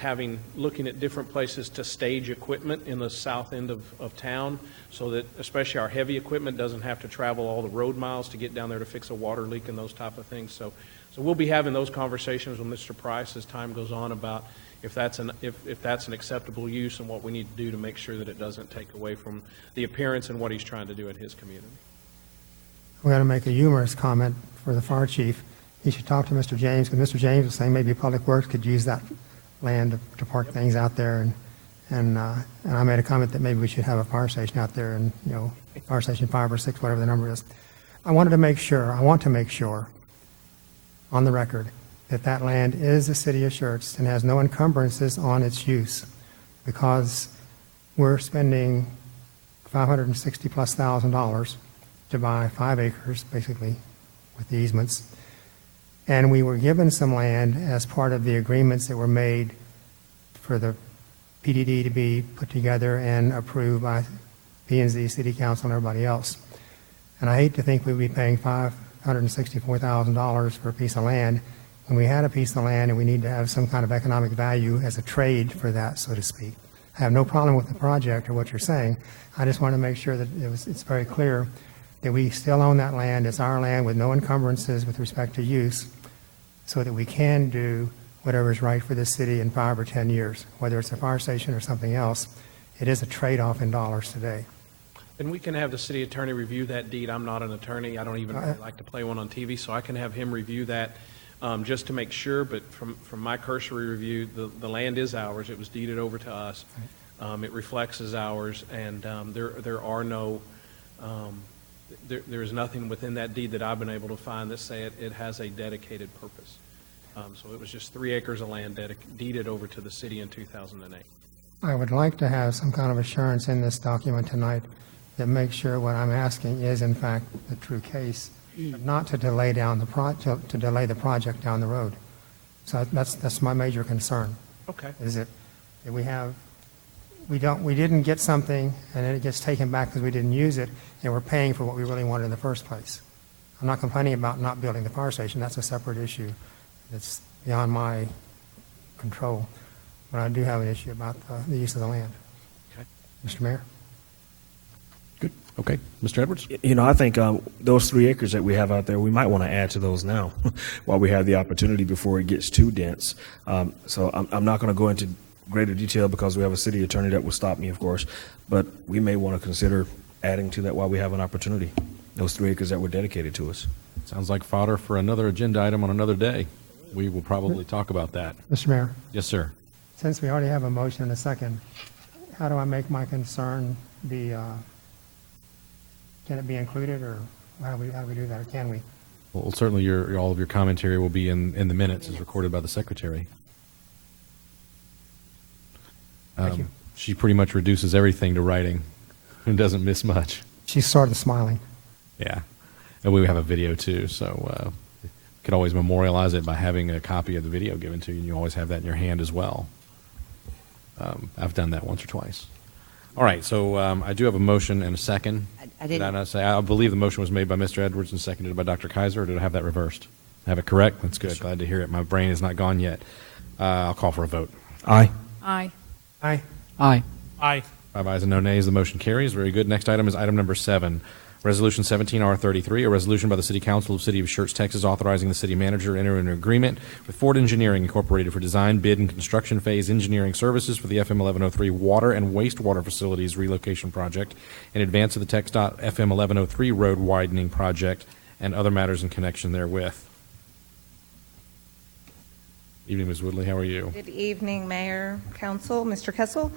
looking at different places to stage equipment in the south end of town so that especially our heavy equipment doesn't have to travel all the road miles to get down there to fix a water leak and those type of things. So we'll be having those conversations with Mr. Price as time goes on about if that's an acceptable use and what we need to do to make sure that it doesn't take away from the appearance and what he's trying to do in his community. I'm going to make a humorous comment for the fire chief. He should talk to Mr. James, because Mr. James was saying maybe Public Works could use that land to park things out there. And I made a comment that maybe we should have a fire station out there, and fire station 5 or 6, whatever the number is. I want to make sure on the record that land is the city of Schertz and has no encumbrances on its use, because we're spending $560,000+ to buy 5 acres, basically, with the easements. And we were given some land as part of the agreements that were made for the PDD to be put together and approved by P&Z, City Council, and everybody else. And I hate to think we'd be paying $564,000 for a piece of land when we had a piece of land and we need to have some kind of economic value as a trade for that, so to speak. I have no problem with the project or what you're saying. I just want to make sure that it's very clear that we still own that land. It's our land with no encumbrances with respect to use, so that we can do whatever is right for this city in 5 or 10 years, whether it's a fire station or something else. It is a trade-off in dollars today. And we can have the city attorney review that deed. I'm not an attorney. I don't even really like to play one on TV, so I can have him review that just to make sure. But from my cursory review, the land is ours. It was deeded over to us. It reflects as ours, and there are no there is nothing within that deed that I've been able to find that say it has a dedicated purpose. So it was just 3 acres of land deeded over to the city in 2008. I would like to have some kind of assurance in this document tonight that makes sure what I'm asking is in fact the true case, but not to delay the project down the road. So that's my major concern. Okay. Is that we didn't get something and then it gets taken back because we didn't use it, and we're paying for what we really wanted in the first place. I'm not complaining about not building the fire station. That's a separate issue that's beyond my control. But I do have an issue about the use of the land. Okay. Mr. Mayor? Good. Okay. Mr. Edwards? I think those 3 acres that we have out there, we might want to add to those now while we have the opportunity before it gets too dense. So I'm not going to go into greater detail because we have a city attorney that will stop me, of course, but we may want to consider adding to that while we have an opportunity, those 3 acres that were dedicated to us. Sounds like fodder for another agenda item on another day. We will probably talk about that. Mr. Mayor? Yes, sir. Since we already have a motion and a second, how do I make my concern can it be included, or how do we do that, or can we? Well, certainly all of your commentary will be in the minutes as recorded by the secretary. Thank you. She pretty much reduces everything to writing and doesn't miss much. She started smiling. Yeah. And we have a video too, so you could always memorialize it by having a copy of the video given to you, and you always have that in your hand as well. I've done that once or twice. All right, so I do have a motion and a second. I didn't. Did I not say? I believe the motion was made by Mr. Edwards and seconded by Dr. Kaiser, or did I have that reversed? I have it correct? That's good. Glad to hear it. My brain is not gone yet. I'll call for a vote. Aye. Aye. Aye. Aye. Aye. 5 ayes and no nays. The motion carries. Very good. Next item is item number 7. Resolution 17R33, a resolution by the City Council of the City of Schertz, Texas, authorizing the city manager to enter an agreement with Ford Engineering Incorporated for design, bid, and construction phase engineering services for the FM 1103 water and wastewater facilities relocation project in advance of the TxDOT FM 1103 road widening project and other matters in connection therewith. Evening, Ms. Woodley. How are you? Good evening, Mayor, Council, Mr. Kessel.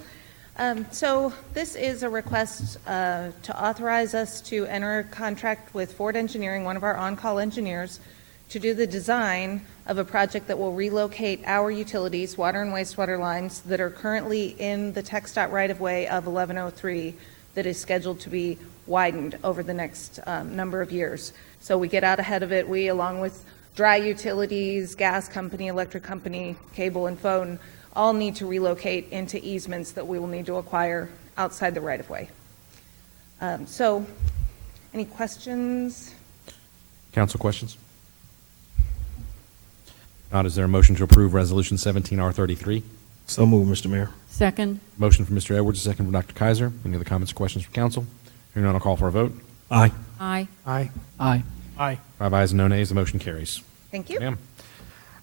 So this is a request to authorize us to enter a contract with Ford Engineering, one of our on-call engineers, to do the design of a project that will relocate our utilities, water and wastewater lines that are currently in the TxDOT right-of-way of 1103 that is scheduled to be widened over the next number of years. So we get out ahead of it. We, along with dry utilities, gas company, electric company, cable and phone, all need to relocate into easements that we will need to acquire outside the right-of-way. So Any questions? Council questions? Not, is there a motion to approve Resolution 17R33? So moved, Mr. Mayor. Second. Motion from Mr. Edwards, a second from Dr. Kaiser. Any other comments or questions from council? Hearing none, I'll call for a vote. Aye. Aye. Aye. Aye. Aye. 5 ayes and no nays, the motion carries. Thank you. Ma'am.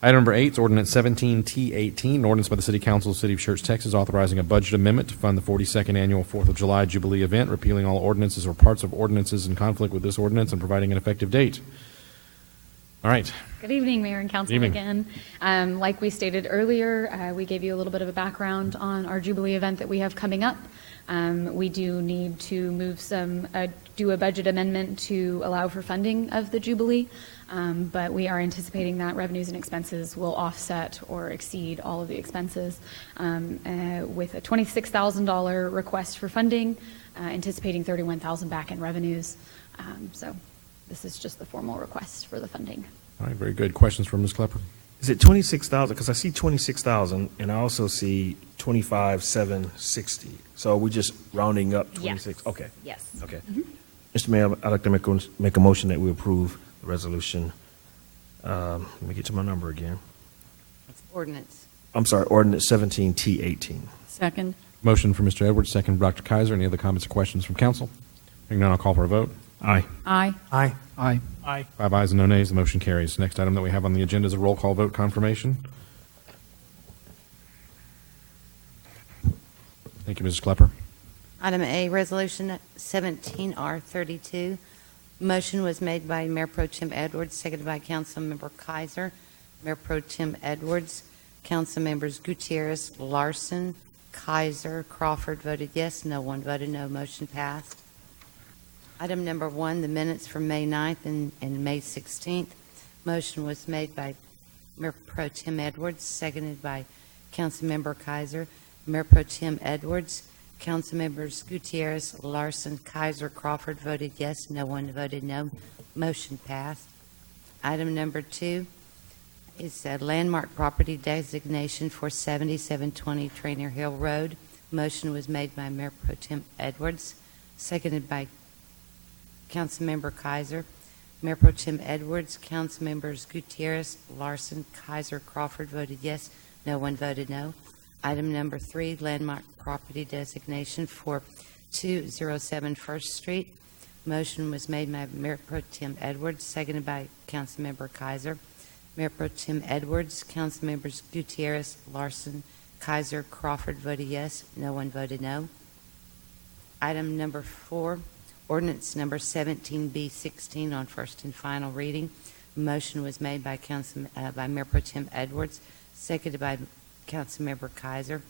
Item number 8 is Ordinance 17T18, an ordinance by the City Council of the City of Schertz, Texas, authorizing a budget amendment to fund the 42nd Annual 4th of July Jubilee event, repealing all ordinances or parts of ordinances in conflict with this ordinance, and providing an effective date. All right. Good evening, Mayor and Council Evening. again. Like we stated earlier, we gave you a little bit of a background on our Jubilee event that we have coming up. We do need to move do a budget amendment to allow for funding of the Jubilee, but we are anticipating that revenues and expenses will offset or exceed all of the expenses with a $26,000 request for funding, anticipating $31,000 back in revenues. So this is just the formal request for the funding. All right, very good. Questions from Ms. Klepper? Is it 26,000? Because I see 26,000, and I also see 25,760. So we're just rounding up 26? Yes. Okay. Yes. Okay. Mhm. Mr. Mayor, I'd like to make a motion that we approve the resolution. Let me get to my number again. Ordinance. I'm sorry, ordinance 17T18. Second. Motion from Mr. Edwards, second from Dr. Kaiser. Any other comments or questions from council? Hearing none, I'll call for a vote. Aye. Aye. Aye. Aye. Aye. 5 ayes and no nays, the motion carries. Next item that we have on the agenda is a roll call vote confirmation. Thank you, Mrs. Klepper. Item A, Resolution 17R32. Motion was made by Mayor Pro Tem Edwards, seconded by Councilmember Kaiser. Mayor Pro Tem Edwards, Councilmembers Gutierrez, Larson, Kaiser, Crawford voted yes, no one voted no, motion passed. Item number 1, the minutes from May 9th and May 16th. Motion was made by Mayor Pro Tem Edwards, seconded by Councilmember Kaiser. Mayor Pro Tem Edwards, Councilmembers Gutierrez, Larson, Kaiser, Crawford voted yes, no one voted no, motion passed. Item number 2 is a landmark property designation for 7720 Trainer Hill Road. Motion was made by Mayor Pro Tem Edwards, seconded by Councilmember Kaiser. Mayor Pro Tem Edwards, Councilmembers Gutierrez, Larson, Kaiser, Crawford voted yes, no one voted no. Item number 3, landmark property designation for 207 First Street. Motion was made by Mayor Pro Tem Edwards, seconded by Councilmember Kaiser. Mayor Pro Tem Edwards, Councilmembers Gutierrez, Larson, Kaiser, Crawford voted yes, no one voted no. Item number 4, ordinance number 17B16 on first and final reading. Motion was made by Mayor Pro Tem Edwards, seconded by Councilmember Kaiser.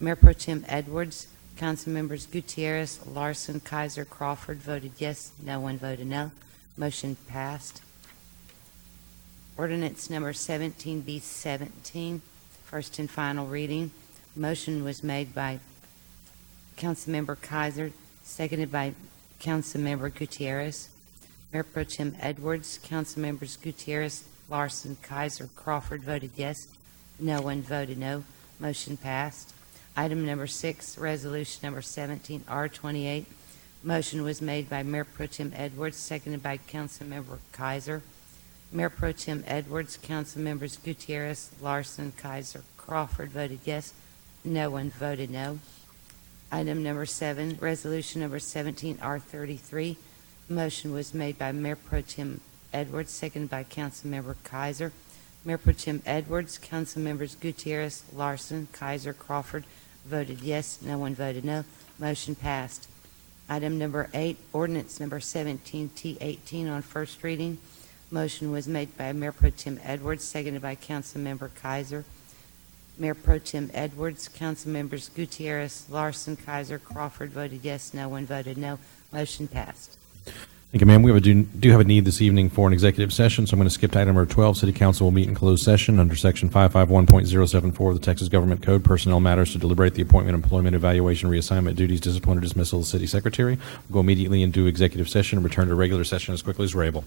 Mayor Pro Tem Edwards, Councilmembers Gutierrez, Larson, Kaiser, Crawford voted yes, no one voted no. Motion passed. Ordinance number 17B17, first and final reading. Motion was made by Councilmember Kaiser, seconded by Councilmember Gutierrez. Mayor Pro Tem Edwards, Councilmembers Gutierrez, Larson, Kaiser, Crawford voted yes, no one voted no. Motion passed. Item number 6, resolution number 17R28. Motion was made by Mayor Pro Tem Edwards, seconded by Councilmember Kaiser. Mayor Pro Tem Edwards, Councilmembers Gutierrez, Larson, Kaiser, Crawford voted yes, no one voted no. Item number 7, resolution number 17R33. Motion was made by Mayor Pro Tem Edwards, seconded by Councilmember Kaiser. Mayor Pro Tem Edwards, Councilmembers Gutierrez, Larson, Kaiser, Crawford voted yes, no one voted no. Motion passed. Item number 8, ordinance number 17T18 on first reading. Motion was made by Mayor Pro Tem Edwards, seconded by Councilmember Kaiser. Mayor Pro Tem Edwards, Councilmembers Gutierrez, Larson, Kaiser, Crawford voted yes, no one voted no. Motion passed. Thank you, ma'am. We do have a need this evening for an executive session, so I'm going to skip to item number 12. City Council will meet in closed session under Section 551.074 of the Texas Government Code, personnel matters to deliberate the appointment, employment, evaluation, reassignment, duties, discipline, or dismissal of the city secretary. We'll go immediately into executive session and return to regular session as quickly as we're able.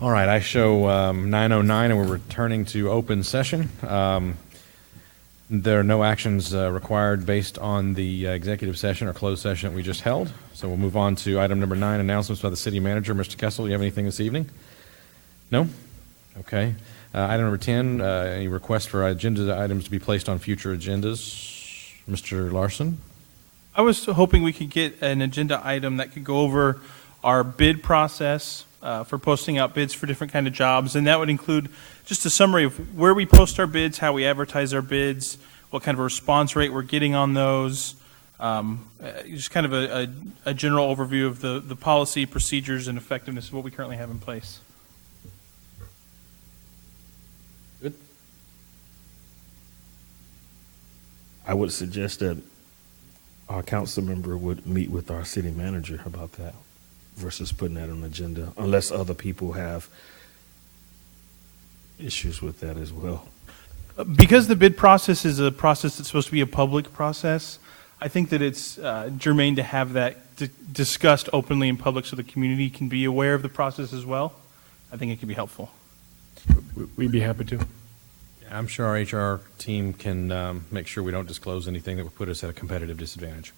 All right, I show 9:09, and we're returning to open session. There are no actions required based on the executive session or closed session that we just held. So we'll move on to item number 9, announcements by the city manager. Mr. Kessel, do you have anything this evening? No? Okay. Item number 10, any request for agenda items to be placed on future agendas? Mr. Larson? I was hoping we could get an agenda item that could go over our bid process for posting out bids for different kind of jobs, and that would include just a summary of where we post our bids, how we advertise our bids, what kind of a response rate we're getting on those, just kind of a general overview of the policy, procedures, and effectiveness of what we currently have in place. Good. I would suggest that our council member would meet with our city manager about that versus putting that on the agenda, unless other people have issues with that as well. Because the bid process is a process that's supposed to be a public process, I think that it's germane to have that discussed openly in public so the community can be aware of the process as well. I think it can be helpful. We'd be happy to. Yeah, I'm sure our HR team can make sure we don't disclose anything that would put us at a competitive disadvantage.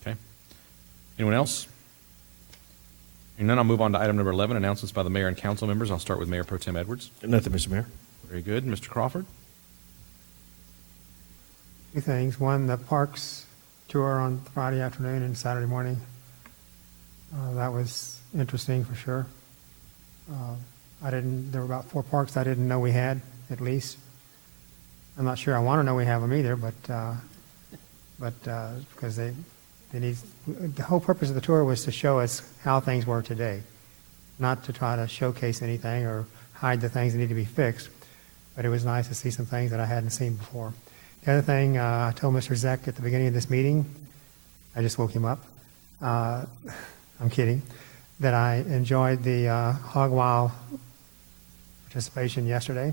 Okay. Anyone else? And then I'll move on to item number 11, announcements by the mayor and council members. I'll start with Mayor Pro Tem Edwards. Nothing, Mr. Mayor. Very good. Mr. Crawford? Two things. One, the parks tour on Friday afternoon and Saturday morning. That was interesting for sure. There were about 4 parks I didn't know we had, at least. I'm not sure I want to know we have them either, but because they need, the whole purpose of the tour was to show us how things were today, not to try to showcase anything or hide the things that need to be fixed. But it was nice to see some things that I hadn't seen before. The other thing, I told Mr. Zeck at the beginning of this meeting, I just woke him up, I'm kidding, that I enjoyed the hog wild participation yesterday.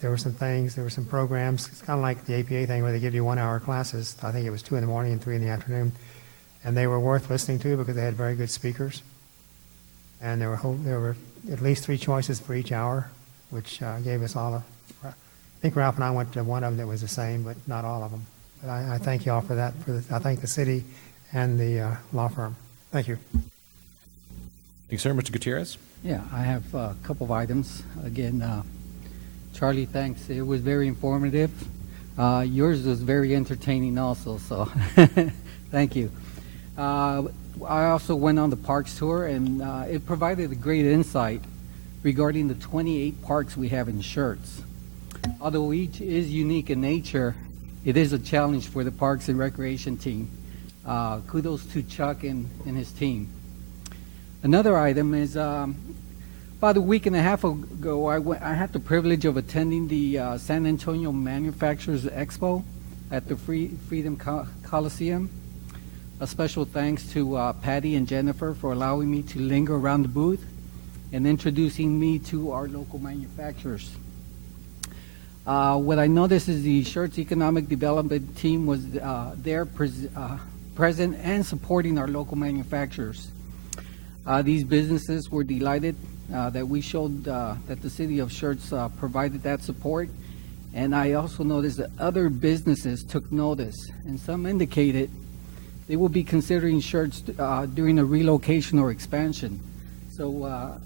There were some things, there were some programs. It's kind of like the APA thing where they give you 1-hour classes. I think it was 2 in the morning and 3 in the afternoon. And they were worth listening to because they had very good speakers. And there were at least 3 choices for each hour, which gave us all I think Ralph and I went to one of them that was the same, but not all of them. But I thank you all for that. I thank the city and the law firm. Thank you. Thank you, sir. Mr. Gutierrez? Yeah, I have a couple of items. Again, Charlie, thanks. It was very informative. Yours was very entertaining also, so thank you. I also went on the parks tour, and it provided a great insight regarding the 28 parks we have in Schertz. Although each is unique in nature, it is a challenge for the Parks and Recreation team. Kudos to Chuck and his team. Another item is about a week and a half ago, I had the privilege of attending the San Antonio Manufacturers Expo at the Freedom Coliseum. A special thanks to Patty and Jennifer for allowing me to linger around the booth and introducing me to our local manufacturers. What I noticed is the Schertz Economic Development team was there present and supporting our local manufacturers. These businesses were delighted that we showed that the city of Schertz provided that support. And I also noticed that other businesses took notice, and some indicated they will be considering Schertz during a relocation or expansion. So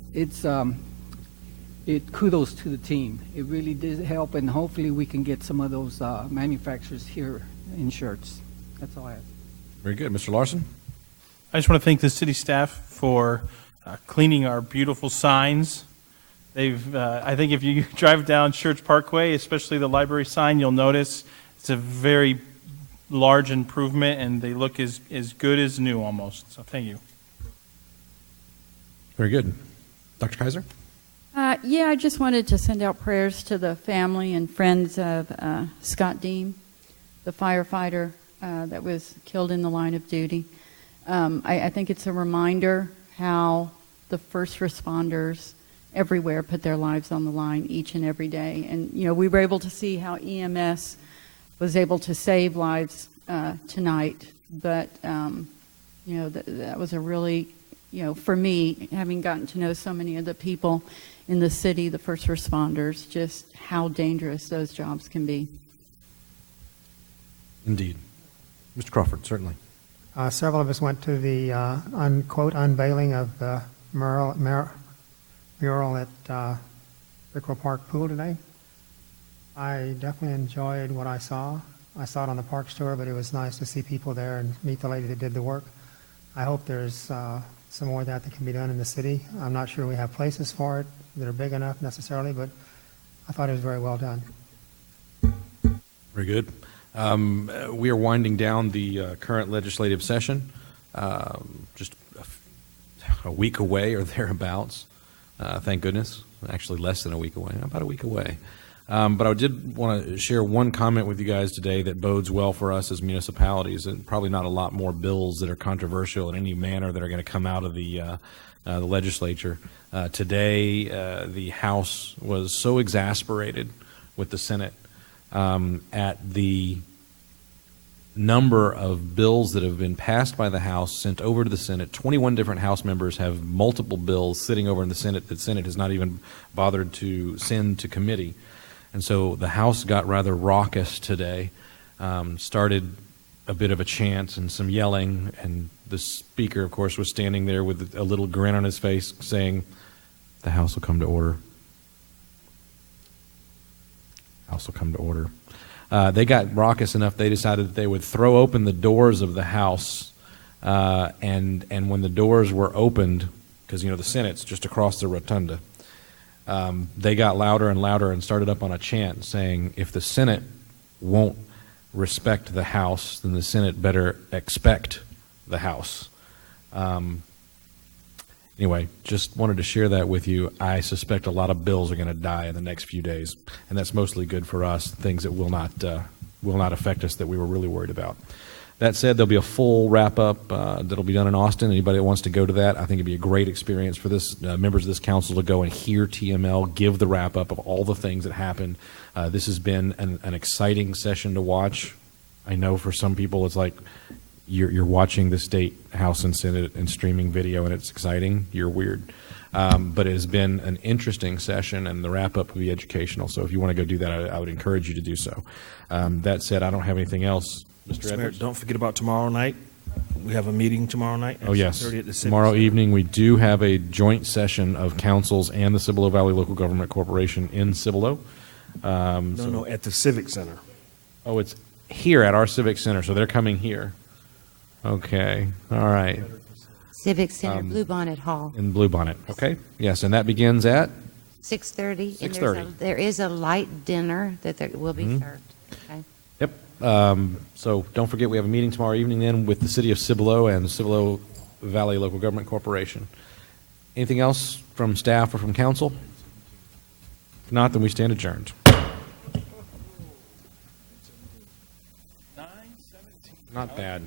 kudos to the team. It really did help, and hopefully we can get some of those manufacturers here in Schertz. That's all I have. Very good. Mr. Larson? I just want to thank the city staff for cleaning our beautiful signs. I think if you drive down Schertz Parkway, especially the library sign, you'll notice it's a very large improvement, and they look as good as new almost. So thank you. Very good. Dr. Kaiser? Yeah, I just wanted to send out prayers to the family and friends of Scott Deem, the firefighter that was killed in the line of duty. I think it's a reminder how the first responders everywhere put their lives on the line each and every day. And, you know, we were able to see how EMS was able to save lives tonight. But, you know, that was a really, you know, for me, having gotten to know so many of the people in the city, the first responders, just how dangerous those jobs can be. Indeed. Mr. Crawford, certainly. Several of us went to the unquote unveiling of the mural at Rickwell Park Pool today. I definitely enjoyed what I saw. I saw it on the Parks tour, but it was nice to see people there and meet the lady that did the work. I hope there's some more of that can be done in the city. I'm not sure we have places for it that are big enough necessarily, but I thought it was very well done. Very good. We are winding down the current legislative session, just a week away or thereabouts. Thank goodness. Actually less than a week away, about a week away. But I did want to share one comment with you guys today that bodes well for us as municipalities, and probably not a lot more bills that are controversial in any manner that are going to come out of the legislature. Today, the House was so exasperated with the Senate at the number of bills that have been passed by the House, sent over to the Senate. 21 different House members have multiple bills sitting over in the Senate that the Senate has not even bothered to send to committee. And so the House got rather raucous today, started a bit of a chant and some yelling, and the Speaker, of course, was standing there with a little grin on his face saying, "The House will come to order. House will come to order." They got raucous enough they decided that they would throw open the doors of the House, and when the doors were opened, because, you know, the Senate's just across the rotunda, they got louder and louder and started up on a chant saying, if the Senate won't respect the House, then the Senate better expect the House. Anyway, just wanted to share that with you. I suspect a lot of bills are going to die in the next few days, and that's mostly good for us, things that will not affect us that we were really worried about. That said, there'll be a full wrap-up that'll be done in Austin. Anybody that wants to go to that, I think it'd be a great experience for this members of this council to go and hear TML give the wrap-up of all the things that happened. This has been an exciting session to watch. I know for some people it's like you're watching the state House and Senate and streaming video and it's exciting. You're weird. But it has been an interesting session, and the wrap-up will be educational. So if you want to go do that, I would encourage you to do so. That said, I don't have anything else. Mr. Edwards? Don't forget about tomorrow night. We have a meeting tomorrow night. At Oh, yes. 6:30 at the Civic Tomorrow Center. evening, we do have a joint session of councils and the Cibolo Valley Local Government Corporation in Cibolo. No, at the Civic Center. Oh, it's here at our Civic Center, so they're coming here. Okay, all right. Civic Center, Bluebonnet Hall, In Bluebonnet, okay? Yes, and that begins at? 6:30. 6:30. And there is a light dinner that will be served. Okay. Yep. So don't forget, we have a meeting tomorrow evening then with the City of Cibolo and the Cibolo Valley Local Government Corporation. Anything else from staff or from council? If not, then we stand adjourned. Not bad.